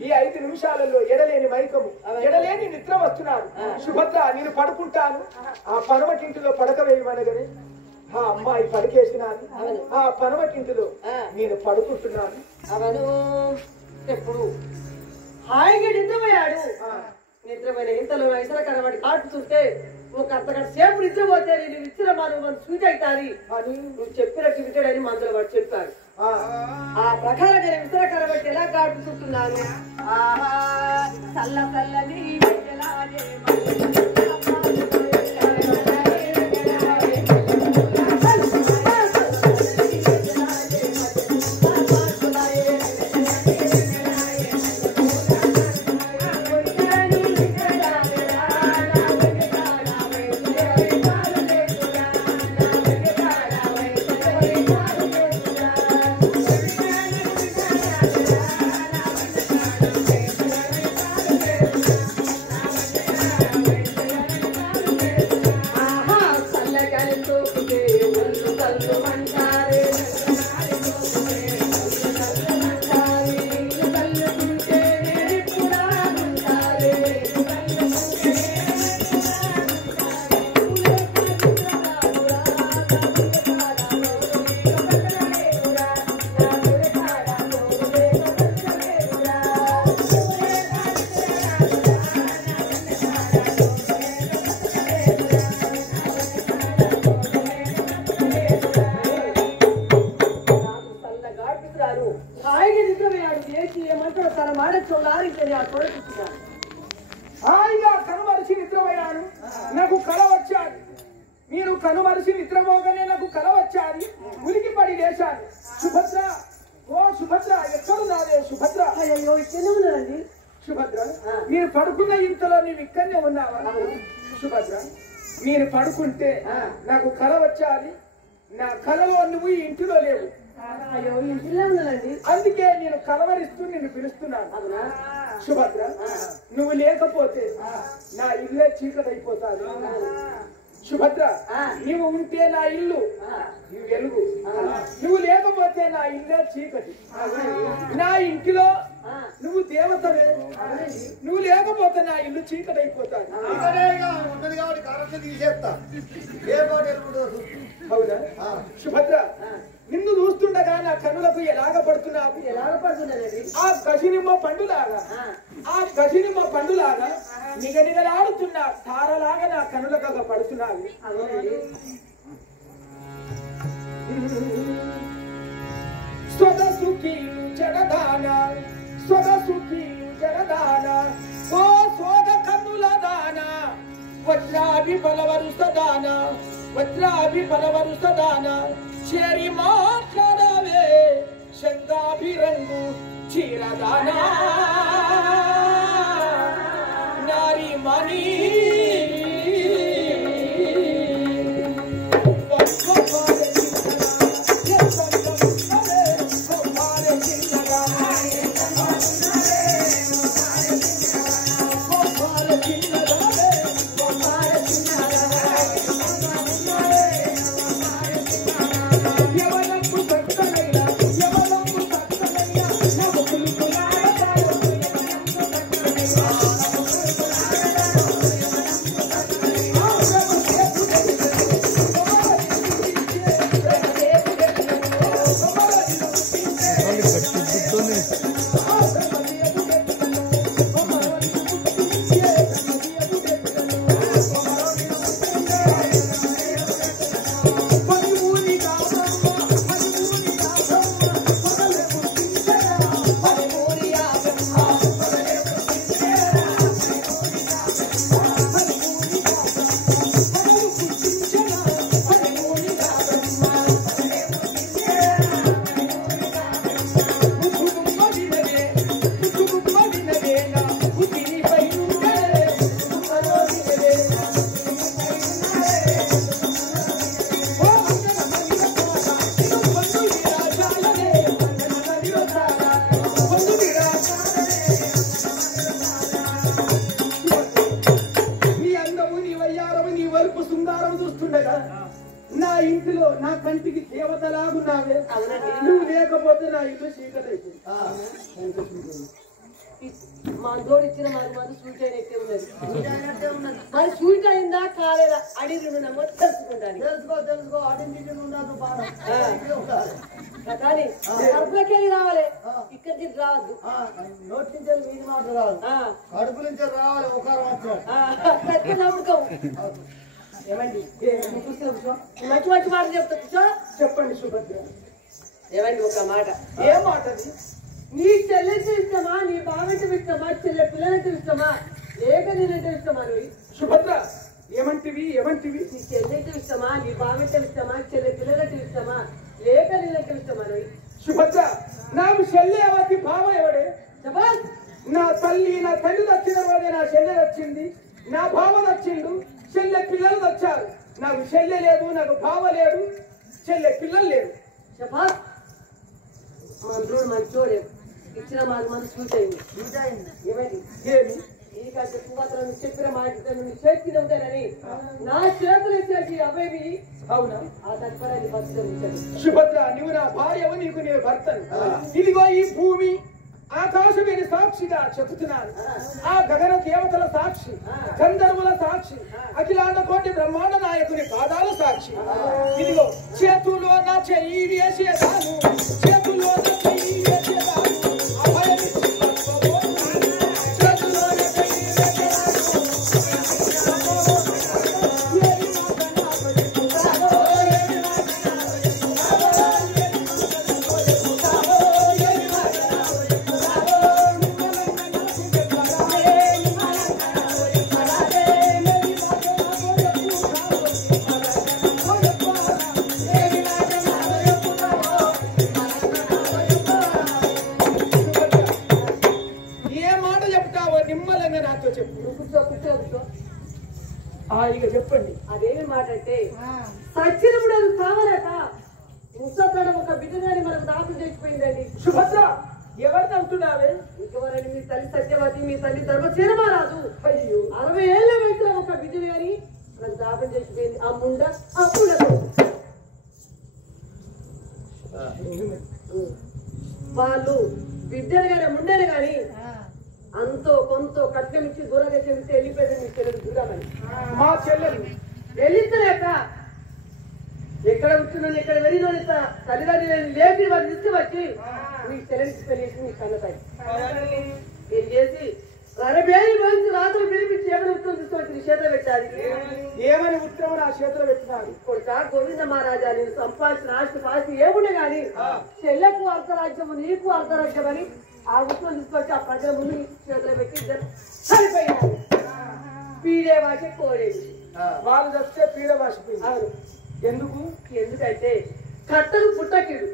ఈ 5 నిమిషాలలో ఎడలేని మైకము ఎడలేని నిద్ర వస్తున్నాను. సుభద్ర నేను పడుకుంటాను. ఆ పనవటింటిలో పడక వేయమనగానే ఆ అమ్మాయి పడికేసినాను. ఆ పనవటింటిలో నేను పడుకుంటున్నాను. అవను ఎప్పుడు హాయిగా నిద్రపోయాడు. నిద్రపోయిన ఇంతలో ఇతర కనబడి కాటుతుంటే ఒక అర్ధగంట సేపు నిద్రపోతే నేను ఇచ్చిన మనం సూట్ అవుతాది అని నువ్వు చెప్పినట్టు వింటాడని మందులు వాడు చెప్పాడు. ఆ ప్రకారం నేను ఇతర కనబట్టి ఎలా కాటుతున్నాను. చల్ల చల్లని హాయిగా కనుమరిచి నిద్రపోయాను. నాకు కళ వచ్చాది. మీరు కనుమరిచి నిద్రపోగానే నాకు కళ వచ్చాది. ఉలికి పడి లేచాను. సుభద్ర, ఓ సుభద్ర, ఎక్కడున్నావే సుభద్ర? అయ్యో ఇక్కడే ఉన్నదండి. సుభద్ర, మీరు పడుకున్న ఇంతలో నీవు ఇక్కడనే ఉన్నావా? సుభద్ర, మీరు పడుకుంటే నాకు కళ వచ్చాది. నా కళలో నువ్వు ఈ ఇంటిలో లేవు. అయ్యో ఇంటిలో ఉన్నదండి. అందుకే నేను కలవరిస్తూ నిన్ను పిలుస్తున్నాను. సుభద్ర, నువ్వు లేకపోతే నా ఇల్లే చీకటైపోతాది. సుభద్ర, నువ్వు ఉంటే నా ఇల్లు నువ్వు వెలుగు, నువ్వు లేకపోతే నా ఇల్లే చీకటి. నా ఇంటిలో నువ్వు దేవతవే, నువ్వు లేకపోతే నా ఇల్లు చీకటైపోతాది. అవునా సుభద్ర? నిన్ను చూస్తుండగా నా కన్నులకు ఎలాగ పడుతున్నావు? ఆ గజనిమ్మ పండులాగా, ఆ గజనిమ్మ పండులాగా నిగనిగలాడుతున్న తారలాగా నా కన్నులకు పడుతున్నావు. స్వగసుఖీలు జడదాన, స్వగసుఖీలు జడదాన, ఓ స్వగ కన్నుల దాన, వజ్రాభి బలవరుస దాన, వజ్రాభి బలవరుస దాన, చేరి మాట్లాడవే శంగాభిరంగు చీరదానా, నారి మణి ఎవరప్పు సత్తనయ్యా, ఎవరప్పు సత్తనయ్యా, నవ్వులు కులాడతారు నా ఇంటిలో నా కంటికి దేవతలాగున్నావే. నువ్వు లేకపోతే నా ఇల్లు చీకటి అయిపోయింది. మా జోడి ఇచ్చిన మాకు మాకు స్వీట్ అయినట్టే ఉన్నది. మరి స్వీట్ అయిందా కాలేదా అడిగి మొత్తం తెలుసుకుంటాను. తెలుసుకో అడిగి ఉండదు బాగా కానీ కడుపులకెళ్ళి రావాలి, ఇక్కడికి రావద్దు. నోటి నుంచి వీధి మాట రాదు, కడుపు నుంచి రావాలి. ఒకరు నమ్ముకోవు. ఏమండి మంచి మంచి మాట చెప్తా కూర్చో. చెప్పండి సుభద్ర. ఏమండి ఒక మాట. ఏ మాట అది? నీ చెల్లెంటే ఇష్టమా, నీ బావంటే ఇష్టమా, చెల్లె పిల్లలంటే ఇష్టమా, లేక నేనంటే ఇష్టమా? నువ్వు సుభద్ర ఏమంటివి ఏమంటివి? నీ చెల్లెంటే ఇష్టమా, నీ బావంటే ఇష్టమా, చెల్లె పిల్లలంటే ఇష్టమా, లేక నేనంటే ఇష్టమా? నువ్వు సుభద్ర నాకు చెల్లె ఎవరికి భావ ఎవడే? జబాస్ నా తల్లి నా తల్లి వచ్చిన వాడే నా చెల్లె వచ్చింది, నా భావ వచ్చిండు, చెల్లె పిల్లలు వచ్చారు. నాకు చెల్లె లేదు, నాకు భావ లేడు, చెల్లె పిల్లలు లేరు. జబాస్ మంత్రుడు మంచోడే, ఇచ్చిన మాకు మన స్వీట్ అయింది. ఏమైంది? ఏమి నీకంటే సుమాత్రం చెప్పిన మాట నువ్వు చేతికి ఉంటానని నా చేతులు ఇచ్చేసి అబ్బాయి అవునా? ఆ తత్పరాన్ని బతుకు. సుభద్ర నువ్వు నా భార్యవు, నీకు నేను భర్తను. ఇదిగో ఈ భూమి ఆకాశమేని సాక్షిగా చెబుతున్నాను. ఆ గగన దేవతల సాక్షి, గంధర్వుల సాక్షి, అఖిలాండ కోటి బ్రహ్మాండ నాయకుని పాదాల సాక్షి. ఇదిగో చేతుల్లో నా చెయ్యి వేసేదాను, చేతుల్లో నా చెయ్యి వేసేదాను, అభయమిచ్చి చేతుల్లో నా చెయ్యి వేసేదాను. ఇక చెప్పండి. అదేమి మాట అంటే సచ్చినప్పుడు అది కావాలట. ముసతడం ఒక బిడ్డగాని మనకు దాఖలు చేసిపోయిందండి. సుభద్ర ఎవరిని అంటున్నావే? ఇంకెవరని? మీ తల్లి సత్యవతి, మీ తల్లి ధర్మసేనమారాజు. అయ్యో 60 ఏళ్ల వయసులో ఒక బిడ్డని గాని మనకు దాఖలు చేసిపోయింది. ఆ ముండ అప్పుడు వాళ్ళు బిడ్డలు గాని ముండలు గాని అంతో కొంత కట్నం ఇచ్చి దూరంగా చెబితే వెళ్ళిపోయింది. మీ చెల్లెలు దూరమని మా చెల్లెలు వెళ్ళిస్తలేక ఎక్కడ కూర్చున్నాను, ఎక్కడ వెళ్ళిన తల్లిదండ్రులు లేపి వాళ్ళు తీసుకువచ్చి మీ చెల్లెలికి పెళ్ళేసి మీ కన్నతాయి ఏం చేసి రరబేరి మంచి రాత్రులు పిలిపించి ఏమైనా ఉత్తరం తీసుకొచ్చి నీ చేతిలో పెట్టాలి. ఏమని ఉత్తరం నా చేతిలో పెట్టినారు? కొడుక గోవింద మహారాజా, నేను సంపాదించిన ఆస్తి పాస్తి ఏముండే గాని చెల్లెకు అర్ధరాజ్యము నీకు అర్ధరాజ్యం అని ఆ ఉత్తరం తీసుకొచ్చి ఆ ప్రజల ముందు చేతిలో పెట్టి ఇద్దరు చనిపోయినారు. పీడే భాష కోడేది. వాళ్ళు చెప్తే పీడ భాషపోయింది. అవును. ఎందుకు? ఎందుకంటే కట్టకు పుట్టకీడు,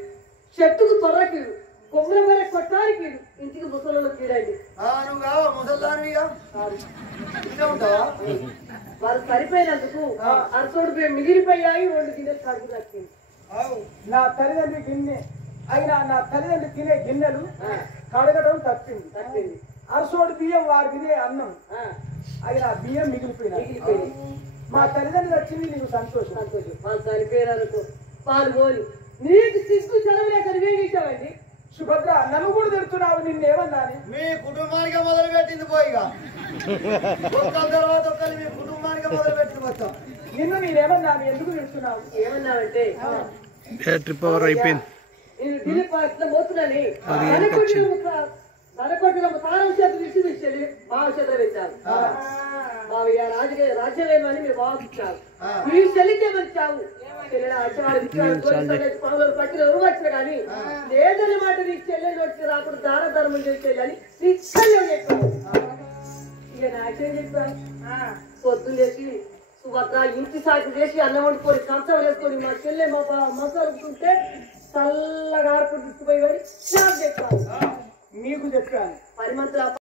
చెట్టుకు తొర్రకీడు, కొమ్మల వరే కొట్టాలి కీడు, ఇంటికి ముసలలో కీడండి. నువ్వు కావా ముసల్దానివిగా ఉంటావా? వారు సరిపోయినందుకు అరసోడు మిగిలిపోయాయి. 2 గిన్నెలు కడుపు దక్కింది. నా తల్లిదండ్రులు గిన్నె అయినా నా తల్లిదండ్రులు తినే గిన్నెలు కడగడం తప్పింది. అరసోడు బియ్యం వారి తినే అన్నం అయినా బియ్యం మిగిలిపోయినాయి. మా తల్లిదండ్రులు వచ్చింది నీకు సంతోషం. వాళ్ళు సరిపోయినందుకు పాలు పోని నీకు సిగ్గు సెలవులేక నువ్వేం చేసావండి? సుభద్ర నన్ను కూడా తిడుతున్నావు, నిన్నేమన్నాని? మీ కుటుంబానికి మొదలు పెట్టింది పోయిగా ఒక్కల తర్వాత ఒక్కరు మీ కుటుంబానికి మొదలు పెట్టుకోవచ్చా? నిన్ను నేనేమన్నాను? ఎందుకు తిడుతున్నావు? ఏమన్నావంటే బ్యాటరీ పవర్ అయిపోయింది. నేను ఢిల్లీ పోతున్నాని నరకొట్టిన తారం చేతులు ఇచ్చి తీసుకెళ్ళి బావ చేతులు పెట్టారు. బావయ్య రాజ్యమేమని మీరు బావకిచ్చారు. మీ చెల్లికే మరి చావు పట్టిన ఎవరు వచ్చిన కానీ లేదని మాట నీ చెల్లెలు వచ్చి రాకుండా దాన ధర్మం చేసేయాలి అని నీ చెల్లెలు చెప్పావు. ఇక నాకేం చెప్పాను? పొద్దు లేచి సుభద్ర ఇంటి సాగు చేసి అన్నం వండుకొని కంచం వేసుకొని మా చెల్లె మసాలుకుంటే చల్లగా ఆడుకుని తీసుకుపోయి చెప్పాను. మీకు చెప్పాను. 10 మంత్రుల